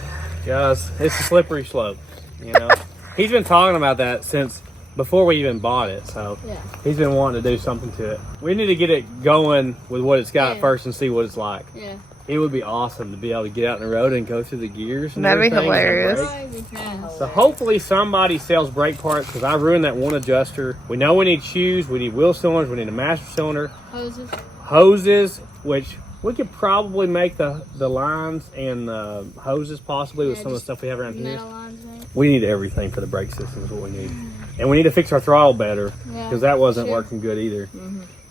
guys, it's a slippery slope. You know, he's been talking about that since before we even bought it. So Yeah. he's been wanting to do something to it. We need to get it going with what it's got Yeah. first and see what it's like. Yeah. It would be awesome to be able to get out on the road and go through the gears. And That'd be everything and hilarious. brake. That'd be fast. So hopefully somebody sells brake parts, because I ruined that one adjuster. We know we need shoes, we need wheel cylinders, we need a master cylinder, Hoses. hoses, which we could probably make the lines and the hoses possibly with Yeah, some of the just stuff we have around here. Metal lines, maybe. We need everything for the brake system is what we need. And we need to fix our throttle better, Yeah, because that wasn't sure. working good either.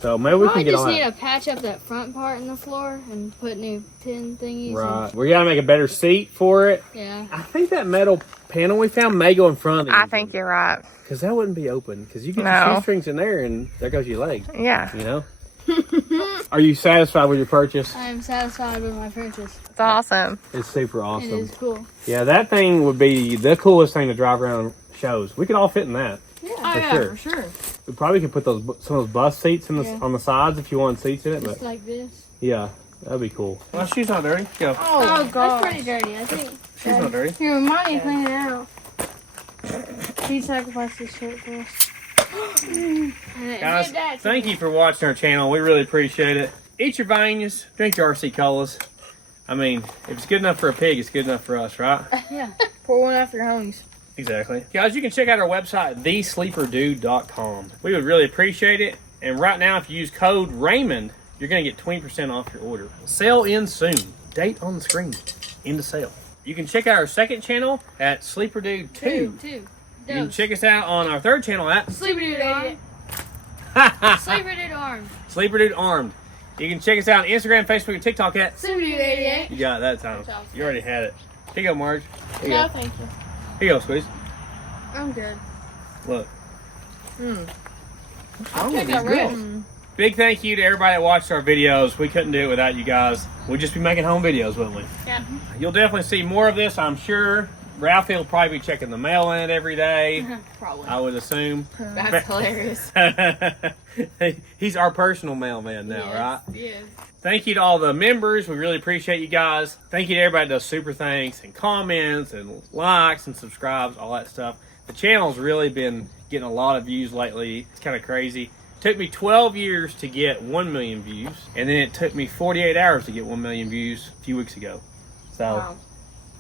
So maybe we Probably can get just on need it. to patch up that front part in the floor and put new pin thingies. Right. We got to make a better seat for it. Yeah. I think that metal panel we found may go in front of the I think you're right. because that wouldn't be open, because you get No. your shoestrings in there and there goes your leg, Yeah, you know? Are you satisfied with your purchase? I am satisfied with my purchase. it's awesome. It's super It awesome. is cool. Yeah, that thing would be the coolest thing to drive around shows. We could all fit in that. Yeah. For sure. For sure. We probably could put some of those bus seats in the, Yeah. on the sides if you want seats in it, Just but like this. yeah, that'd be cool. Well, she's not dirty. Go. Oh, that's pretty dirty. I think. She's not dirty. Here, remind me to clean it out. He sacrificed his shirt for us. Guys, thank you for watching our channel. We really appreciate it. Eat your veins, drink your RC colas. I mean, if it's good enough for a pig, it's good enough for us, right? Yeah. Pour one after your homies. Exactly. Guys, you can check out our website, thesleeperdude.com. We would really appreciate it. And right now, if you use code Raymond, you're going to get 20% off your order. Sale ends soon. Date on the screen. End of sale. You can check out our second channel at Sleeper Dude 2. Two. You can check us out on our third channel at Sleeper Dude Armed. Sleeper Dude Armed. Sleeper Dude Armed. You can check us out on Instagram, Facebook, and TikTok at Sleeper Dude 88. You got it that time. You already had it. Here you go, Marge. Here you No, go. thank you. Here you go, Squeeze. I'm good. Look. I'll take a rest. Big thank you to everybody that watched our videos. We couldn't do it without you guys. We'd just be making home videos, wouldn't we? Yeah. You'll definitely see more of this, I'm sure. Ralphie will probably be checking the mail in it every day, Probably. I would assume. That's hilarious. He's our personal mailman now, right? Yes. Thank you to all the members. We really appreciate you guys. Thank you to everybody that does super thanks and comments and likes and subscribes, all that stuff. The channel's really been getting a lot of views lately. It's kind of crazy. It took me 12 years to get 1 million views, and then it took me 48 hours to get 1 million views a few weeks ago. So,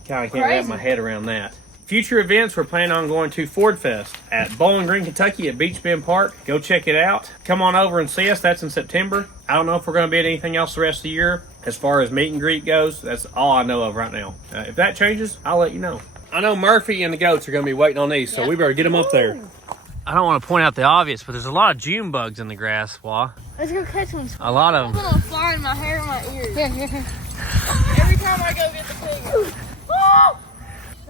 kind of can't wrap my head around that. Future events, we're planning on going to Ford Fest at Bowling Green, Kentucky at Beach Bend Park. Go check it out. Come on over and see us. That's in September. I don't know if we're going to be at anything else the rest of the year. As far as meet and greet goes, that's all I know of right now. If that changes, I'll let you know. I know Murphy and the goats are going to be waiting on these, so we better get them up there. I don't want to point out the obvious, but there's a lot of June bugs in the grass, Wah. Let's go catch one. A lot of I'm them. gonna fly in my hair and my ears. Here. Every time I go get the pig.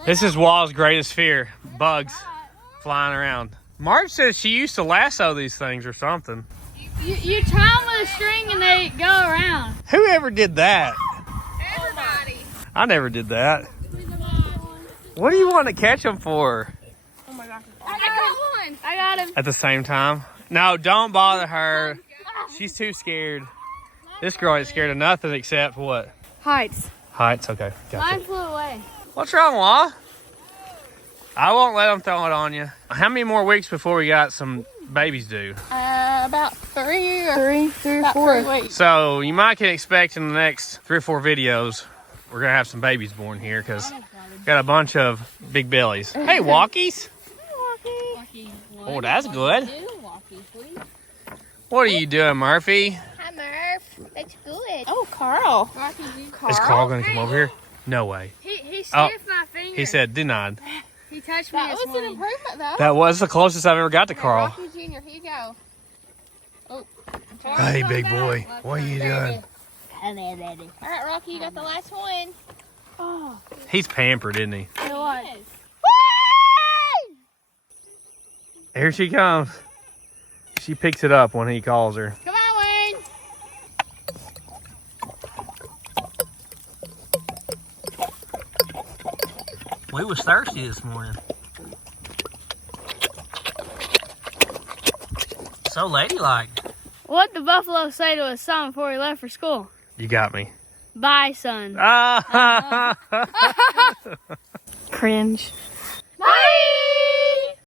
This is Wah's greatest fear, bugs flying around. Marge says she used to lasso these things or something. You tie them with a string and they go around. Whoever did that? Everybody. I never did that. What do you want to catch them for? Oh my gosh. I got one. I got him. At the same time? No, don't bother her. She's too scared. This girl ain't scared of nothing except what? Heights. Heights, okay. Gotcha. Mine flew away. What's wrong, La? I won't let them throw it on you. How many more weeks before we got some babies due? About three or About 4 weeks. So you might can expect in the next 3 or 4 videos, we're gonna have some babies born here because got a bunch of big bellies. Hey, Walkies. Oh, that's good. What are you doing, Murphy? Hi, Murph. That's good. Oh, Carl. Is Carl gonna come over here? No way. He sniffed Oh, my finger. He said denied. He touched me That this was an morning. improvement, though. That was the closest I've ever got to Carl. Rocky Jr., here you go. Oh. Hey, big boy. What are you doing? All right, Rocky, you got the last one. Oh, He's pampered, isn't he? you know what? Yes. Here she comes. She picks it up when he calls her. Come on, Wayne. We was thirsty this morning. So ladylike. What did Buffalo say to his son before he left for school? You got me. Bye, son. Ah! Cringe. Bye!